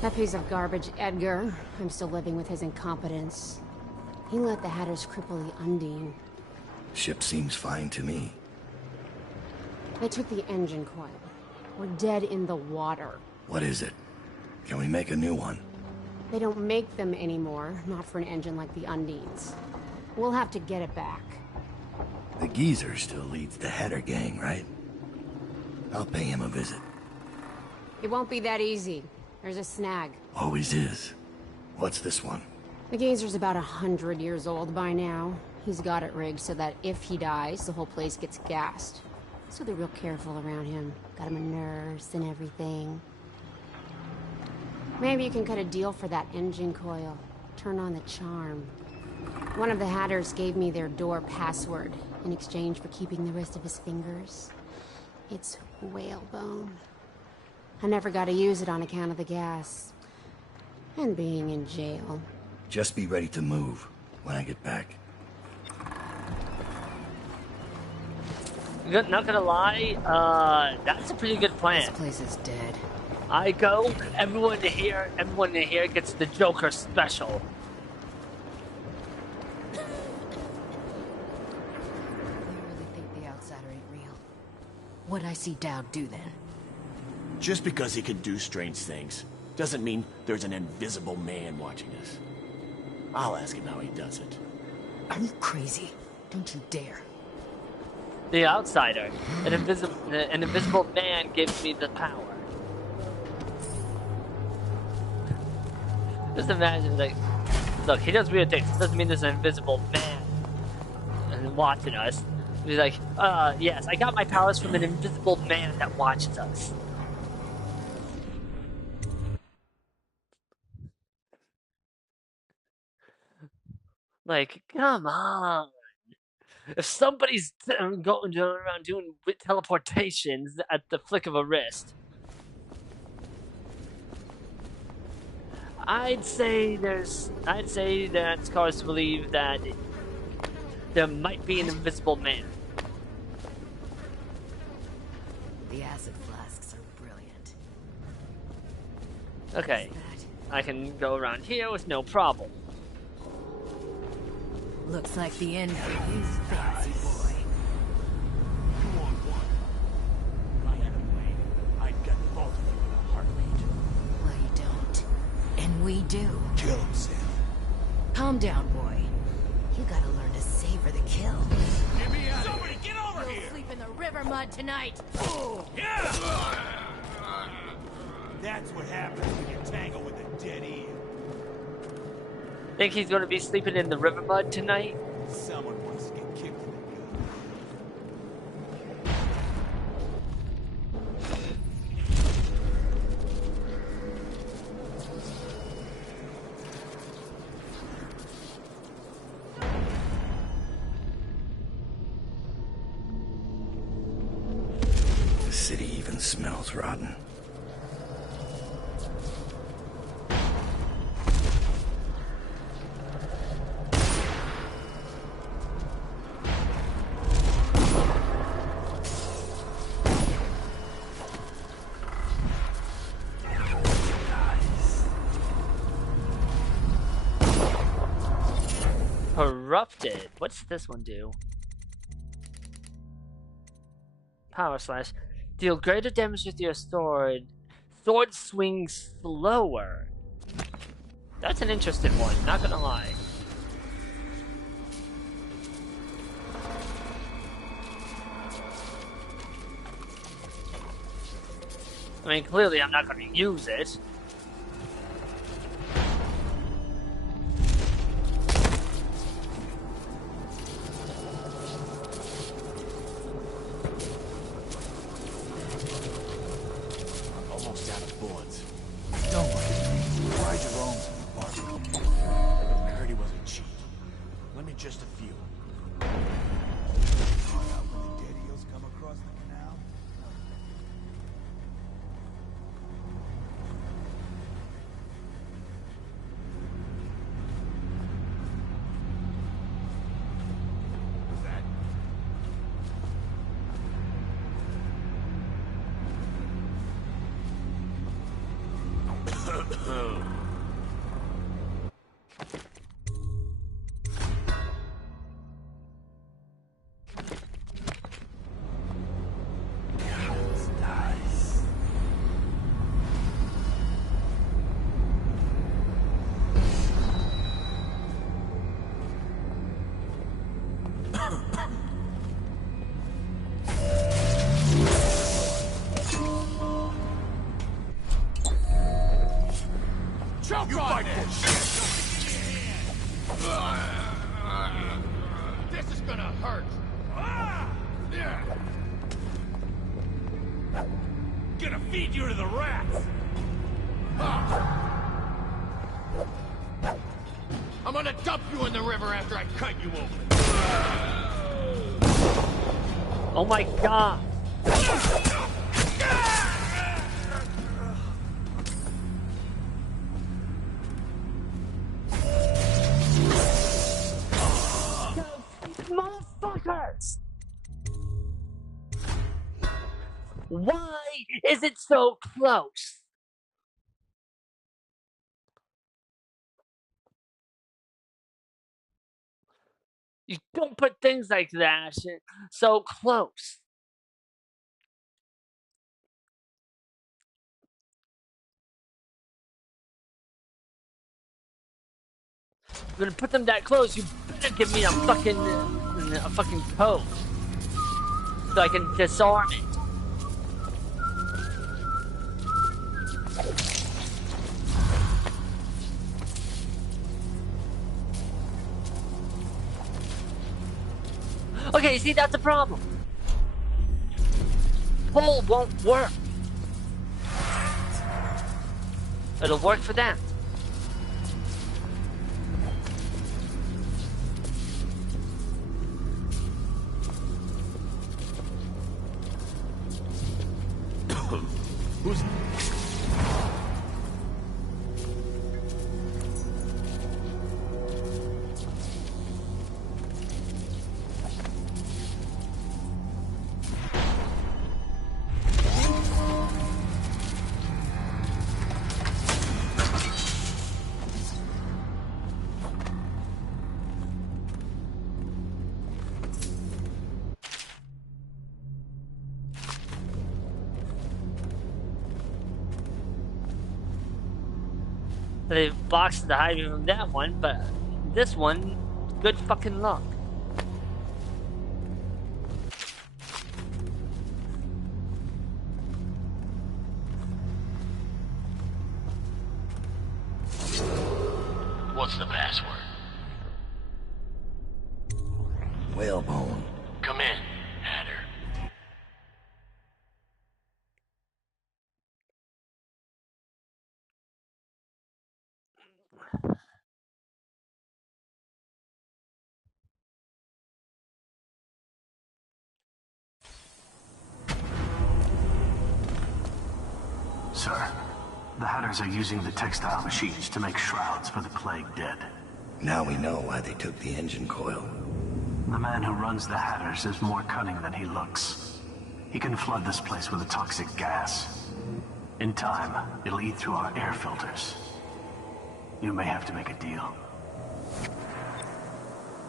That piece of garbage, Edgar. I'm still living with his incompetence. He let the Hatters cripple the Undine. Ship seems fine to me. They took the engine coil. We're dead in the water. What is it? Can we make a new one? They don't make them anymore, not for an engine like the Undine's. We'll have to get it back. The geezer still leads the Hatter gang, right? I'll pay him a visit. It won't be that easy. There's a snag. Always is. What's this one? The geezer's about 100 years old by now. He's got it rigged so that if he dies, the whole place gets gassed. So they're real careful around him. Got him a nurse and everything. Maybe you can cut a deal for that engine coil. Turn on the charm. One of the Hatters gave me their door password in exchange for keeping the rest of his fingers. It's whalebone. I never got to use it on account of the gas. And being in jail. Just be ready to move when I get back. Not gonna lie, that's a pretty good plan. This place is dead. I go, everyone here gets the Joker special. You really think the outsider ain't real? What'd I see Dowd do then? Just because he can do strange things doesn't mean there's an invisible man watching us. I'll ask him how he does it. Are you crazy? Don't you dare. The outsider. An invisible man gives me the power. Just imagine, like, look, he does weird things. It doesn't mean there's an invisible man watching us. He's like, yes, I got my powers from an invisible man that watches us. Like, come on. If somebody's going around doing teleportations at the flick of a wrist, I'd say that's cause to believe that there might be an invisible man. The acid flasks are brilliant. Okay, I can go around here with no problem. Looks like the end for you, fancy boy. Come on, one. If I had a way, I'd get both of you in a heartbeat. Well, you don't. And we do. Kill him, Sam. Calm down, boy. You gotta learn to savor the kill. Get me out! Somebody get over You'll sleep in the river mud tonight. Yeah! That's what happens when you tangle with a dead eel. Think he's gonna be sleeping in the river mud tonight? Someone wants to get kicked in the gut. The city even smells rotten. Corrupted. What's this one do? Power slash. Deal greater damage with your sword. Sword swings slower. That's an interesting one, not gonna lie. I mean, clearly I'm not gonna use it. Almost out of bullets. Don't worry. Try Jerome's in the barber. I heard he wasn't cheap. Lend me just a few. Find out when the dead eels come across the canal. Choke on this! This is gonna hurt. Gonna feed you to the rats. I'm gonna dump you in the river after I cut you open. Oh my god! Motherfuckers! Why is it so close? You don't put things like that so close. You're gonna put them that close, you better give me a fucking code. So I can disarm it. Okay, see, that's the problem. Pull won't work. It'll work for them. Who's... They boxed the hiding from that one, but this one, good fucking luck. What's the password? Whalebone. Come in, Hatter. Sir, the Hatters are using the textile machines to make shrouds for the plague dead. Now we know why they took the engine coil. The man who runs the Hatters is more cunning than he looks. He can flood this place with a toxic gas. In time, it'll eat through our air filters. You may have to make a deal.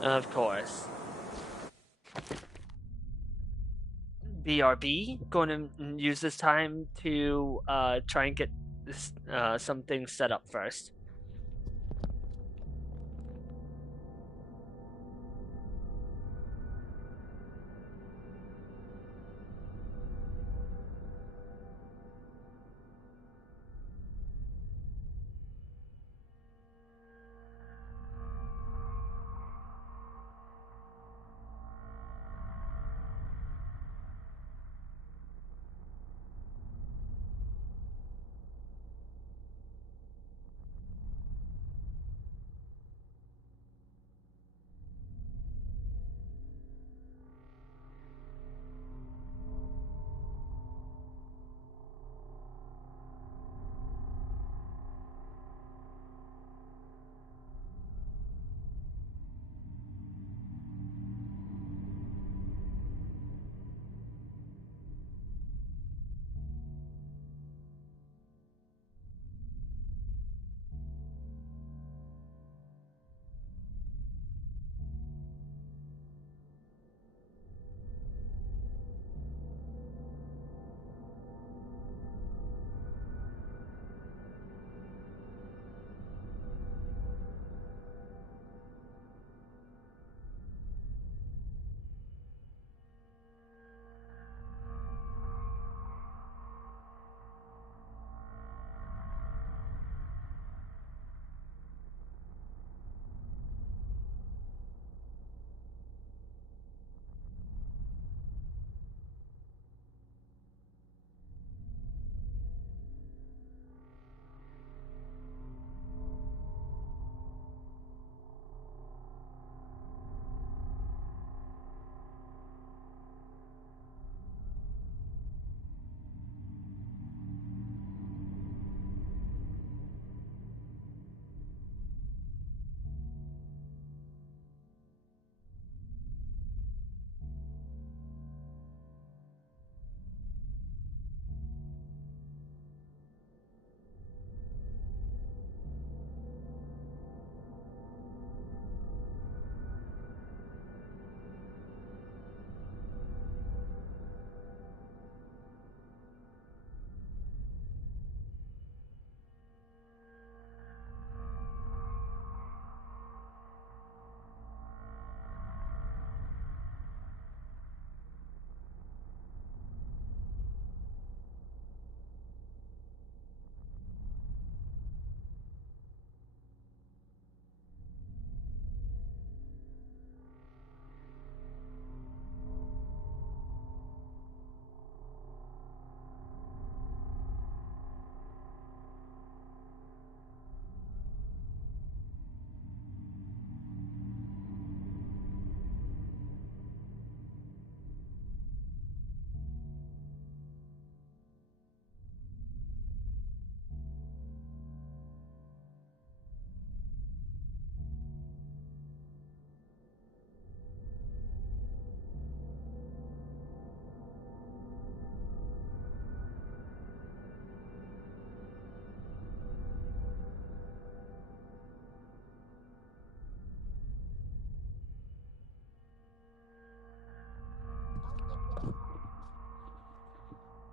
Of course. BRB going to use this time to try and get this, something set up first.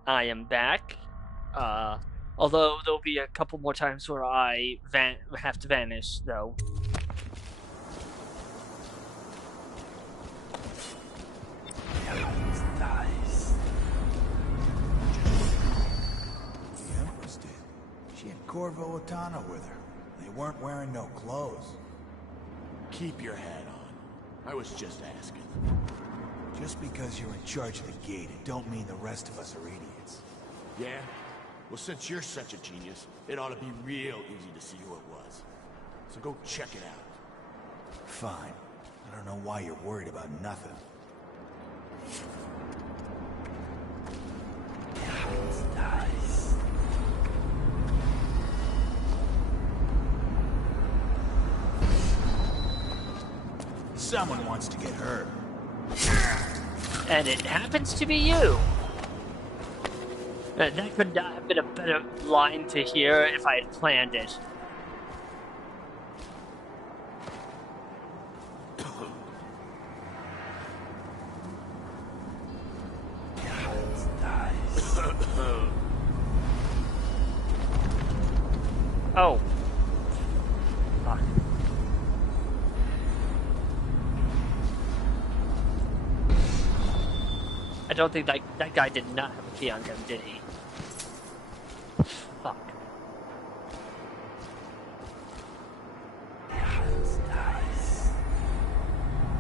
I am back. Although there'll be a couple more times where I have to vanish, though. Nice. The Empress did. She had Corvo Otana with her. They weren't wearing no clothes. Keep your hat on. I was just asking. Just because you're in charge of the gate, it don't mean the rest of us are idiots. Yeah? Well, since you're such a genius, it ought to be real easy to see who it was. So go check it out. Fine. I don't know why you're worried about nothing. Nice. Someone wants to get hurt. And it happens to be you. That could not have been a better line to hear if I had planned it. Oh. Fuck. I don't think that guy did not have a key on him, did he? Fuck.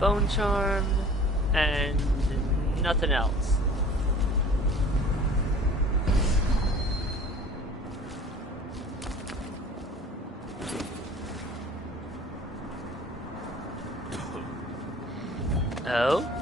Bone charm and nothing else. Oh?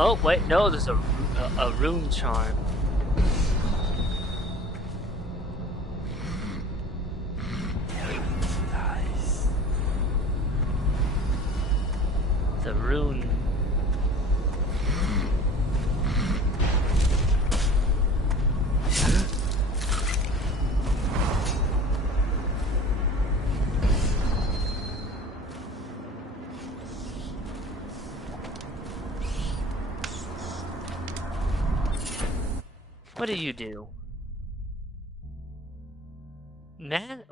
Oh, wait, no, there's a rune charm. Nice. The rune. What do you do?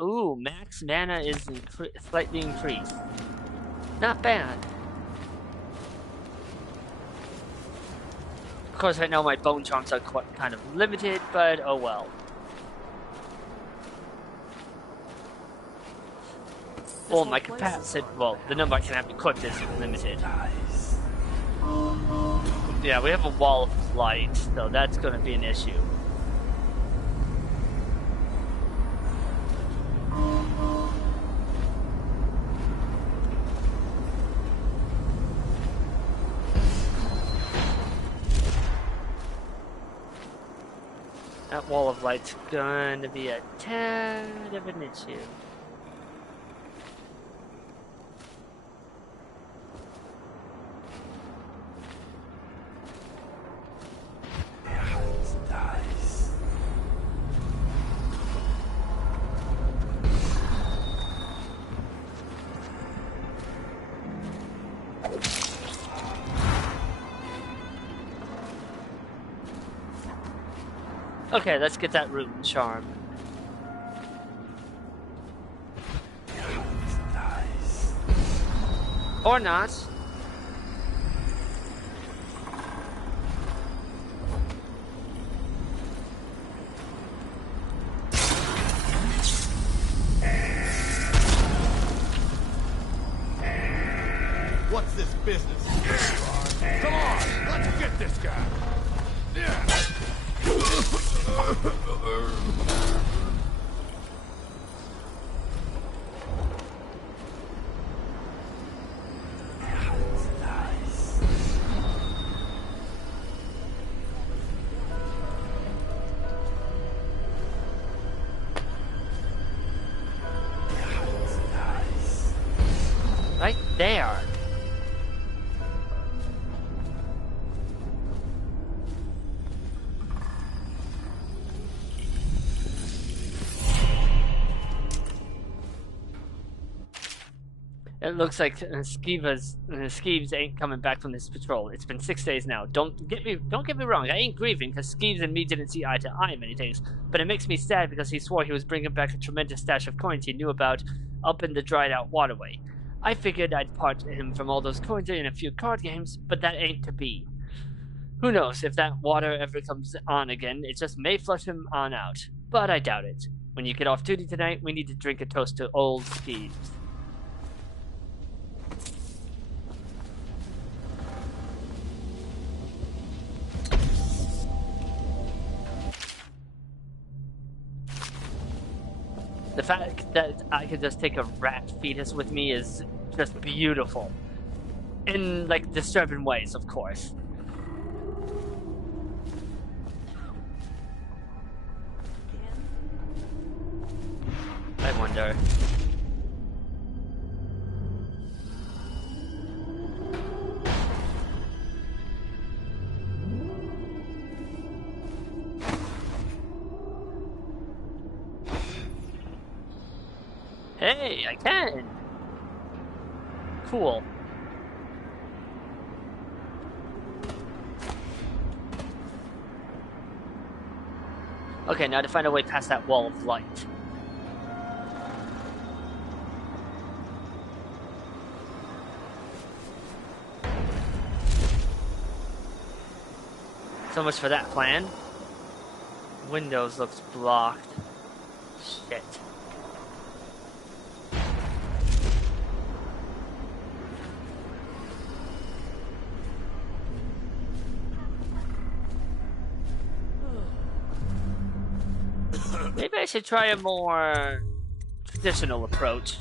Ooh, max mana is slightly increased. Not bad. Of course, I know my bone charms are kind of limited, but oh well. Well, my capacity, well, the number I can have equipped is limited. Yeah, we have a wall of light, so that's going to be an issue. That wall of light's going to be a tad of an issue. Okay, let's get that rune charm. Nice. Or not. What's this business? Come on, let's get this guy. Right there. It looks like Skeeves ain't coming back from this patrol. It's been 6 days now. Don't get me wrong. I ain't grieving because Skeeves and me didn't see eye to eye many things. But it makes me sad because he swore he was bringing back a tremendous stash of coins he knew about up in the dried out waterway. I figured I'd part him from all those coins in a few card games, but that ain't to be. Who knows if that water ever comes on again? It just may flush him on out, but I doubt it. When you get off duty tonight, we need to drink a toast to old Skeeves. The fact that I could just take a rat fetus with me is just beautiful. In, like, disturbing ways, of course. I wonder. Hey, I can! Cool. Okay, now to find a way past that wall of light. So much for that plan. Windows looks blocked. Shit. Maybe I should try a more traditional approach.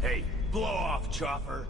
Hey, blow off, chopper.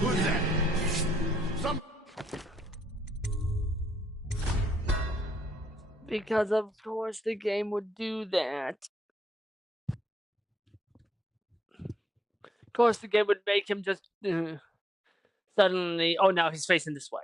Who's that? Some. Because of course the game would do that. Of course the game would make him just suddenly. Oh, now he's facing this way.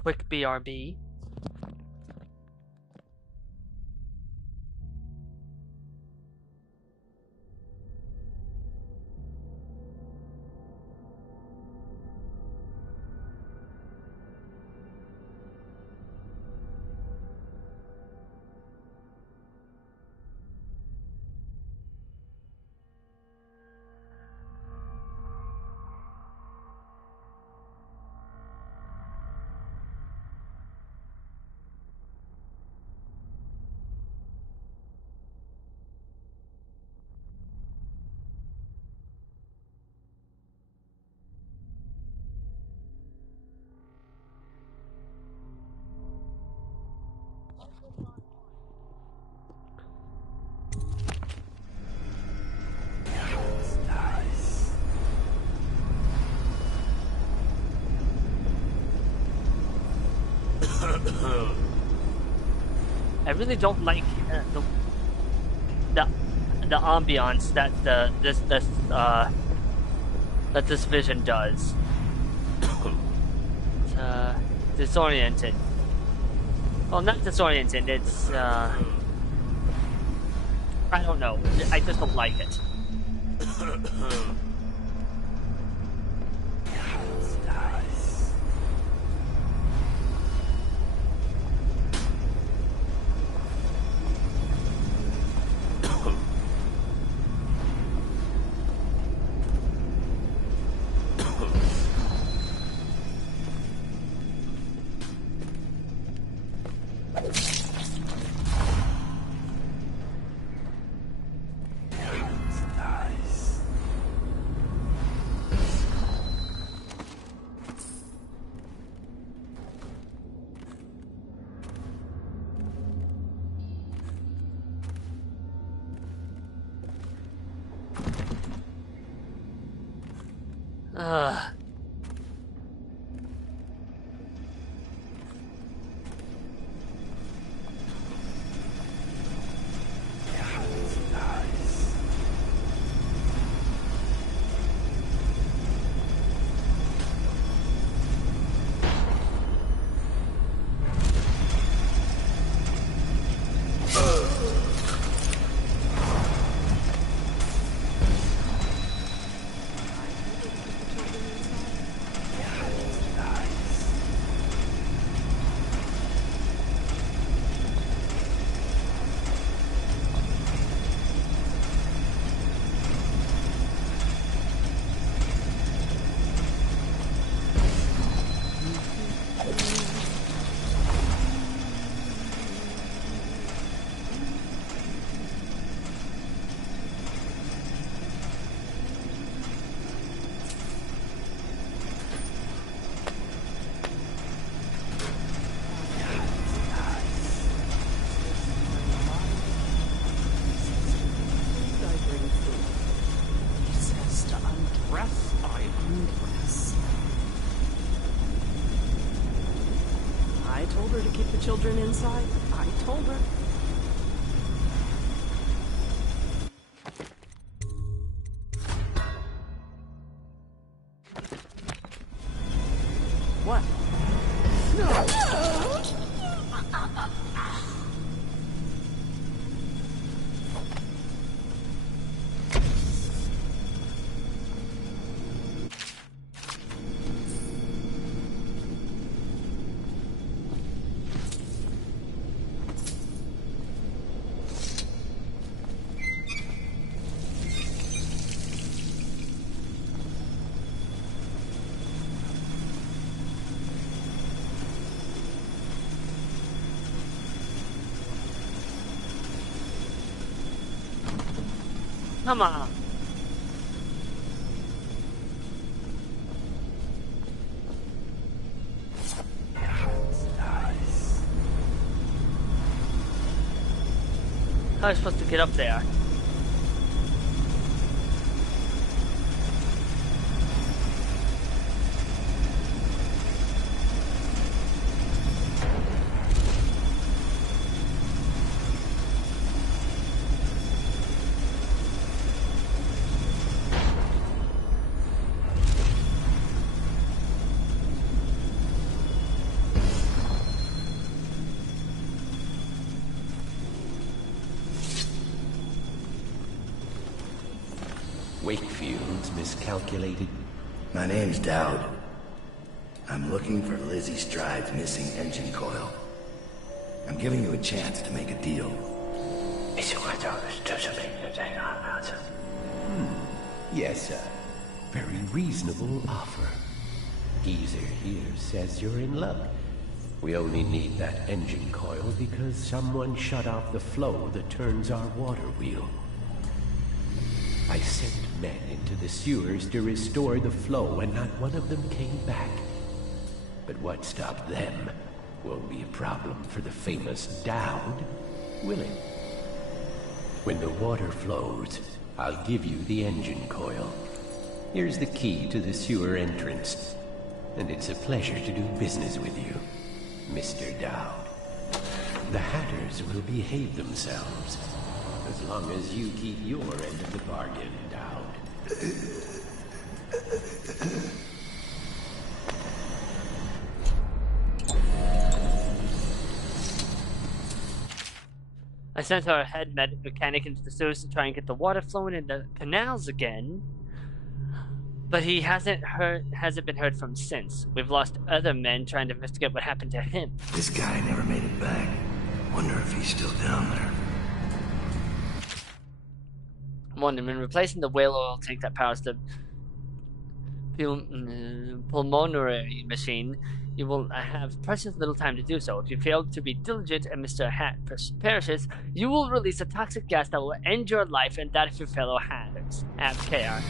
quick BRB. I really don't like the ambiance that this vision does. It's disoriented. Well, not disoriented. It's I don't know. I just don't like it. Children inside. I told her. What? No. Come on. How am I supposed to get up there? Wakefield's miscalculated? My name's Dowd. I'm looking for Lizzie Stride's missing engine coil. I'm giving you a chance to make a deal. Yes, sir. Very reasonable offer. Geezer here says you're in luck. We only need that engine coil because someone shut off the flow that turns our water wheel. I sent men into the sewers to restore the flow, and not one of them came back. But what stopped them won't be a problem for the famous Dowd, will it? When the water flows, I'll give you the engine coil. Here's the key to the sewer entrance. And it's a pleasure to do business with you, Mr. Dowd. The Hatters will behave themselves, as long as you keep your end of the bargain, Dowd. I sent our head mechanic into the sewers to try and get the water flowing in the canals again, but he hasn't been heard from since. We've lost other men trying to investigate what happened to him. This guy never made it back. Wonder if he's still down there. When replacing the whale oil tank that powers the pulmonary machine, you will have precious little time to do so. If you fail to be diligent and Mr. Hat perishes, you will release a toxic gas that will end your life and that of your fellow Hatters. ABKR.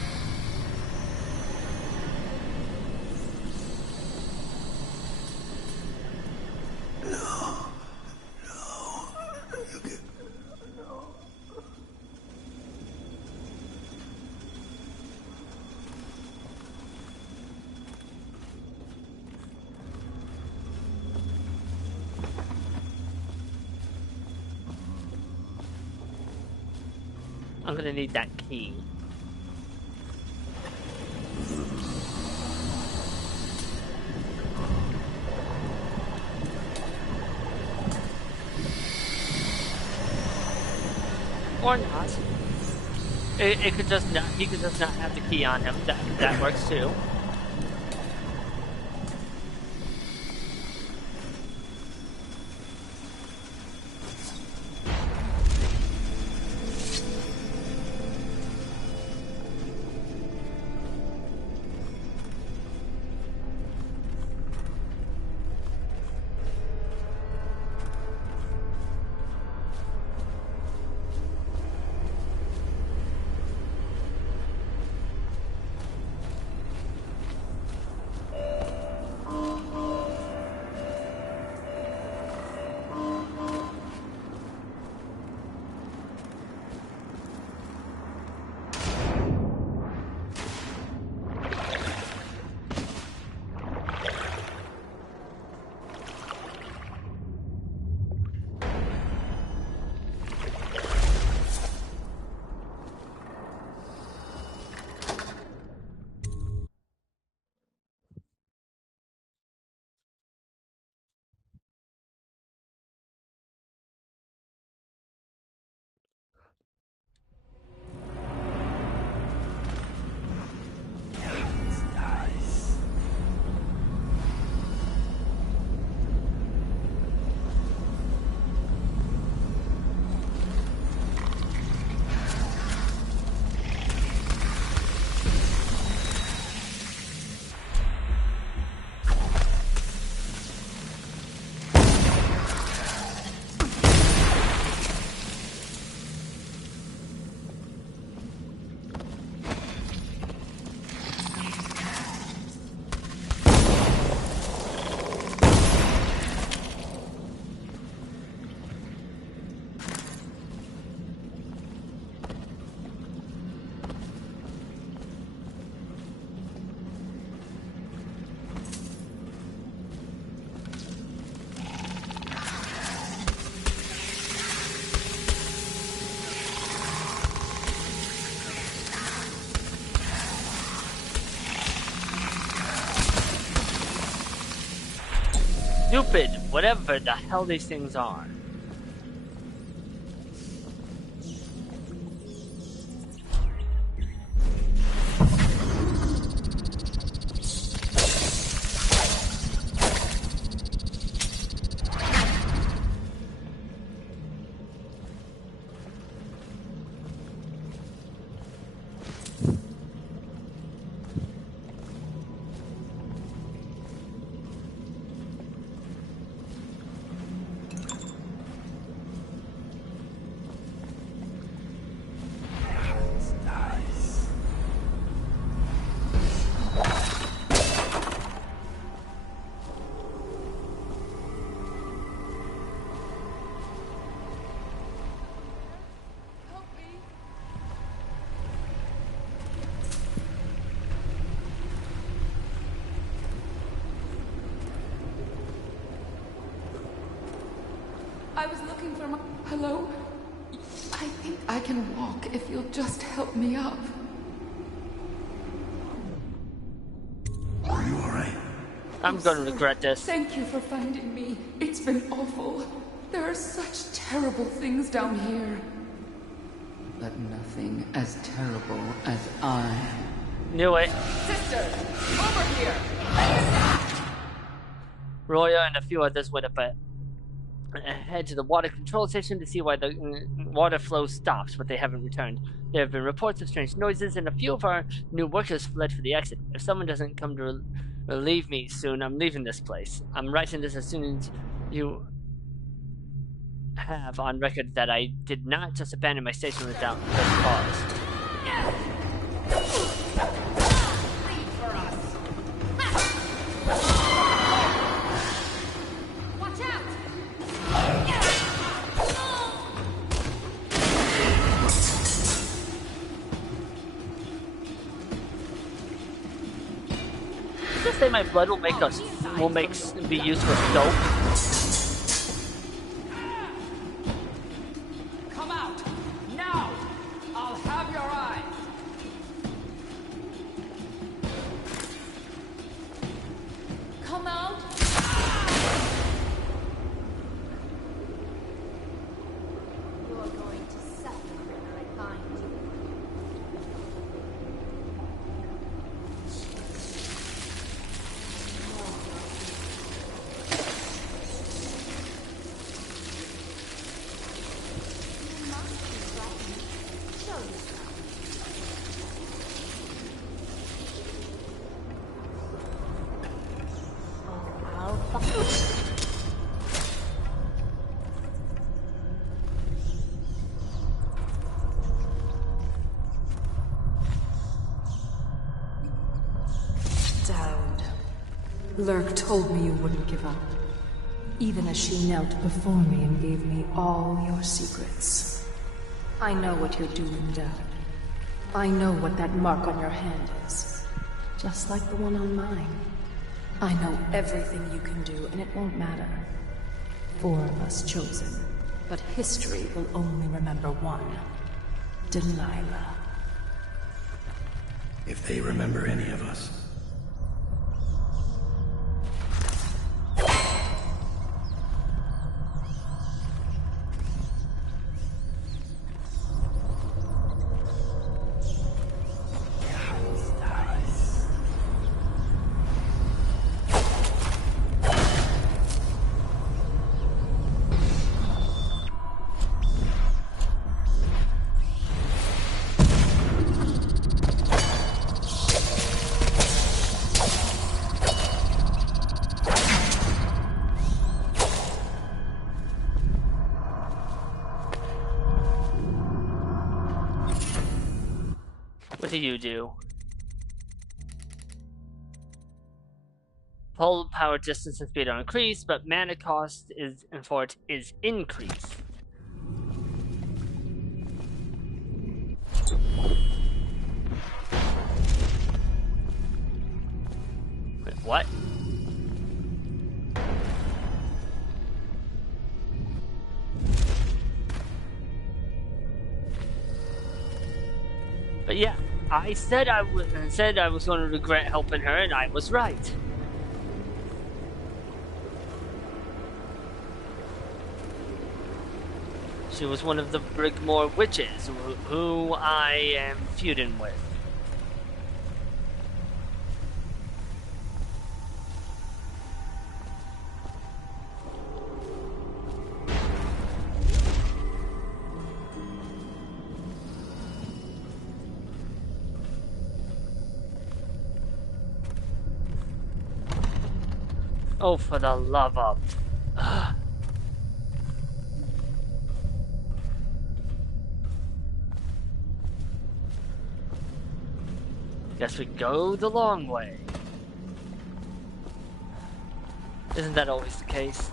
I'm gonna need that key. Or not. It could just not. He could just not have the key on him. That works too. Stupid, whatever the hell these things are. I can walk if you'll just help me up. Are you alright? I'm gonna regret this. Thank you for finding me. It's been awful. There are such terrible things down here. But nothing as terrible as I. Knew it. Sister, over here! Roya and a few others went up ahead to the water control station to see why the water flow stops, but they haven't returned. There have been reports of strange noises, and a few of our new workers fled for the exit. If someone doesn't come to relieve me soon, I'm leaving this place. I'm writing this as soon as you have on record that I did not just abandon my station without just cause. Say my blood will be used for soap. Come out! Now! I'll have your eyes! Come out! You're going to suffer when I find you. Dowd. Lurk told me you wouldn't give up. Even as she knelt before me and gave me all your secrets. I know what you're doing, Dowd. I know what that mark on your hand is. Just like the one on mine. I know everything you can do, and it won't matter. 4 of us chosen. But history will only remember one. Delilah. If they remember any of us. What do you do? Hull power distance and speed are increased, but mana cost for it is increased. Wait, what? But yeah, I said I was going to regret helping her, and I was right. She was one of the Brigmore witches, who I am feuding with. Oh, for the love of... Ugh. Guess we go the long way. Isn't that always the case?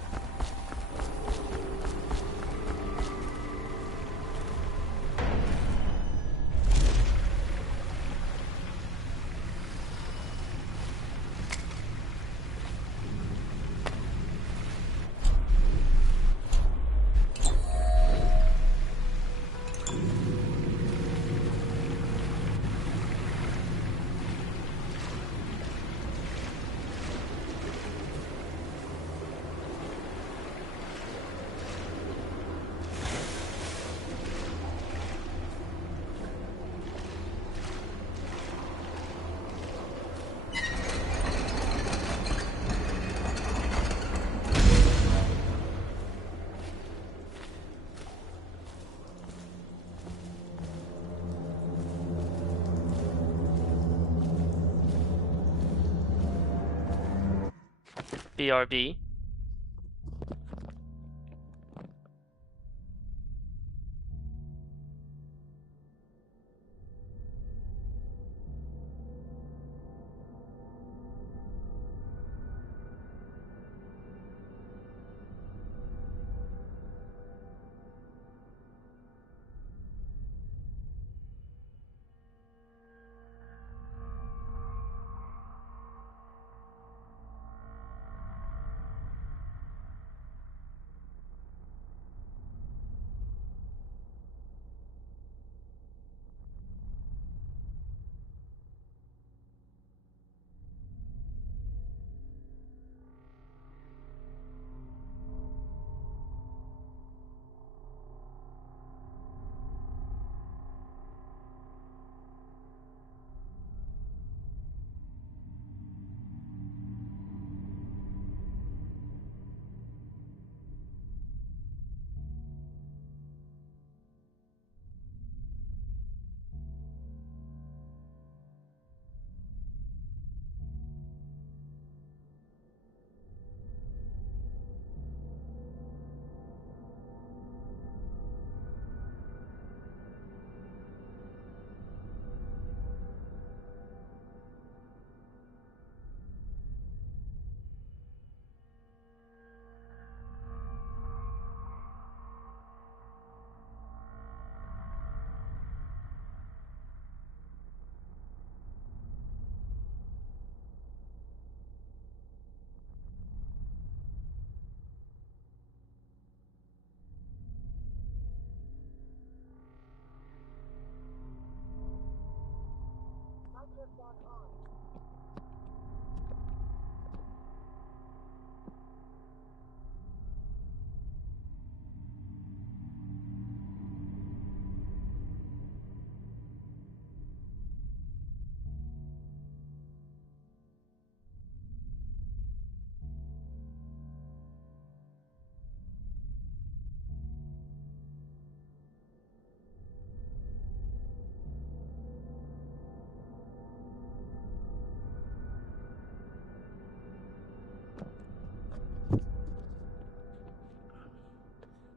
BRB.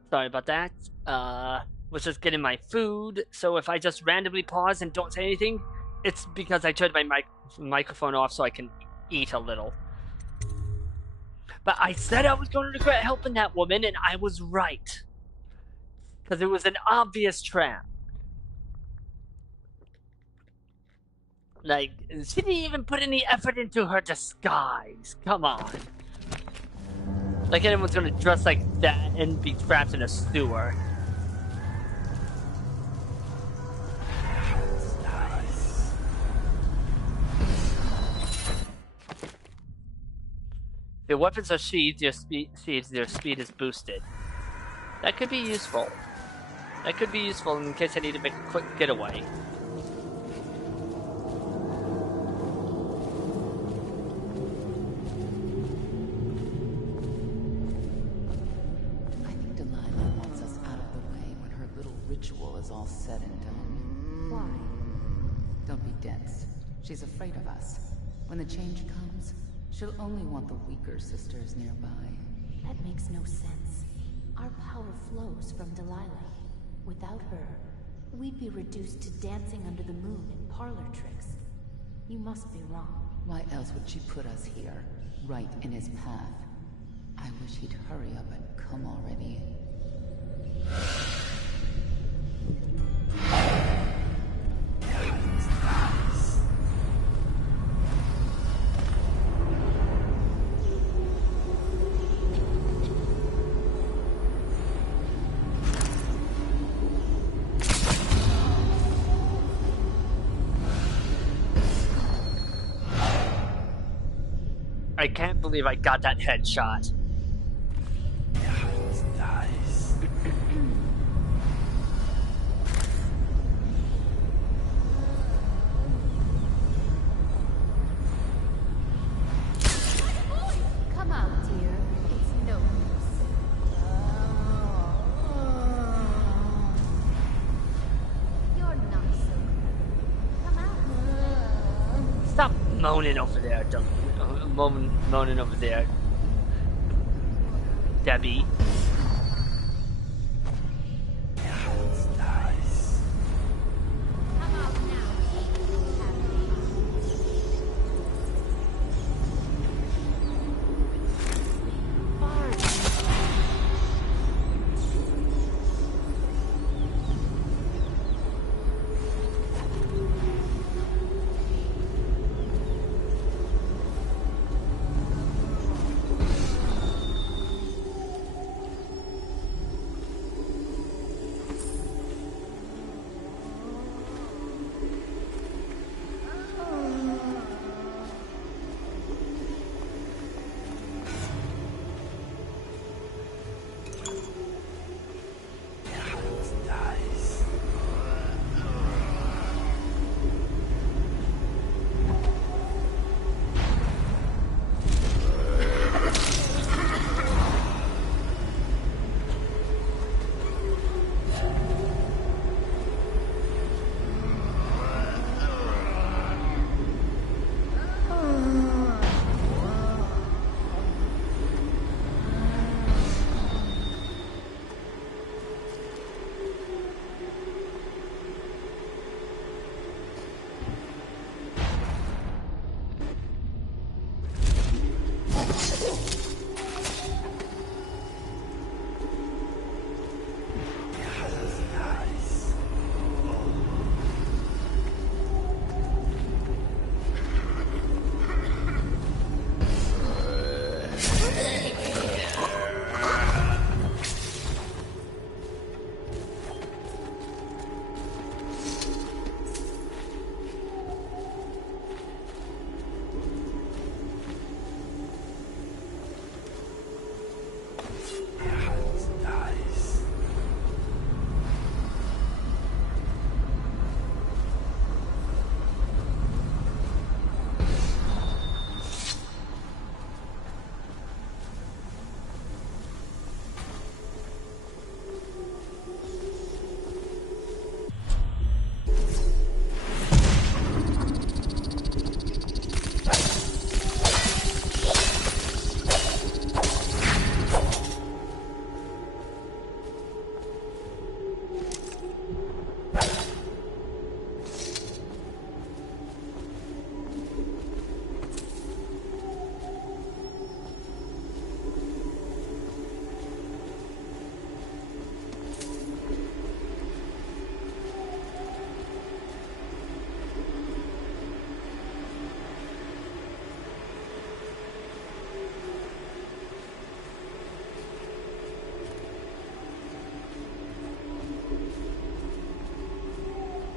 Sorry about that. Was just getting my food, so if I just randomly pause and don't say anything, it's because I turned my microphone off so I can eat a little. But I said I was going to regret helping that woman, and I was right. Because it was an obvious trap. Like, she didn't even put any effort into her disguise. Come on. Like anyone's gonna dress like that and be trapped in a sewer. If your weapons are sheathed, your speed is boosted. That could be useful. That could be useful in case I need to make a quick getaway. All said and done. Why? Don't be dense. She's afraid of us. When the change comes, she'll only want the weaker sisters nearby. That makes no sense. Our power flows from Delilah. Without her, we'd be reduced to dancing under the moon and parlor tricks. You must be wrong. Why else would she put us here, right in his path? I wish he'd hurry up and come already. I can't believe I got that headshot. Come out, dear. It's no use. You're not so clever. Come out. Stop moaning over there, moaning over there. Debbie.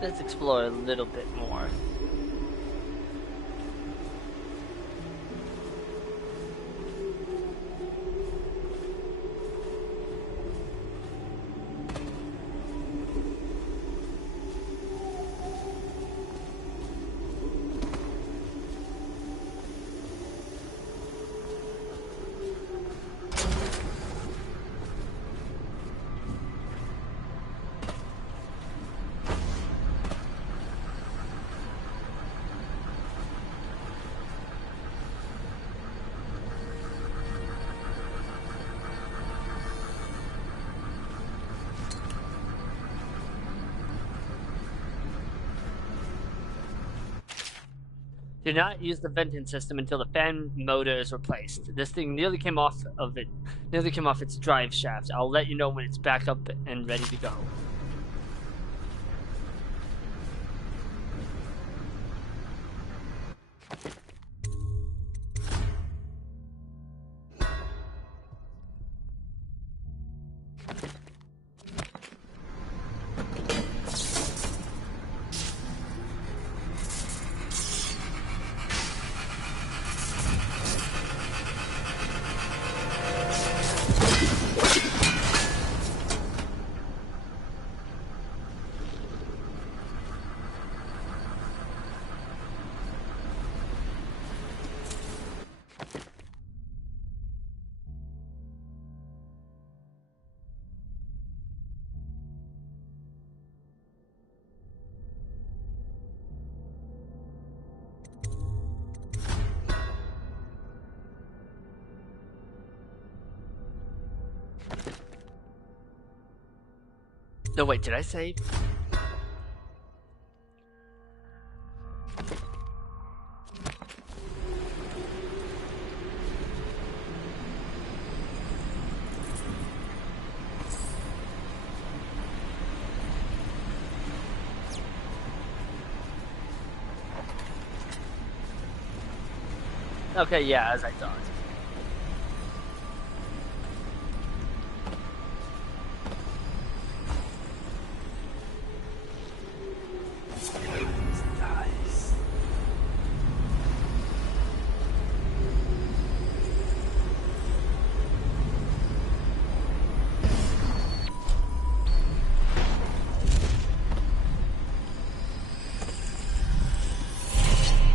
Let's explore a little bit more. Do not use the venting system until the fan motor is replaced. This thing nearly came off its drive shaft. I'll let you know when it's back up and ready to go. No, wait, did I save? Okay, yeah, as I thought.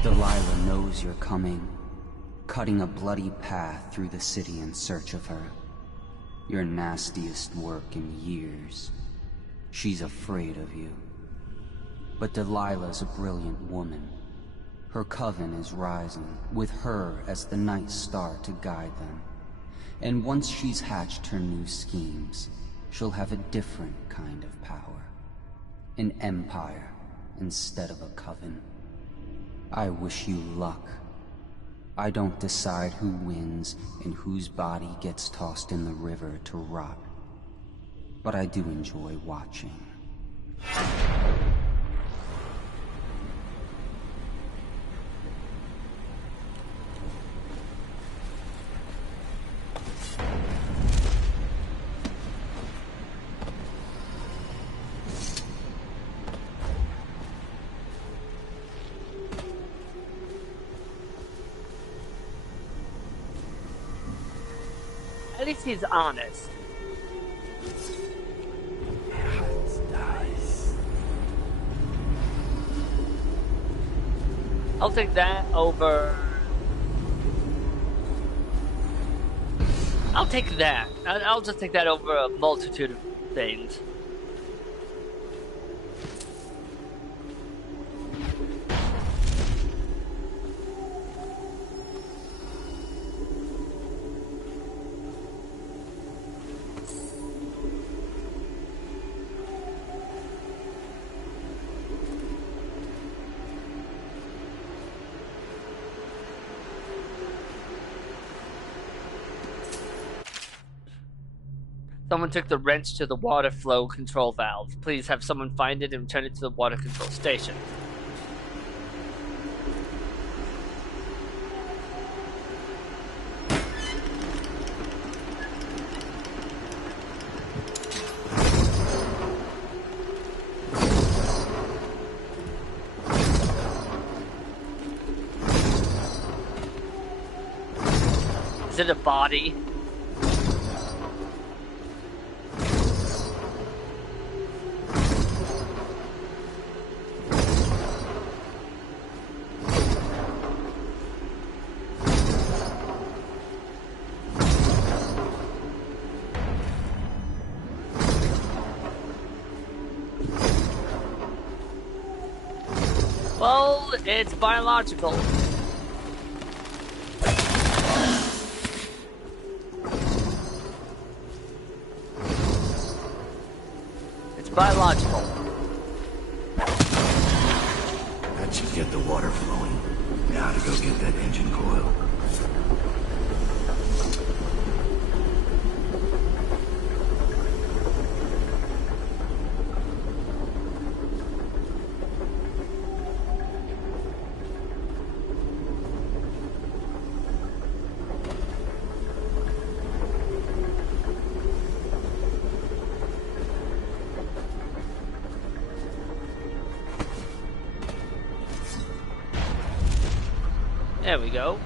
Delilah knows you're coming, cutting a bloody path through the city in search of her. Your nastiest work in years. She's afraid of you. But Delilah's a brilliant woman. Her coven is rising, with her as the night star to guide them. And once she's hatched her new schemes, she'll have a different kind of power. An empire instead of a coven. I wish you luck. I don't decide who wins and whose body gets tossed in the river to rot. But I do enjoy watching. At least he's honest. I'll take that over... I'll take that. I'll just take that over a multitude of things. Someone took the wrench to the water flow control valve. Please have someone find it and return it to the water control station. Is it a body? Well, it's biological. It's biological. That should get the water flowing. Now to go get that engine coil. There we go.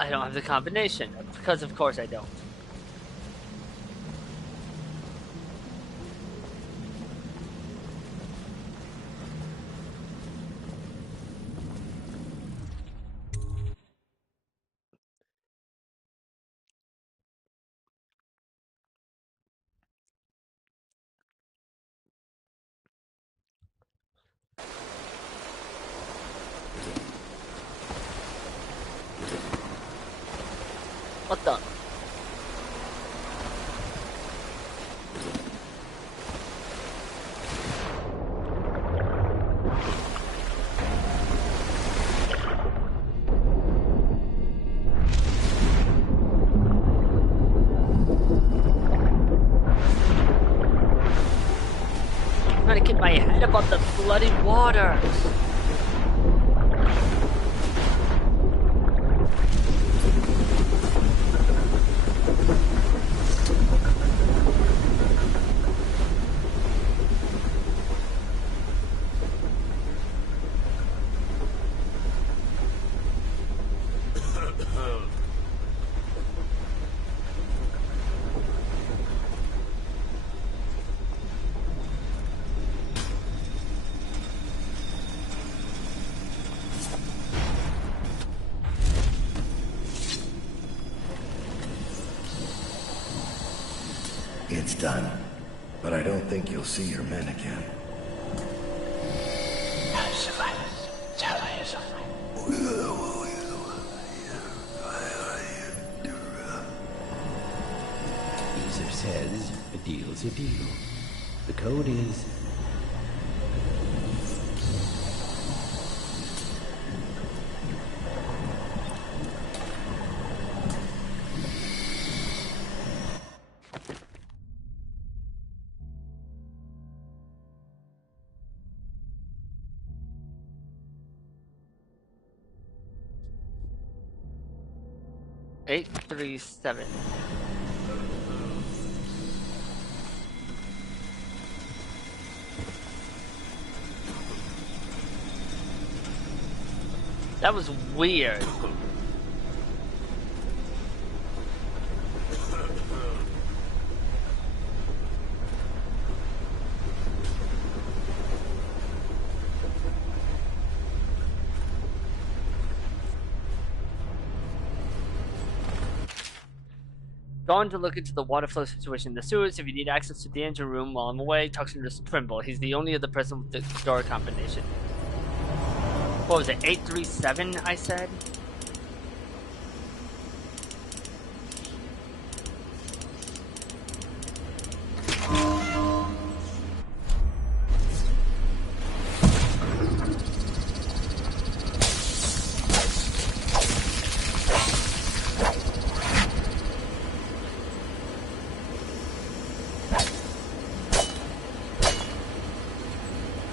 I don't have the combination, because of course I don't. What the? I'm trying to get my head above the bloody waters. It's done. But I don't think you'll see your men again. User says a deal's a deal. The code is... $837. That was weird. Going to look into the water flow situation in the sewers. If you need access to the engine room while I'm away, talk to Trimble. He's the only other person with the door combination. What was it, 837, I said?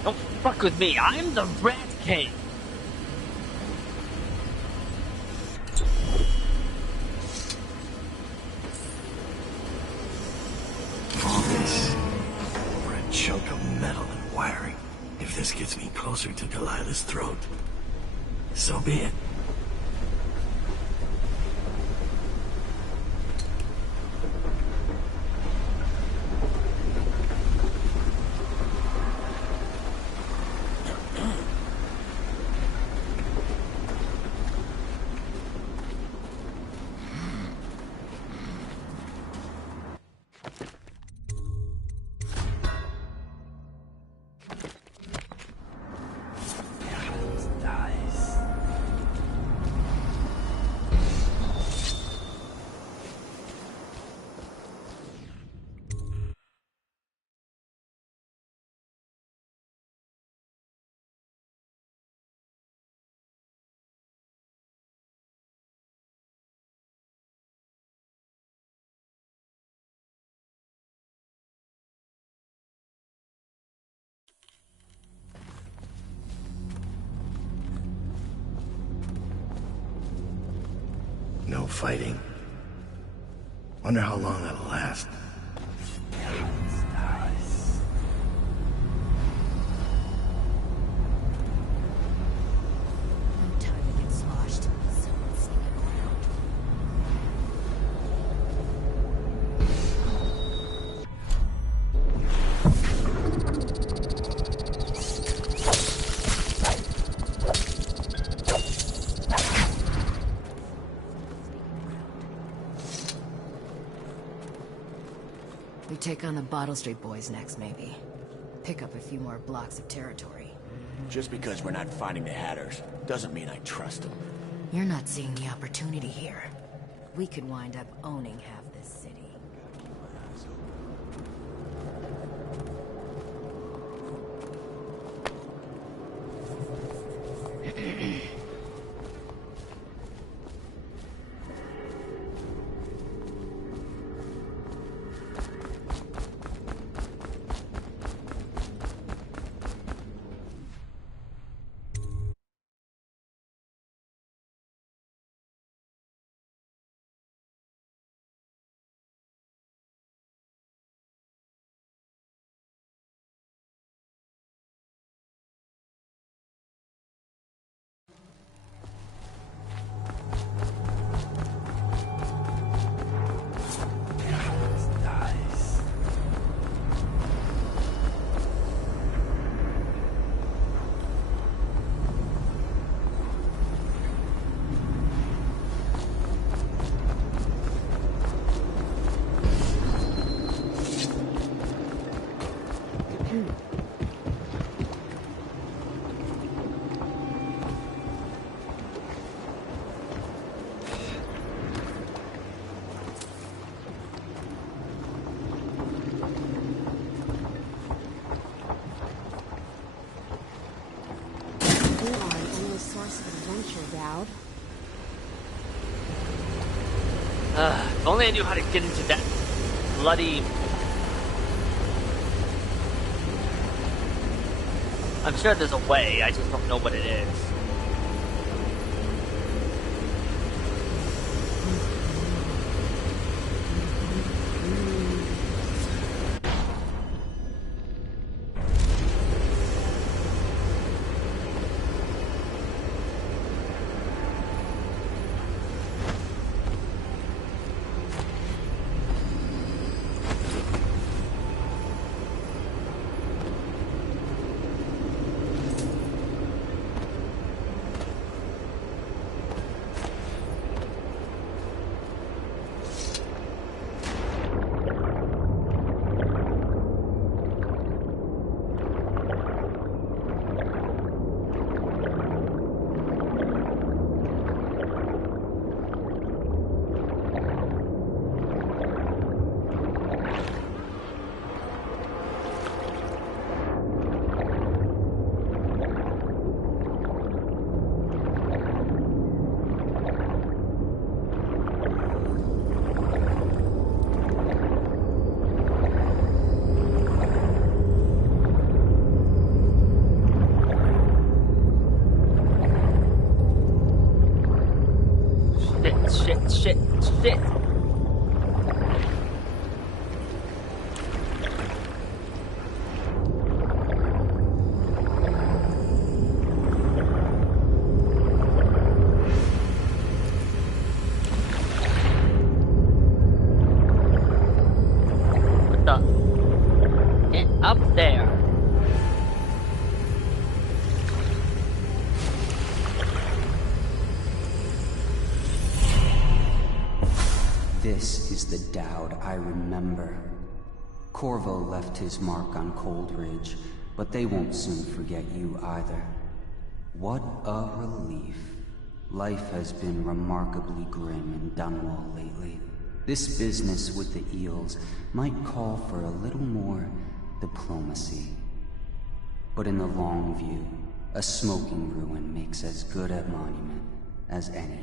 Don't fuck with me, I'm the Rat King! All this for a chunk of metal and wiring. If this gets me closer to Delilah's throat, so be it. No fighting. Wonder how long that'll last. No time to get sloshed. Someone's sneaking around. We take on the Bottle Street boys next, maybe. Pick up a few more blocks of territory. Just because we're not fighting the Hatters doesn't mean I trust them. You're not seeing the opportunity here. We could wind up owning half this city. If only I knew how to get into that bloody... I'm sure there's a way, I just don't know what it is. Shit. What the? Get up there. This is the Dowd I remember. Corvo left his mark on Cold Ridge, but they won't soon forget you either. What a relief. Life has been remarkably grim in Dunwall lately. This business with the eels might call for a little more diplomacy. But in the long view, a smoking ruin makes as good a monument as any.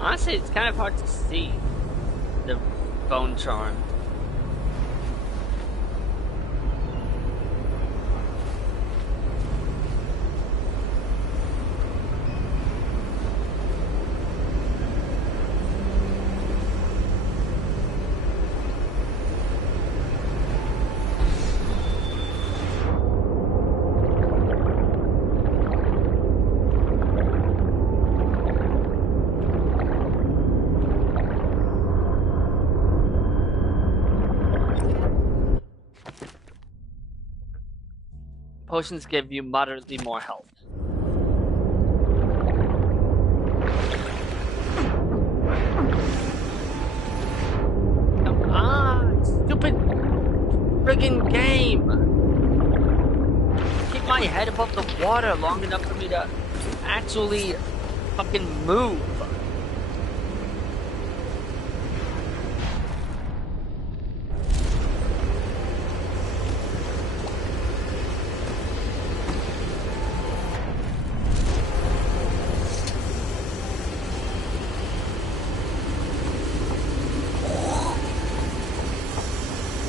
Honestly, it's kind of hard to see the bone charm. Potions give you moderately more health. Come on, stupid friggin' game! Keep my head above the water long enough for me to actually fucking move.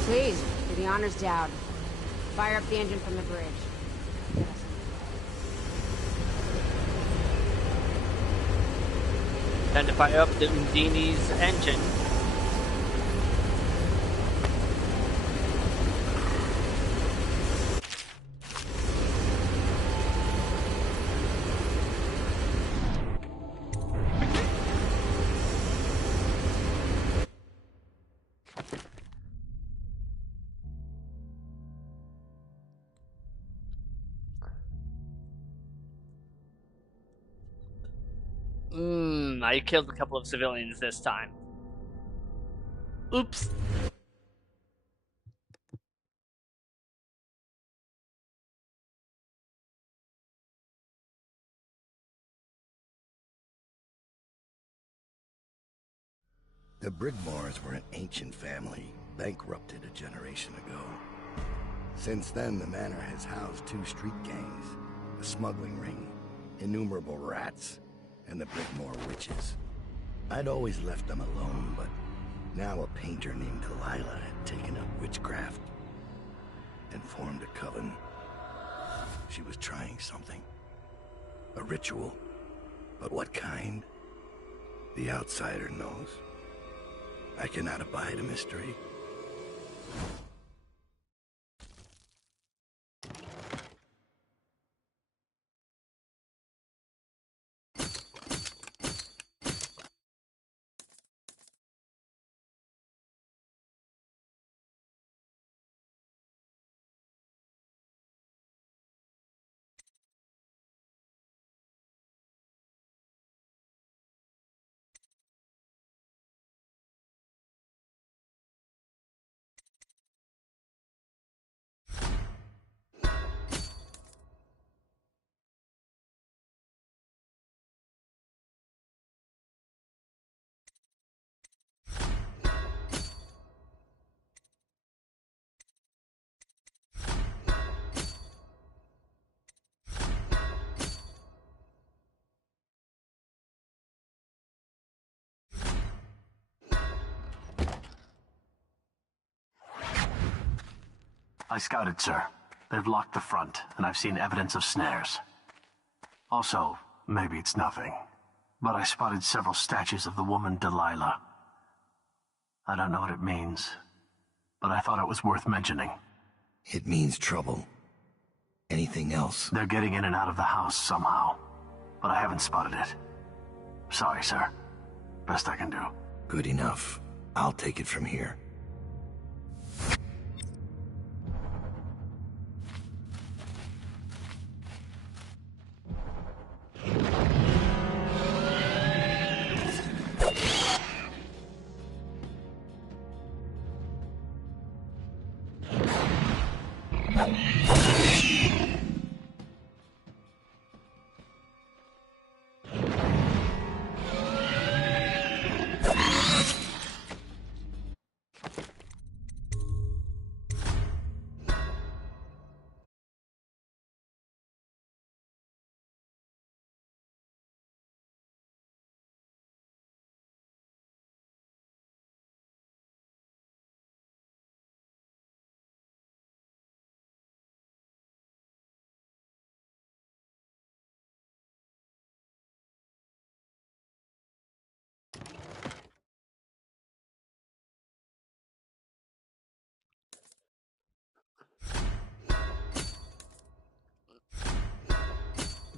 Please, do the honors down. Fire up the engine from the bridge. Time to fire up the Undini's engine. I killed a couple of civilians this time. Oops. The Brigmores were an ancient family, bankrupted a generation ago. Since then, the manor has housed 2 street gangs, a smuggling ring, innumerable rats, and the Brigmore witches. I'd always left them alone, but now a painter named Delilah had taken up witchcraft and formed a coven. She was trying something. A ritual. But what kind? The outsider knows. I cannot abide a mystery. I scouted, sir. They've locked the front, and I've seen evidence of snares. Also, maybe it's nothing, but I spotted several statues of the woman Delilah. I don't know what it means, but I thought it was worth mentioning. It means trouble. Anything else? They're getting in and out of the house somehow, but I haven't spotted it. Sorry, sir. Best I can do. Good enough. I'll take it from here.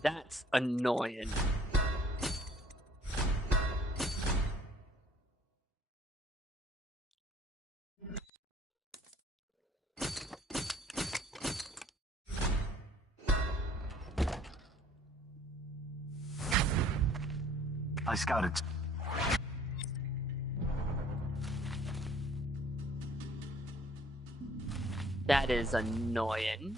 That's annoying. I scouted. That is annoying.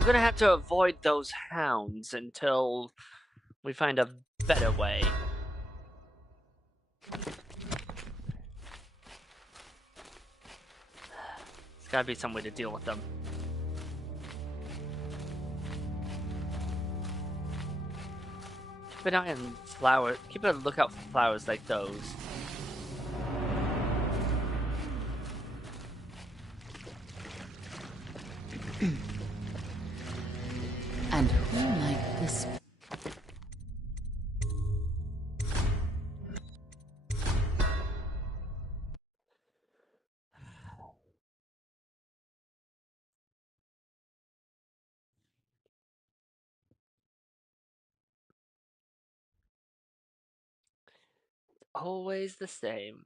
We're gonna have to avoid those hounds until we find a better way. There's gotta be some way to deal with them. Keep an eye on flowers. Keep a lookout for flowers like those. And who like this? Always the same.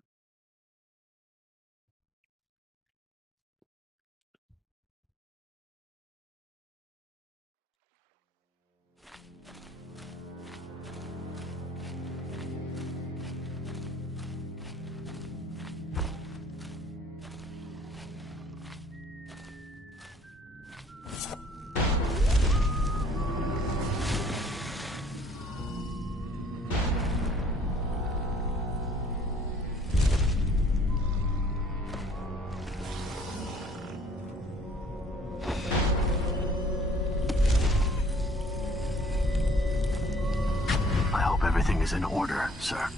I hope everything is in order, sir.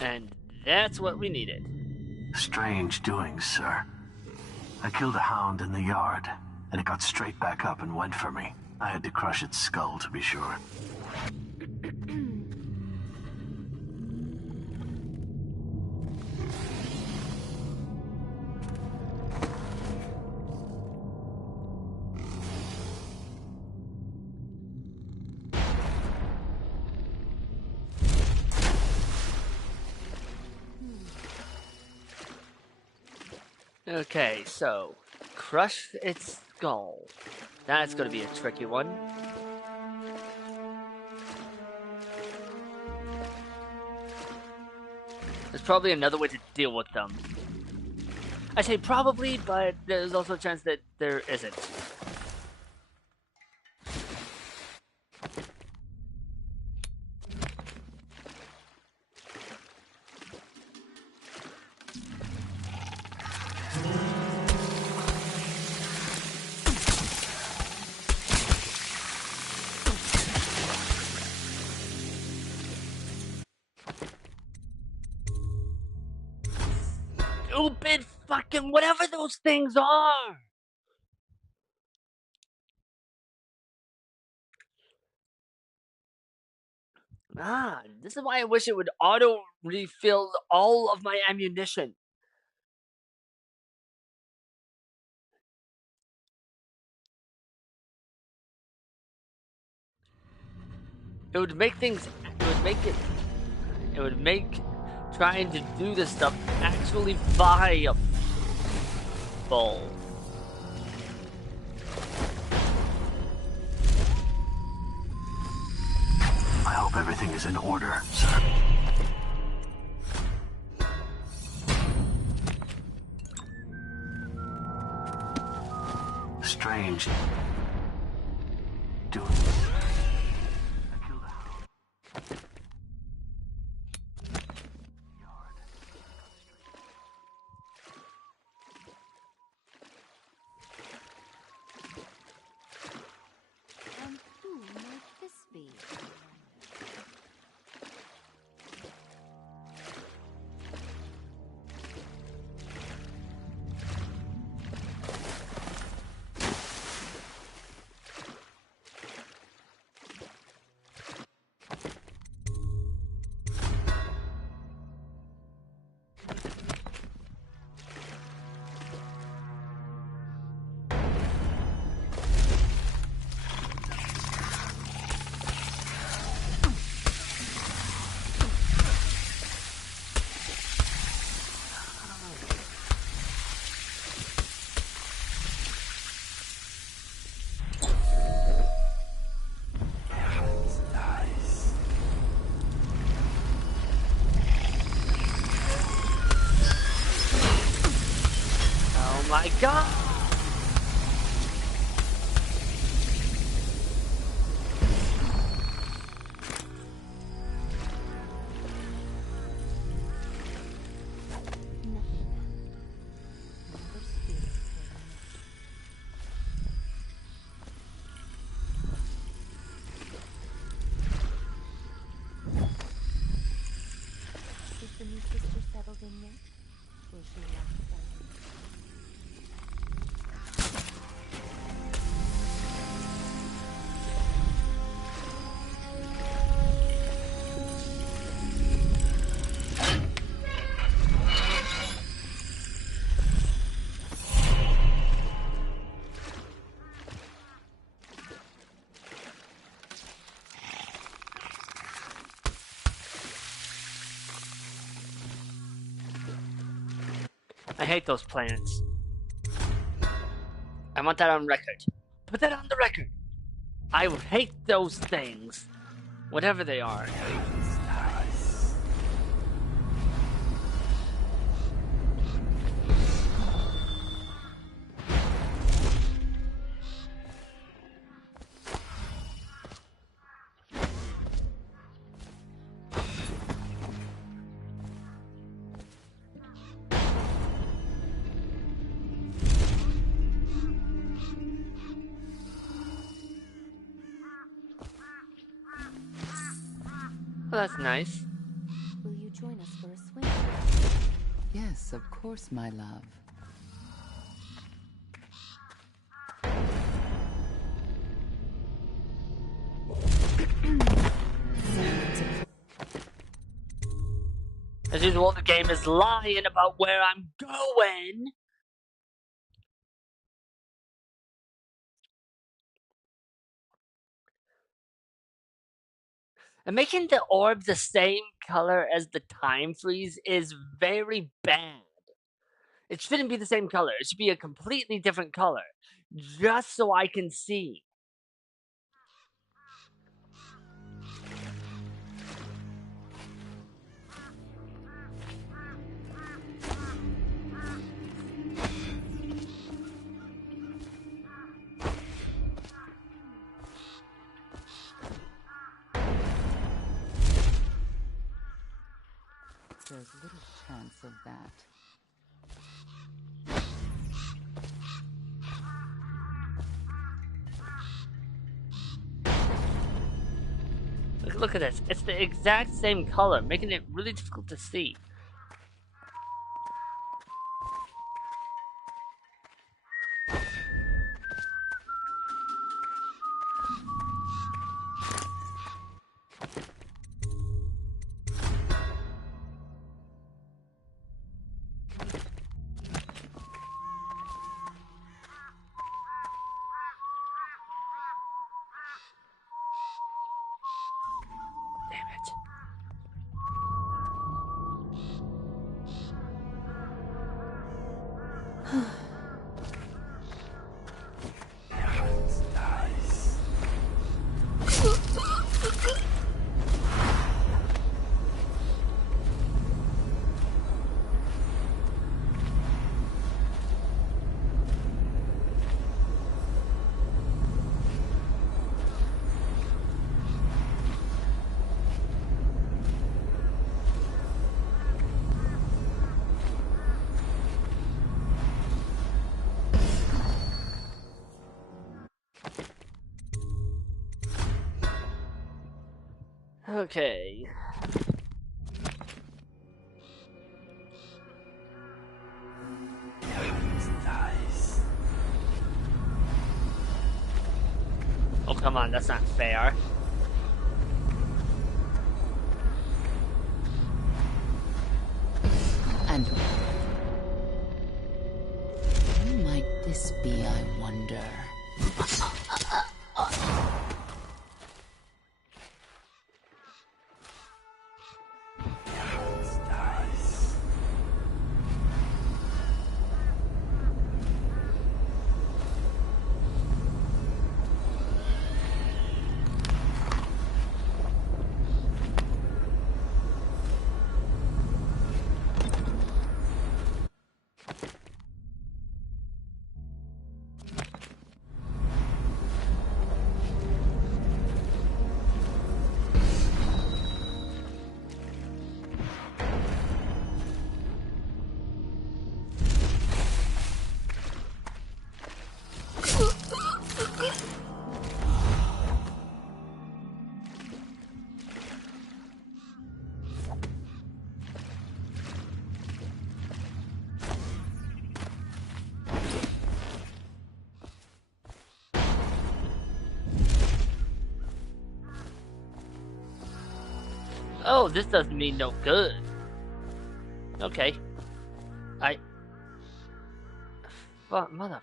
And that's what we needed. Strange doings, sir. I killed a hound in the yard, and it got straight back up and went for me. I had to crush its skull to be sure. Okay, so crush its skull. That's gonna be a tricky one. There's probably another way to deal with them. I say probably, but there's also a chance that there isn't. Stupid fucking whatever those things are! Ah, this is why I wish it would auto refill all of my ammunition. It would make things. It would make trying to do this stuff actually viable. I hope everything is in order, sir. Strange doings. I killed a hound. And who might this be? my god! Is the new sister settled in yet? Will she last them? I hate those plants. I want that on record. Put that on the record. I hate those things. Whatever they are. Well, that's nice. Will you join us for a swim? Yes, of course, my love. As usual, the game is lying about where I'm going. And making the orb the same color as the time freeze is very bad. It shouldn't be the same color. It should be a completely different color. Just so I can see. There's little chance of that. Look at this. It's the exact same color, making it really difficult to see. Okay. Oh, come on, that's not fair. And who might this be, I wonder? Oh, this doesn't mean no good. Okay. Fuck, motherfuck.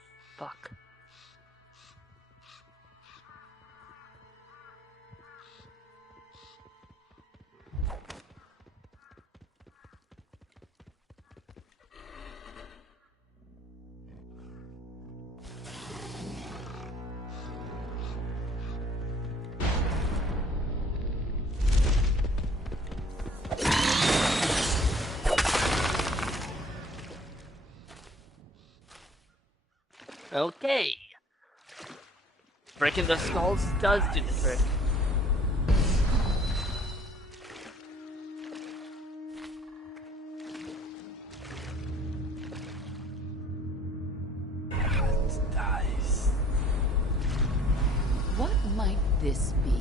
Okay. Breaking the skulls does do the trick. What might this be?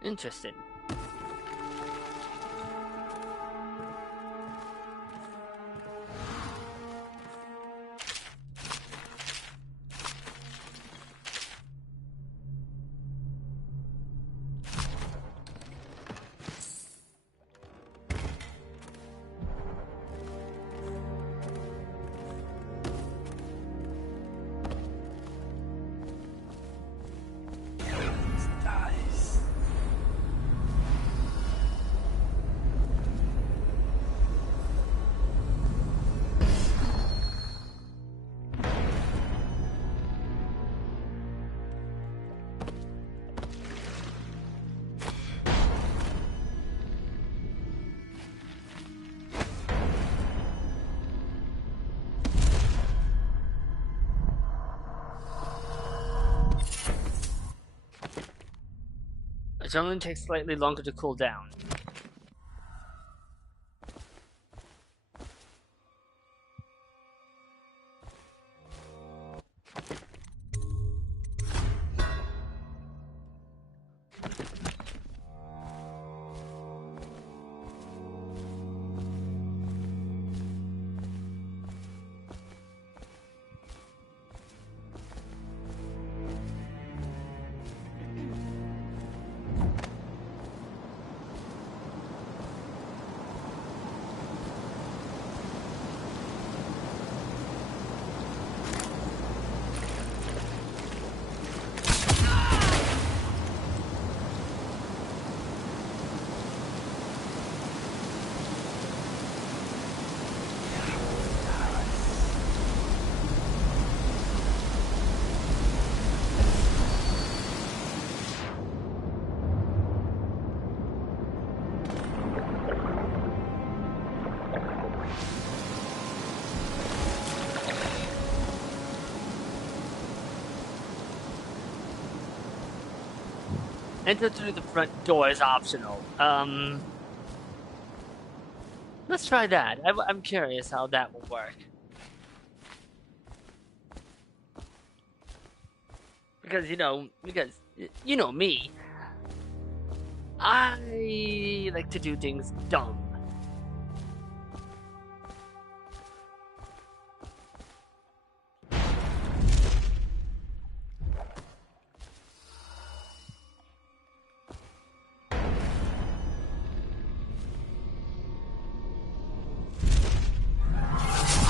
Interesting. Adrenaline takes slightly longer to cool down. Enter through the front door is optional. Let's try that. I'm curious how that will work. Because, you know me. I like to do things dumb.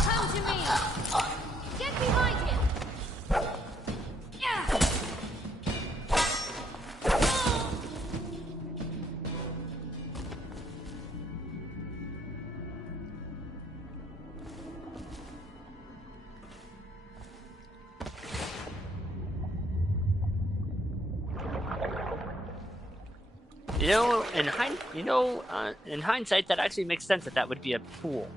Come to me! Get behind him! In hindsight, that actually makes sense that would be a pool.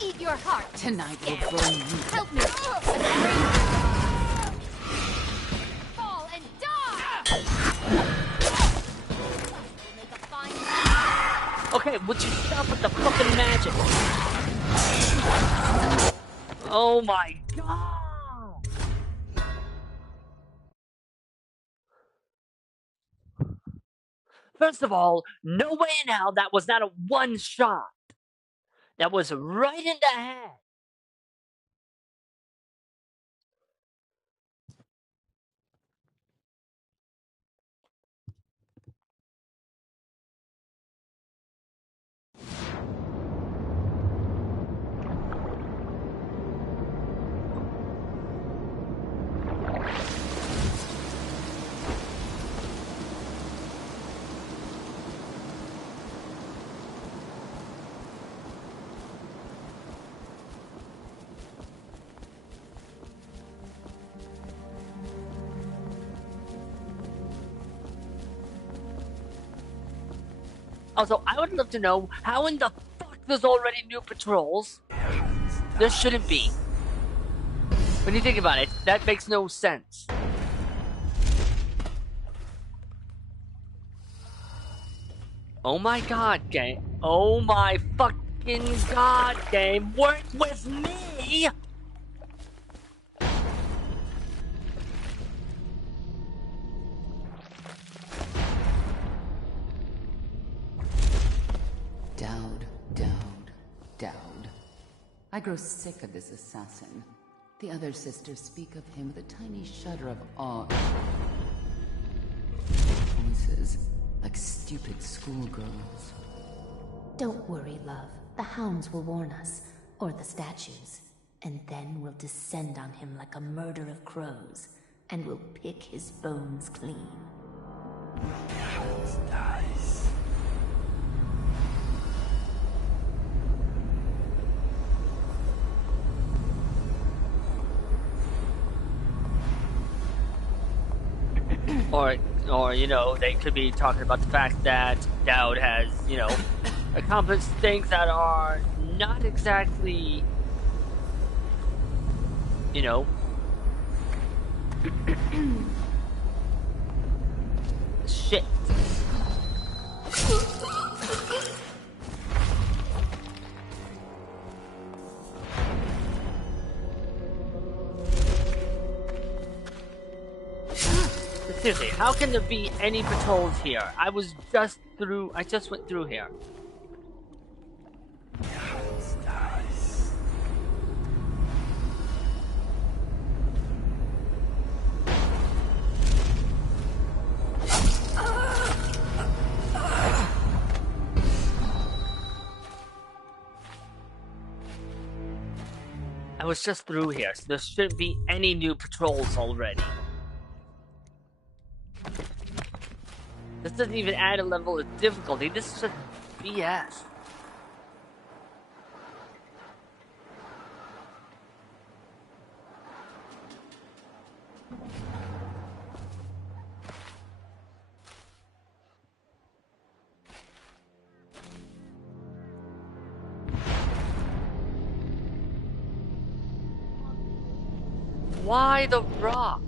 Eat your heart. Tonight will burn you. Help me. Fall and die. Make a fine. Okay, would you stop with the fucking magic? Oh my god! First of all, no way in hell that was not a one shot. That was right in the head. Also, I would love to know how in the fuck there's already new patrols. There shouldn't be. When you think about it, that makes no sense. Oh my god, game. Oh my fucking god, game. Work with me! Dowd. I grow sick of this assassin. The other sisters speak of him with a tiny shudder of awe. Voices like stupid schoolgirls. Don't worry, love. The hounds will warn us, or the statues. And then we'll descend on him like a murder of crows, and we'll pick his bones clean. Nice. Or, you know, they could be talking about the fact that Dowd has, you know, accomplished things that are not exactly, you know, shit. Seriously, how can there be any patrols here? I just went through here. I was just through here, so there shouldn't be any new patrols already. This doesn't even add a level of difficulty. This is just BS. Why the rock?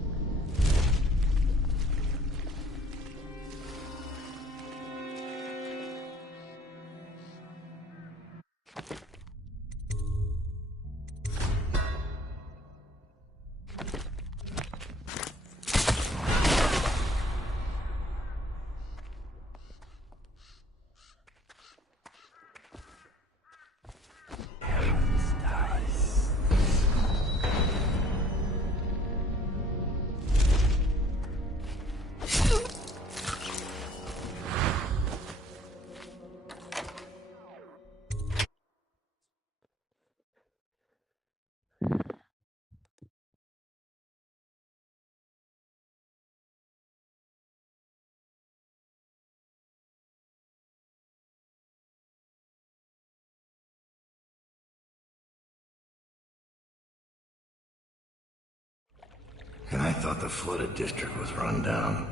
And I thought the flooded district was run down.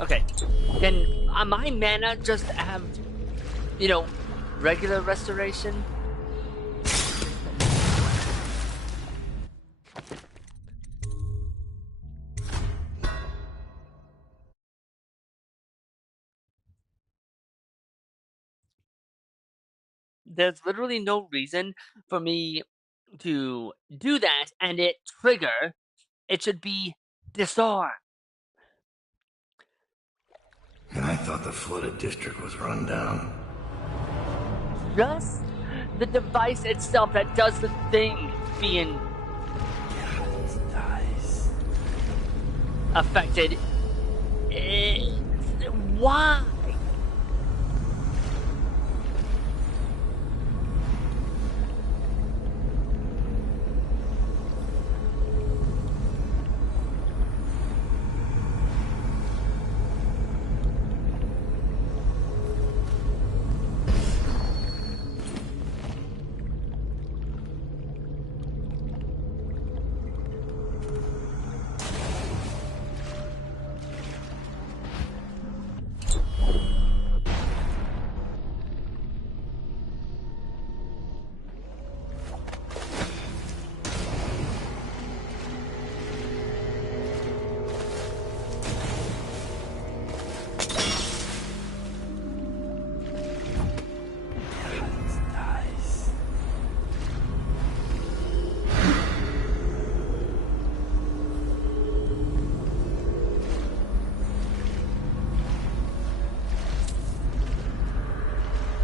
Okay, can my mana just have, you know, regular restoration? There's literally no reason for me to do that and it trigger. It should be disarm. And I thought the flooded district was run down. Just the device itself that does the thing being affected. Why?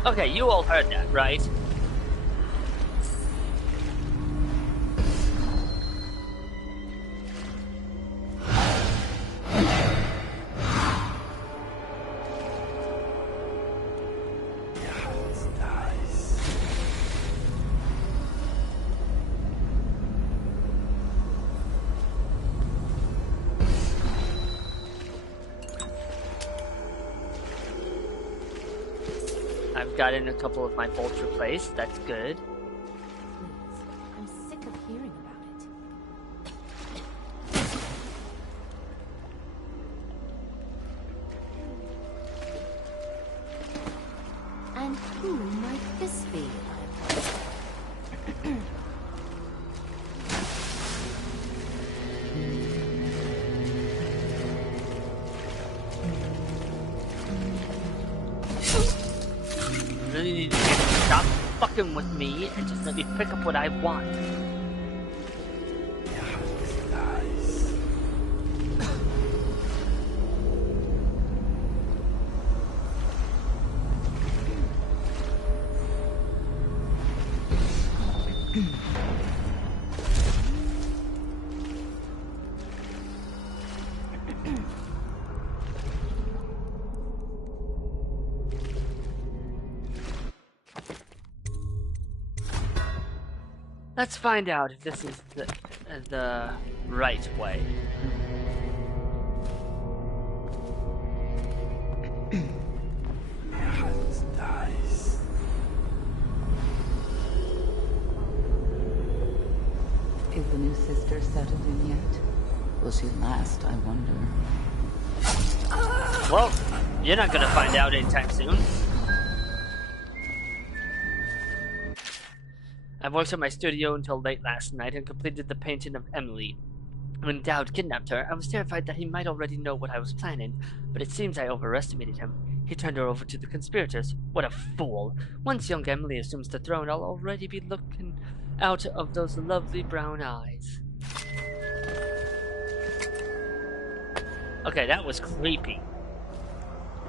Okay, you all heard that, right? I've gotten a couple of my bolts replaced. That's good. I'm sick of hearing about it. And who might this be? Really need to stop fucking with me and just let me pick up what I want. Let's find out if this is the right way. Is the new sister settled in yet? Will she last, I wonder? Well, you're not gonna find out anytime soon. I worked at my studio until late last night and completed the painting of Emily. When Dowd kidnapped her, I was terrified that he might already know what I was planning, but it seems I overestimated him. He turned her over to the conspirators. What a fool! Once young Emily assumes the throne, I'll already be looking out of those lovely brown eyes. Okay, that was creepy.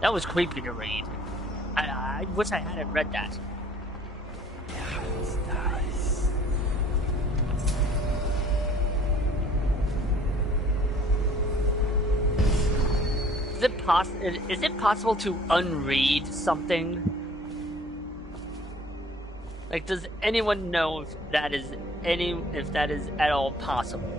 That was creepy to read. I wish I hadn't read that. Is it possible to unread something? Like, does anyone know if that is at all possible?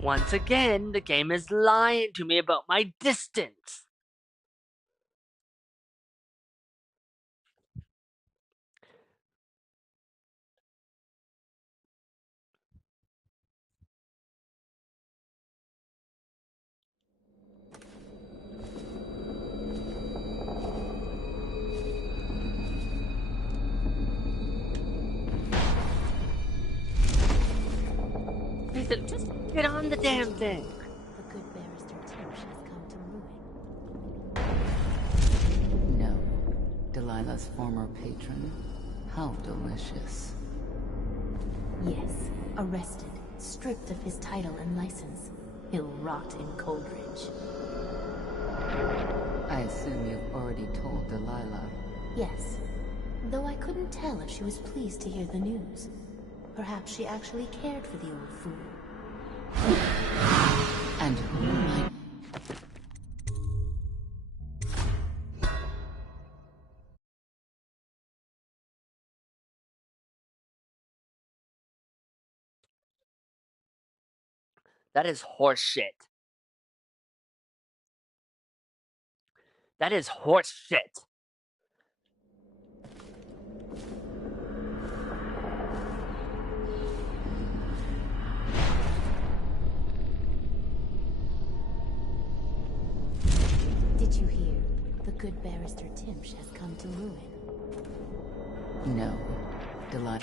Once again, the game is lying to me about my distance. He said, just get on the damn thing. The good barrister Timsh has come to ruin. No. Delilah's former patron? How delicious. Yes, arrested, stripped of his title and license. He'll rot in Coldridge. I assume you've already told Delilah. Yes, though I couldn't tell if she was pleased to hear the news. Perhaps she actually cared for the old fool. And who might... That is horseshit. That is horseshit. Did you hear? The good barrister Timsh has come to ruin. No. Delilah...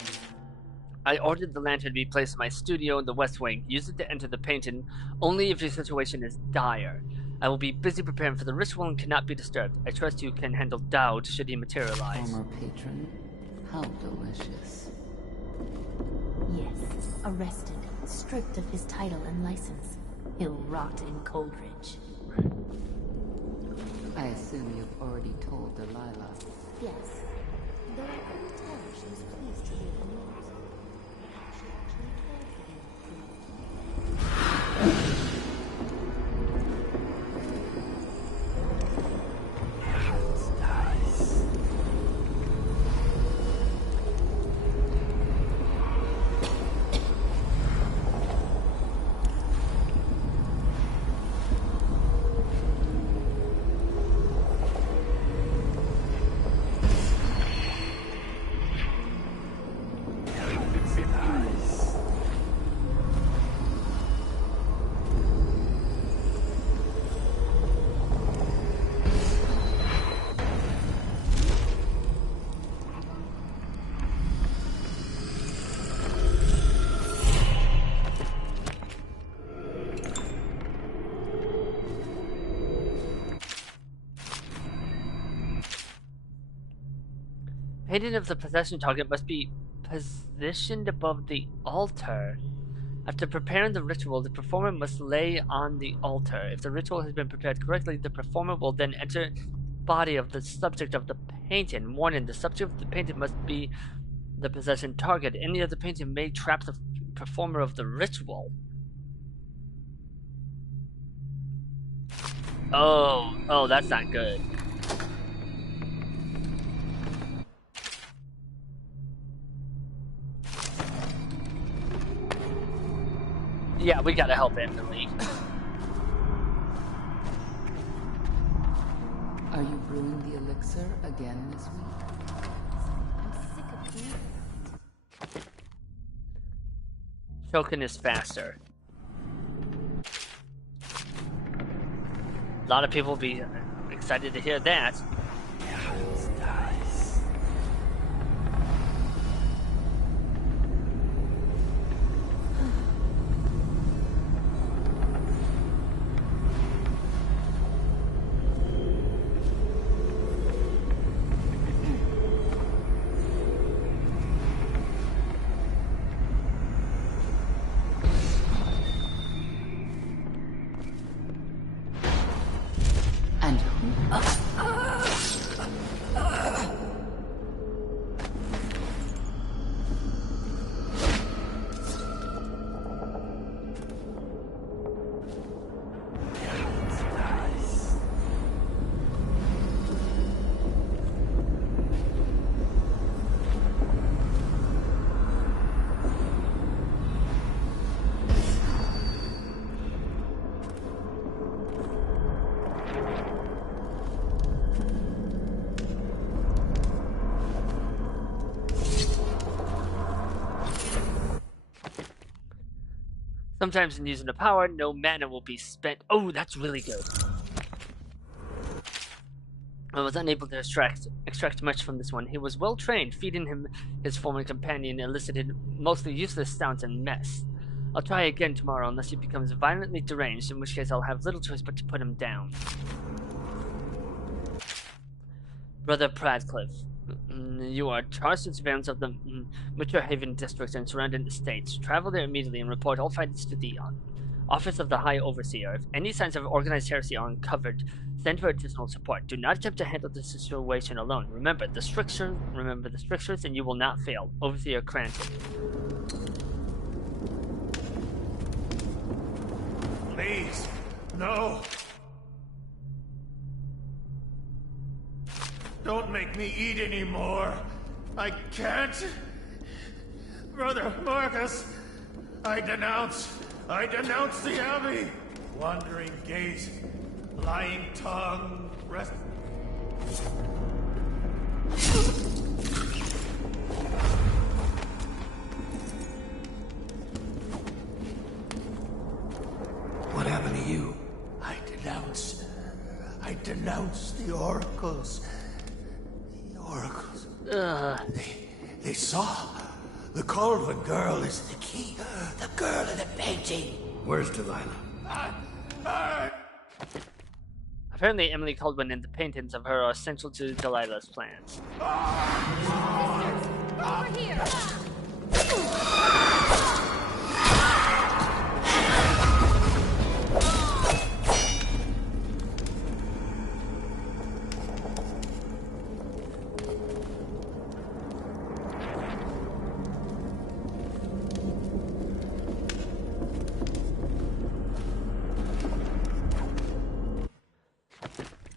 I ordered the lantern to be placed in my studio in the West Wing. Use it to enter the painting only if your situation is dire. I will be busy preparing for the ritual and cannot be disturbed. I trust you can handle Dowd should he materialize. Former patron? How delicious. Yes, arrested, stripped of his title and license. He'll rot in Coldridge. I assume you've already told Delilah. Yes, though I couldn't tell if she was pleased to hear the news. Perhaps she actually cared for the old fool. Painting of the possession target must be positioned above the altar. After preparing the ritual, the performer must lay on the altar. If the ritual has been prepared correctly, the performer will then enter the body of the subject of the painting. Warning, the subject of the painting must be the possession target. Any other painting may trap the performer of the ritual. Oh, that's not good. Yeah, we gotta help Emily. Are you brewing the elixir again this week? I'm sick of doing that. Choking is faster. A lot of people will be excited to hear that. And who? Sometimes in using the power, no mana will be spent. Oh, that's really good. I was unable to extract much from this one. He was well trained. Feeding him his former companion elicited mostly useless sounds and mess. I'll try again tomorrow unless he becomes violently deranged, in which case I'll have little choice but to put him down. Brother Pradcliffe, you are charged with surveillance of the Mature Haven district and surrounding estates. Travel there immediately and report all findings to the Office of the High Overseer. If any signs of organized heresy are uncovered, send for additional support. Do not attempt to handle the situation alone. Remember the strictures, and you will not fail. Overseer Cranton. Please, no. Don't make me eat anymore. I can't. Brother Marcus, I denounce the Abbey. Wandering gait, lying tongue, rest. What happened to you? I denounce the oracles. The oracles. They saw. The Cauldron girl is the key. The girl in the painting. Where's Delilah? Apparently, Emily Caldwin and the paintings of her are essential to Delilah's plans. Over here!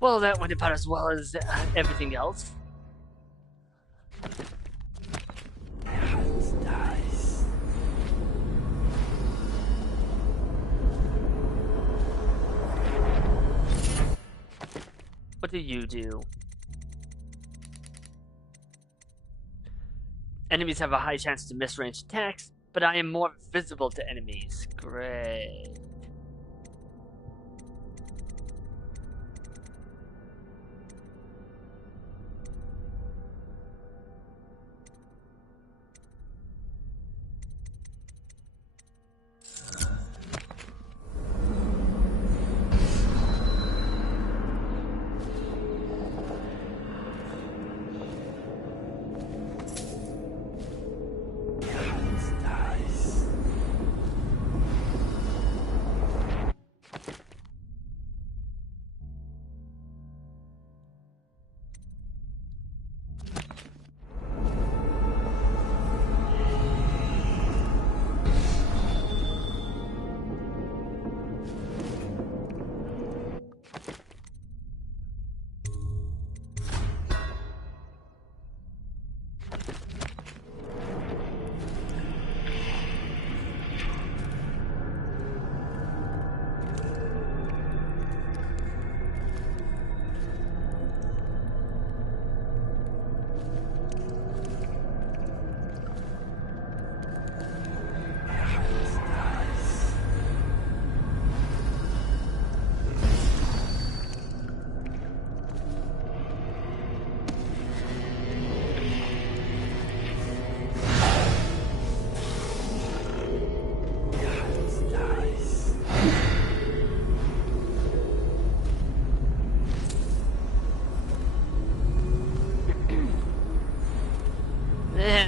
Well, that went about as well as everything else. What do you do? Enemies have a high chance to miss ranged attacks, but I am more visible to enemies. Great.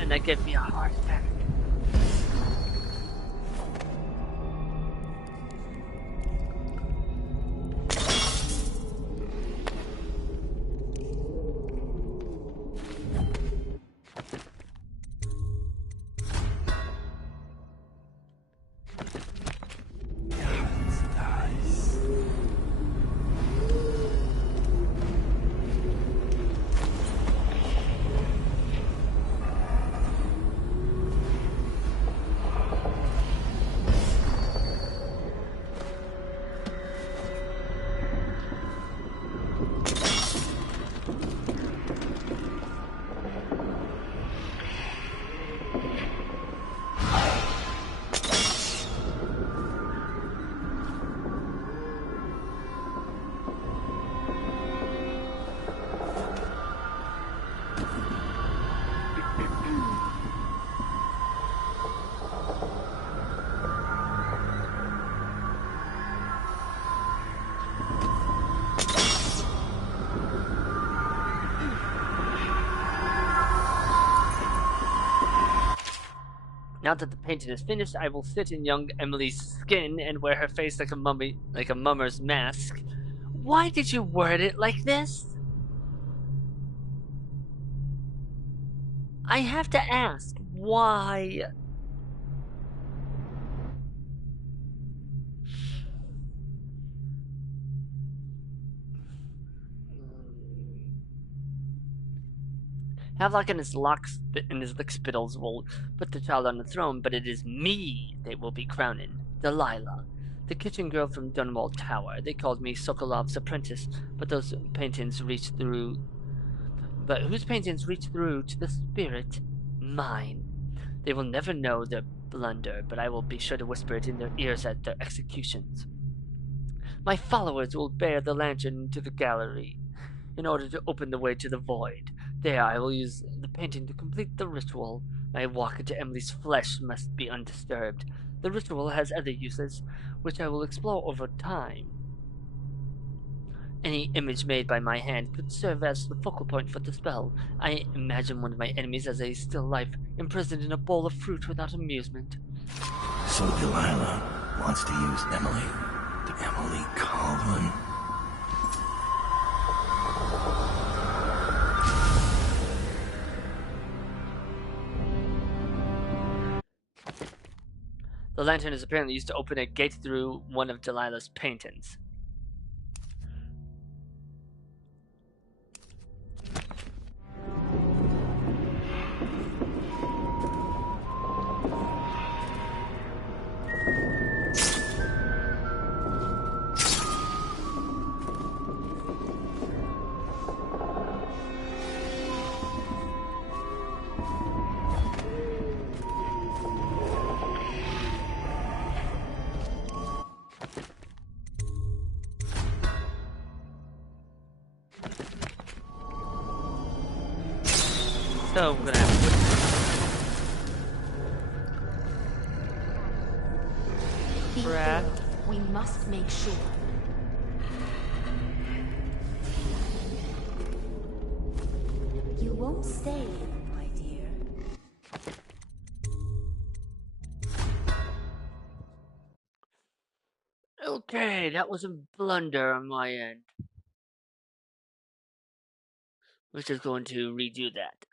and that gave me a heart attack. Now that the painting is finished, I will sit in young Emily's skin and wear her face like a mummer's mask. Why did you word it like this? I have to ask, why? Havelock and his lickspittles will put the child on the throne, but it is me they will be crowning. Delilah, the kitchen girl from Dunwall Tower. They called me Sokolov's apprentice, but whose paintings reach through to the spirit? Mine. They will never know their blunder, but I will be sure to whisper it in their ears at their executions. My followers will bear the lantern into the gallery in order to open the way to the void. There I will use the painting to complete the ritual. My walk into Emily's flesh must be undisturbed. The ritual has other uses, which I will explore over time. Any image made by my hand could serve as the focal point for the spell. I imagine one of my enemies as a still life, imprisoned in a bowl of fruit without amusement. So Delilah wants to use Emily. Emily Colvin. The lantern is apparently used to open a gate through one of Delilah's paintings. So we're gonna have to Brad. We must make sure. You won't stay, my dear. Okay, that was a blunder on my end. We're just going to redo that.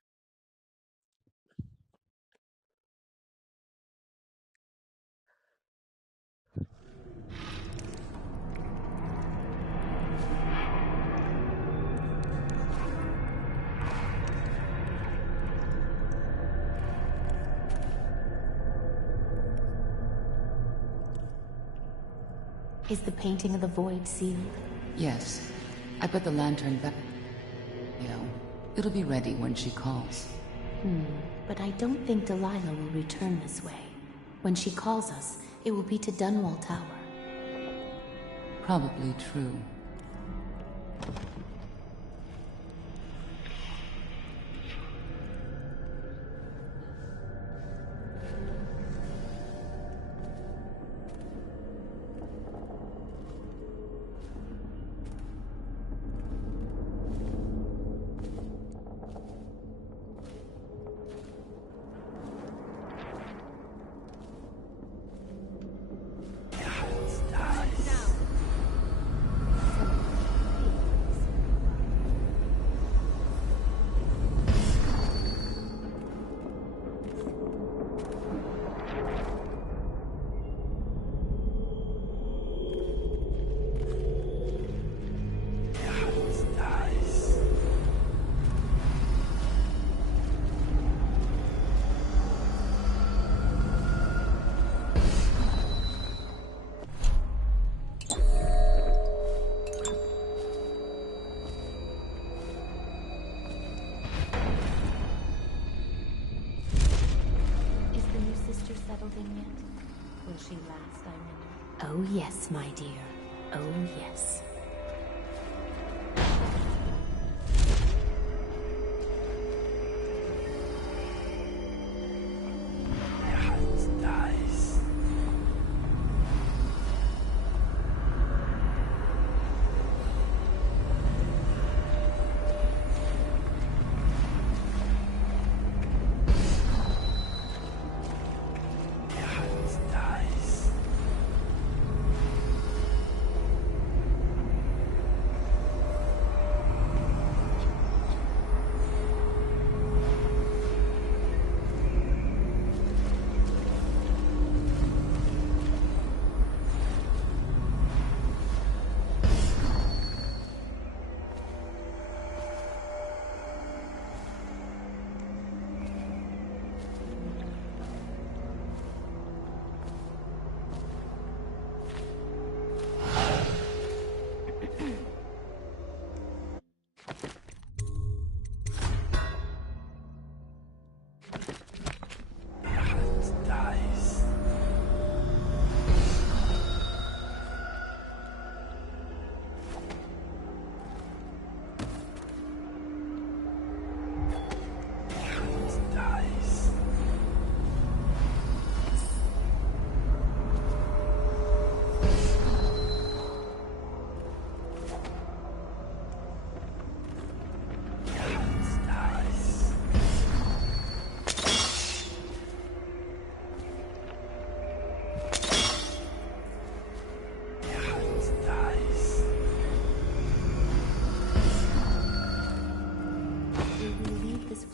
Is the painting of the void sealed? Yes. I put the lantern back. It'll be ready when she calls. But I don't think Delilah will return this way. When she calls us, it will be to Dunwall Tower. Probably true. Oh yes, my dear. Oh yes.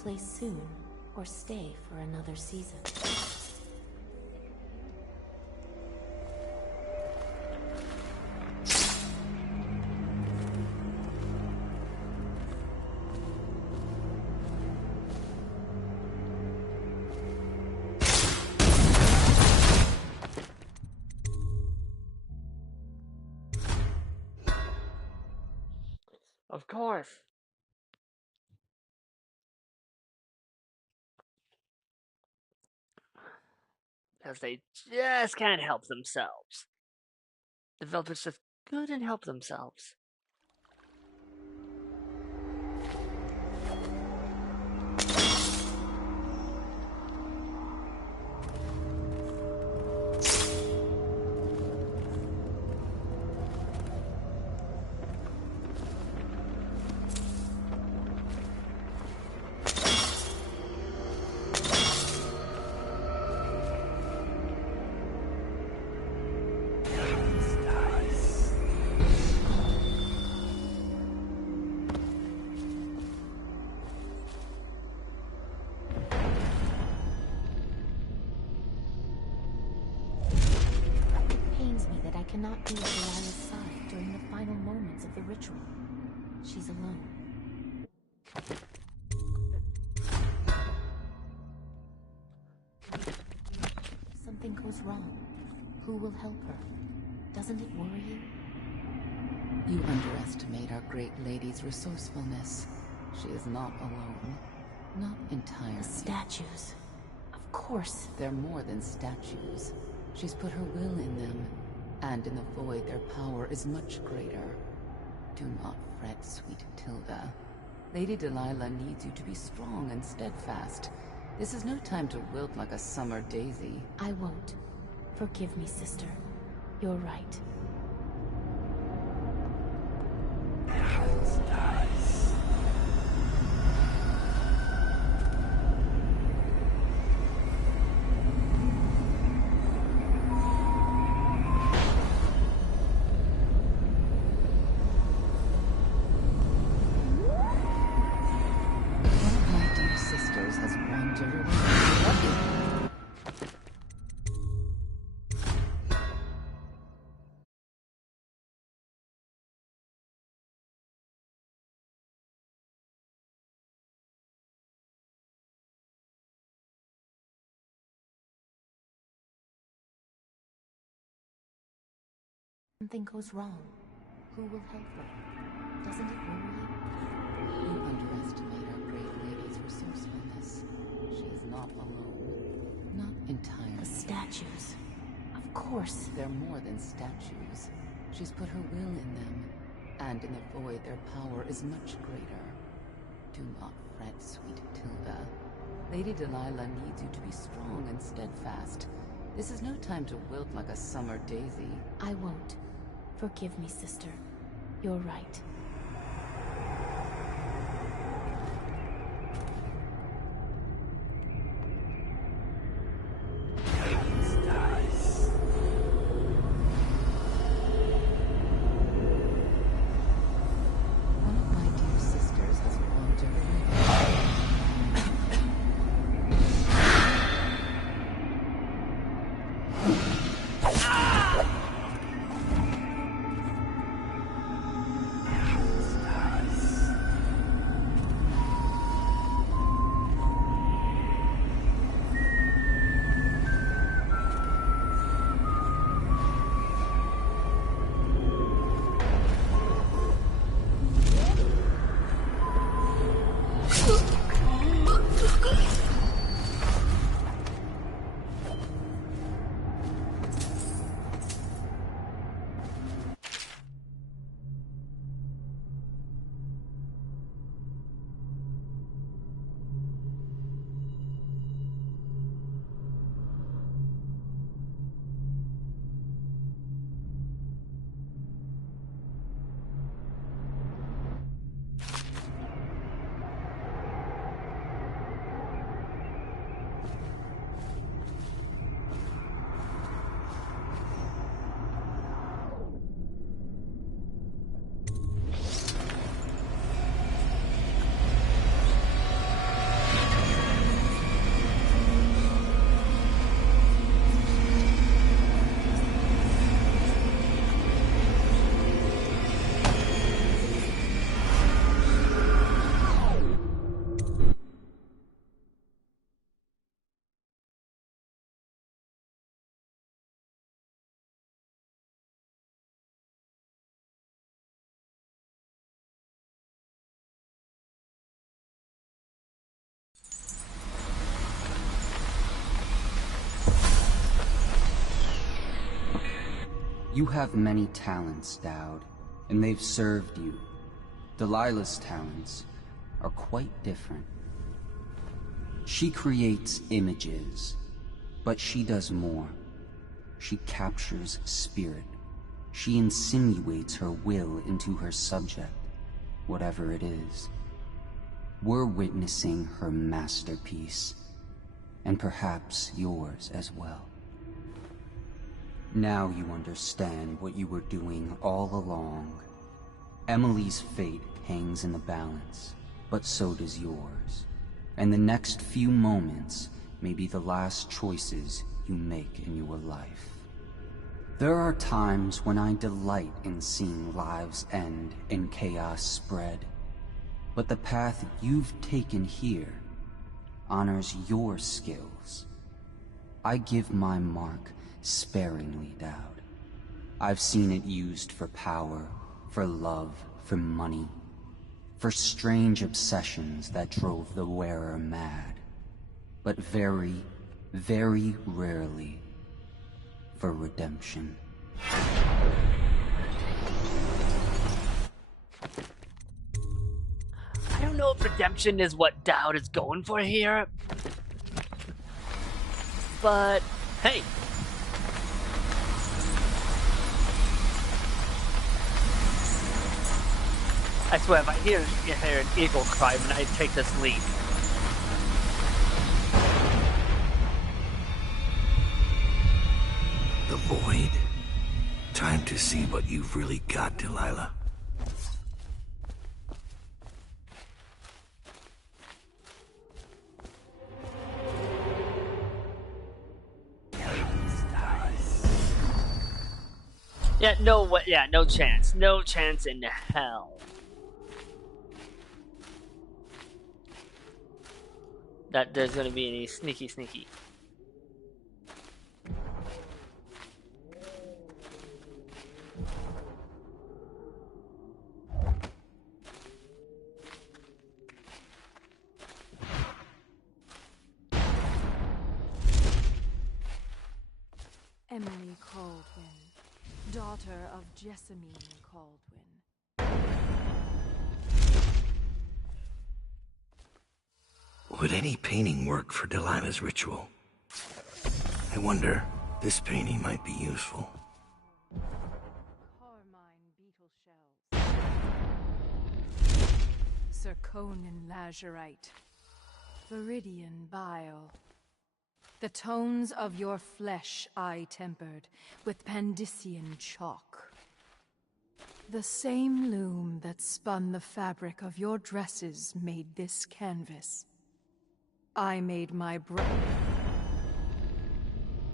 Place soon, or stay for another season. Of course. Because they just can't help themselves. Developers just couldn't help themselves. Cannot be at Delilah's side during the final moments of the ritual. She's alone. If something goes wrong, who will help her? Doesn't it worry you? You underestimate our great lady's resourcefulness. She is not alone. Not entirely. The statues. Of course. They're more than statues. She's put her will in them. And in the void, their power is much greater. Do not fret, sweet Tilda. Lady Delilah needs you to be strong and steadfast. This is no time to wilt like a summer daisy. I won't. Forgive me, sister. You're right. Something goes wrong. Who will help her? Doesn't it worry you? You underestimate our great lady's resourcefulness. She is not alone. Not entirely. The statues. Of course. They're more than statues. She's put her will in them, and in the void their power is much greater. Do not fret, sweet Tilda. Lady Delilah needs you to be strong and steadfast. This is no time to wilt like a summer daisy. I won't. Forgive me, sister. You're right. You have many talents, Dowd, and they've served you. Delilah's talents are quite different. She creates images, but she does more. She captures spirit. She insinuates her will into her subject, whatever it is. We're witnessing her masterpiece, and perhaps yours as well. Now you understand what you were doing all along. Emily's fate hangs in the balance, but so does yours. And the next few moments may be the last choices you make in your life. There are times when I delight in seeing lives end and chaos spread. But the path you've taken here honors your skills. I give my mark sparingly, Dowd. I've seen it used for power, for love, for money, for strange obsessions that drove the wearer mad. But very, very rarely for redemption. I don't know if redemption is what Dowd is going for here. But, hey. I swear, if I hear an eagle cry when I take this leap. The void. Time to see what you've really got, Delilah. Yeah, no chance. No chance in hell. That there's gonna be any sneaky. Emily Caldwin, daughter of Jessamine Caldwin. Would any painting work for Delilah's ritual? I wonder, this painting might be useful. Carmine beetle shells. Zirconian lazurite. Viridian bile. The tones of your flesh I tempered with Pandician chalk. The same loom that spun the fabric of your dresses made this canvas. I made my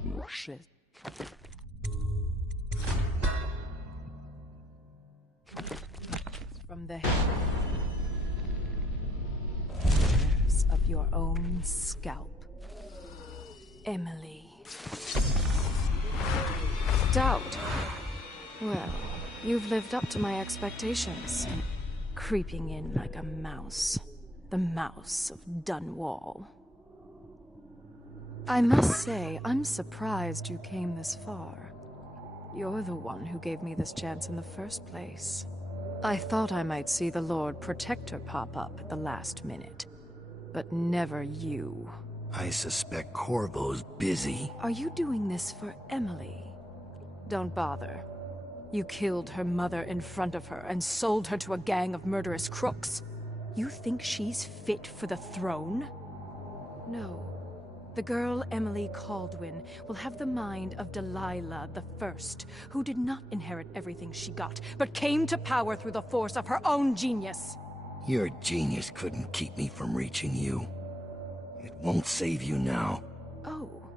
brushes from the hairs of your own scalp. Emily. Doubt. Well, you've lived up to my expectations. Creeping in like a mouse. The mouse of Dunwall. I must say, I'm surprised you came this far. You're the one who gave me this chance in the first place. I thought I might see the Lord Protector pop up at the last minute. But never you. I suspect Corvo's busy. Are you doing this for Emily? Don't bother. You killed her mother in front of her and sold her to a gang of murderous crooks. You think she's fit for the throne? No. The girl Emily Caldwin will have the mind of Delilah the First, who did not inherit everything she got, but came to power through the force of her own genius. Your genius couldn't keep me from reaching you. It won't save you now. Oh.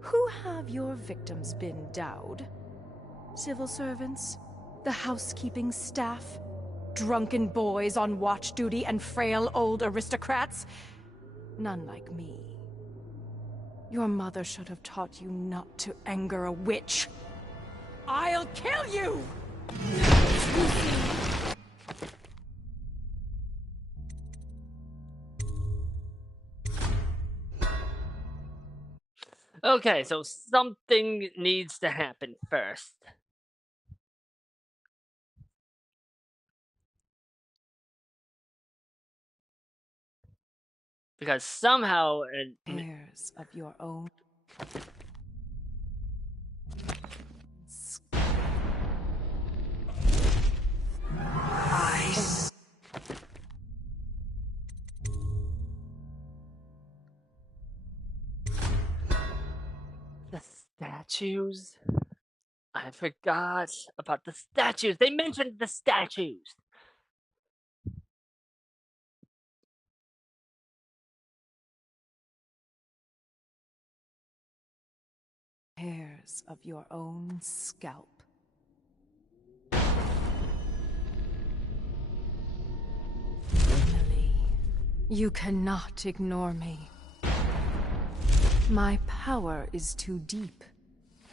Who have your victims been, Dowd? Civil servants? The housekeeping staff? Drunken boys on watch duty and frail old aristocrats? None like me. Your mother should have taught you not to anger a witch. I'll kill you! Okay, so something needs to happen first. Because somehow... heirs of your own... The statues? I forgot about the statues. They mentioned the statues. Hairs of your own scalp. Emily, you cannot ignore me. My power is too deep.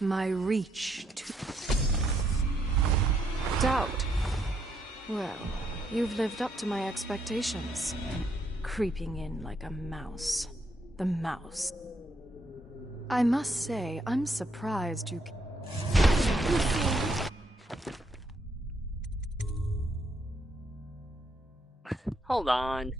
My reach too... Doubt. Well, you've lived up to my expectations. Creeping in like a mouse. The mouse. I must say, I'm surprised you... Hold on.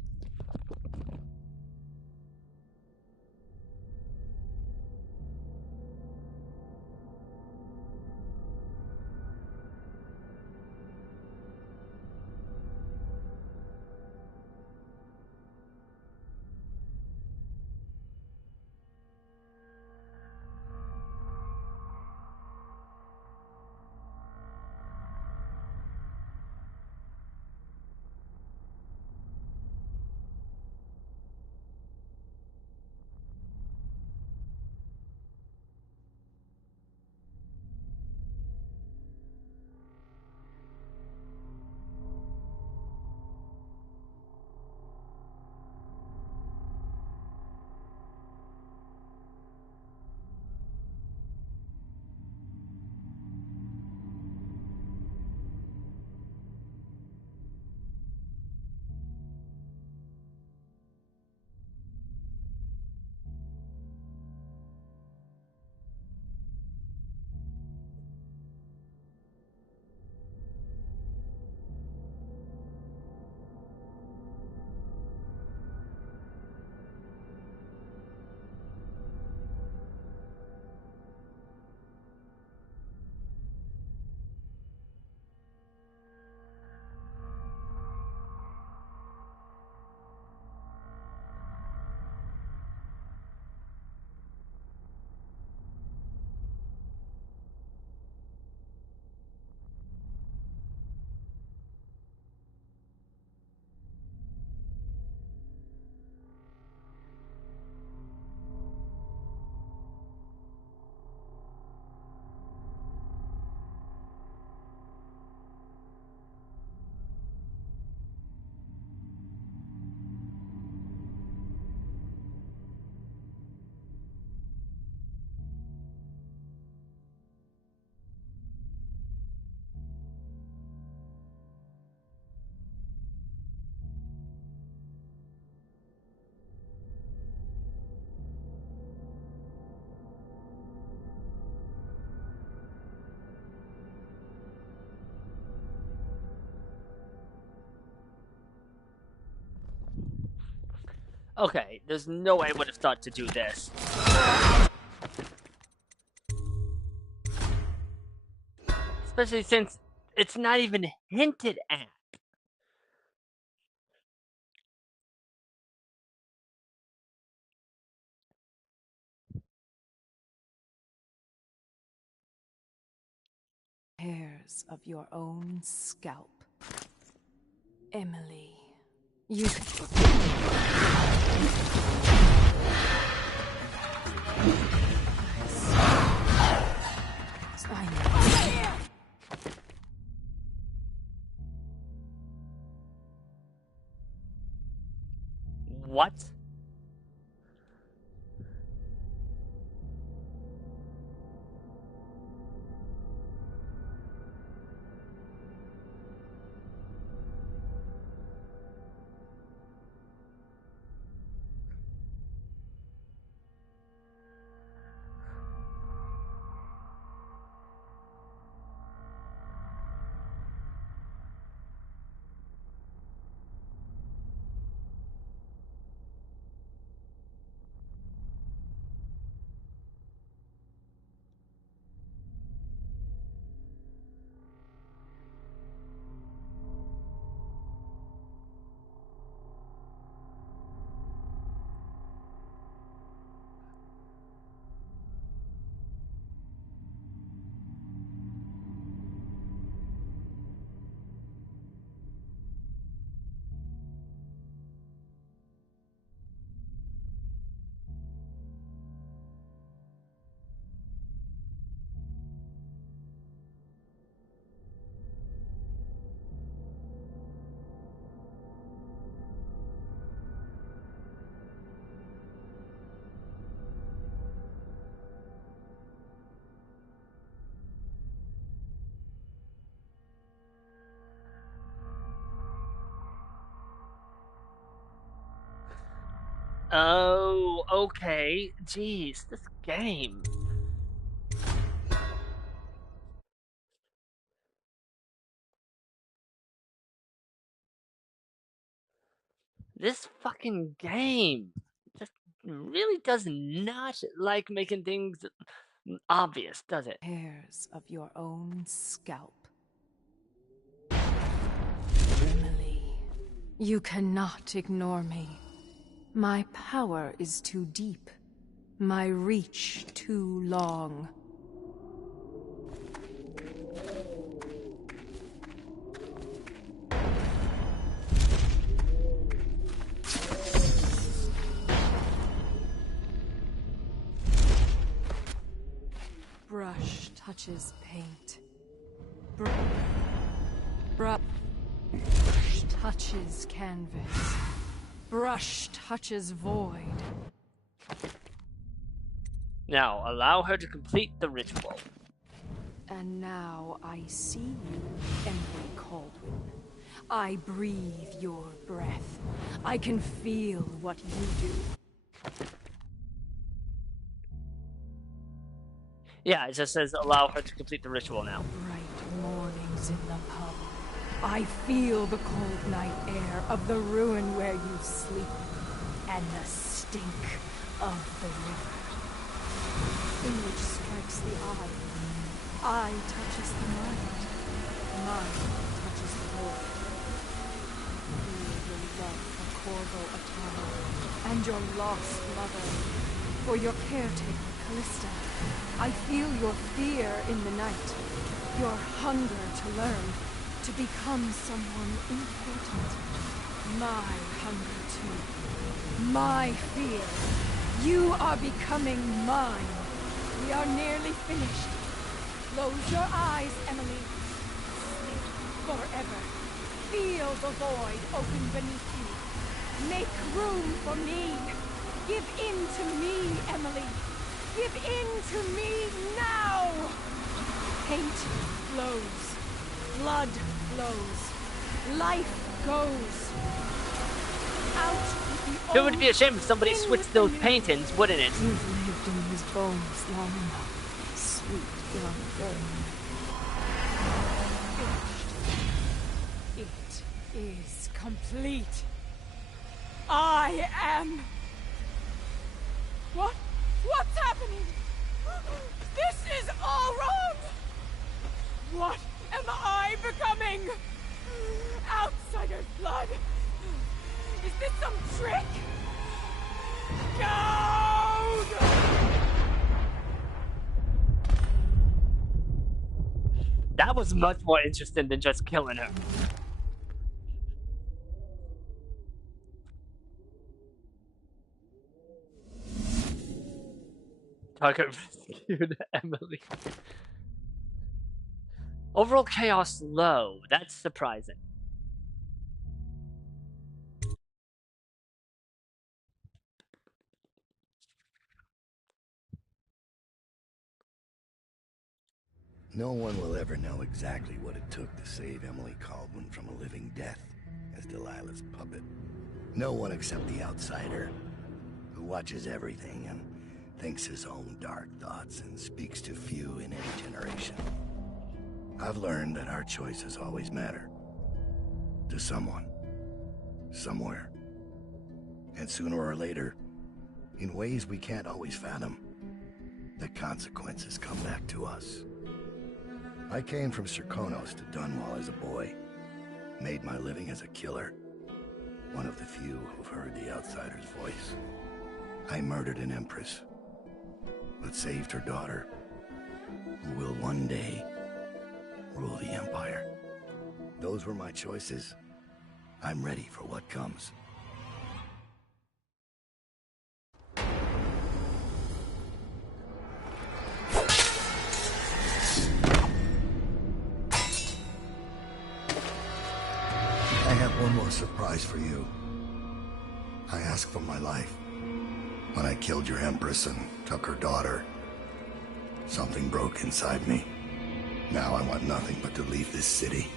Okay, there's no way I would have thought to do this. Especially since it's not even hinted at. Hairs of your own scalp. Emily, you... I know. What? Oh, okay. Jeez, this game. This fucking game just really does not like making things obvious, does it? Hairs of your own scalp. Emily, you cannot ignore me. My power is too deep. My reach too long. Brush touches paint. Brush touches canvas. Brush touches void. Now, allow her to complete the ritual. And now I see you, Emily Caldwin. I breathe your breath. I can feel what you do. Yeah, it just says allow her to complete the ritual now. Bright mornings in the pub. I feel the cold night air of the ruin where you sleep, and the stink of the river. Image strikes the eye. Eye touches the mind. Mind touches the void. Feel your love for Corvo Attano and your lost mother. For your caretaker, Callista. I feel your fear in the night. Your hunger to learn. To become someone important. My hunger too. My fear. You are becoming mine. We are nearly finished. Close your eyes, Emily. Sleep forever. Feel the void open beneath you. Make room for me. Give in to me, Emily. Give in to me now. Paint flows. Blood flows. Life goes. Out with the It would be a shame if somebody switched those paintings, wouldn't it? You've lived in his bones long enough, sweet young girl. Finished. It is complete. I am... What? What's happening? This is all wrong! What am I becoming? Outsider's blood? Is this some trick? Gold! That was much more interesting than just killing her. Tucker rescued Emily. Overall chaos low. That's surprising. No one will ever know exactly what it took to save Emily Caldwin from a living death as Delilah's puppet. No one except the outsider, who watches everything and thinks his own dark thoughts and speaks to few in any generation. I've learned that our choices always matter. To someone. Somewhere. And sooner or later, in ways we can't always fathom, the consequences come back to us. I came from Serkonos to Dunwall as a boy. Made my living as a killer. One of the few who've heard the outsider's voice. I murdered an empress, but saved her daughter, who will one day rule the Empire. Those were my choices. I'm ready for what comes. I have one more surprise for you. I asked for my life. When I killed your Empress and took her daughter, something broke inside me. Now I want nothing but to leave this city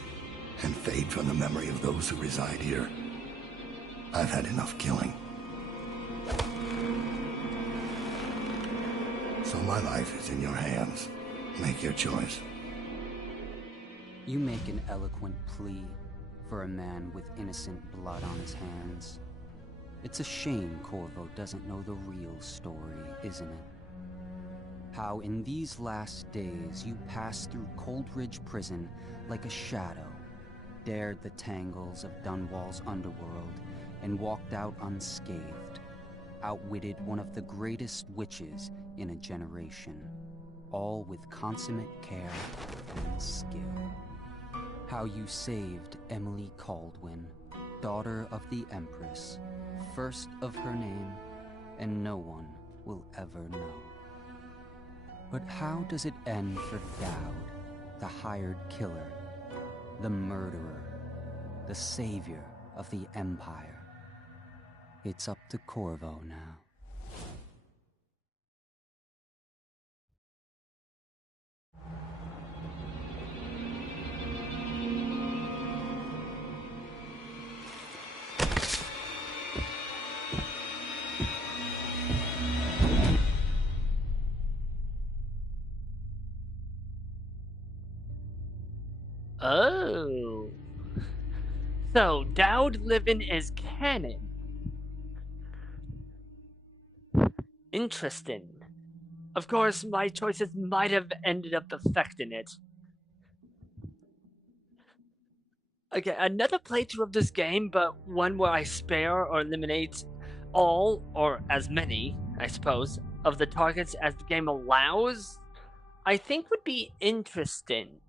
and fade from the memory of those who reside here. I've had enough killing. So my life is in your hands. Make your choice. You make an eloquent plea for a man with innocent blood on his hands. It's a shame Corvo doesn't know the real story, isn't it? How in these last days you passed through Coldridge Prison like a shadow, dared the tangles of Dunwall's underworld, and walked out unscathed, outwitted one of the greatest witches in a generation, all with consummate care and skill. How you saved Emily Caldwin, daughter of the Empress, first of her name, and no one will ever know. But how does it end for Dowd, the hired killer, the murderer, the savior of the Empire? It's up to Corvo now. Oh. So, Dowd living is canon. Interesting. Of course, my choices might have ended up affecting it. Okay, another playthrough of this game, but one where I spare or eliminate all, or as many, I suppose, of the targets as the game allows, I think would be interesting.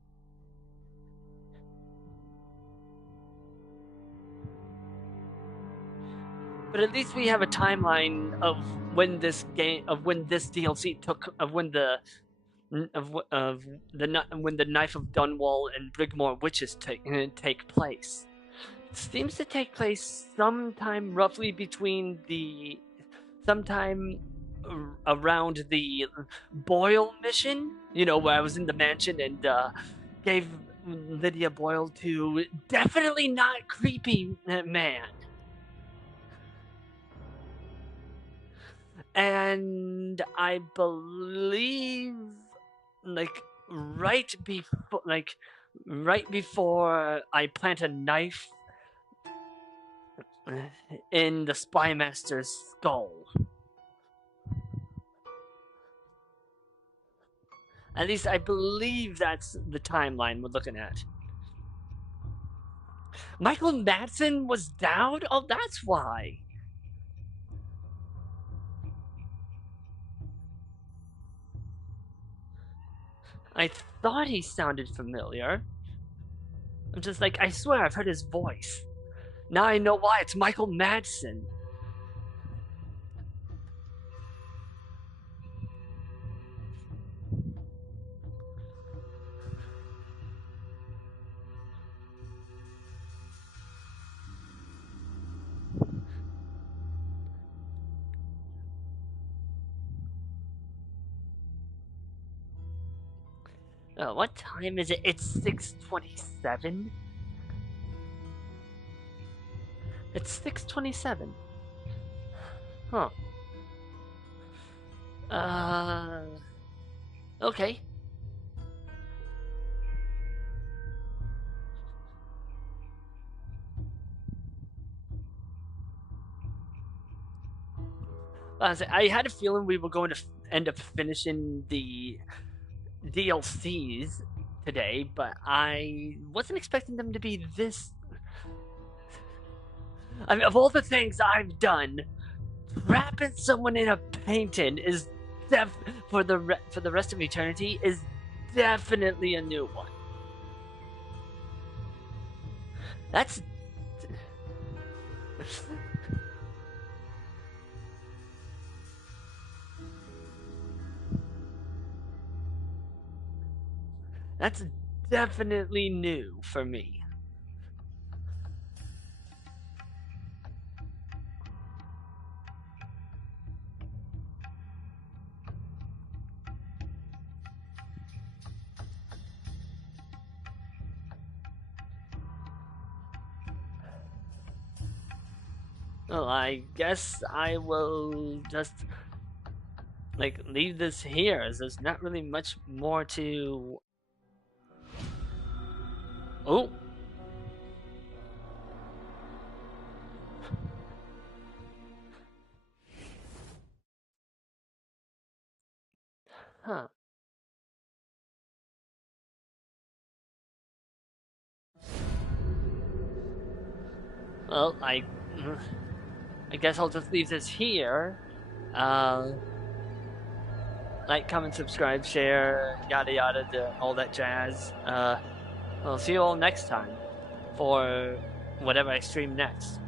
But at least we have a timeline of when this game, of when this DLC took, of when the when the Knife of Dunwall and Brigmore Witches take place. It seems to take place sometime roughly between the sometime around the Boyle mission, you know, where I was in the mansion and gave Lydia Boyle to definitely not creepy man. And I believe right before I plant a knife in the Spy Master's skull. At least I believe that's the timeline we're looking at. Michael Madsen was down? Oh, that's why. I thought he sounded familiar. I'm just like, I swear I've heard his voice. Now I know why. It's Michael Madsen. What time is it? It's 6:27? It's 6:27. Huh. Okay. I had a feeling we were going to end up finishing the DLCs today, but I wasn't expecting them to be this. I mean, of all the things I've done, wrapping someone in a painting is for the rest of eternity is definitely a new one. That's that's definitely new for me. Well, I guess I will just like leave this here, as there's not really much more to. Oh. Huh. Well, I guess I'll just leave this here. Like, comment, subscribe, share, yada yada, all that jazz. I'll see you all next time for whatever I stream next.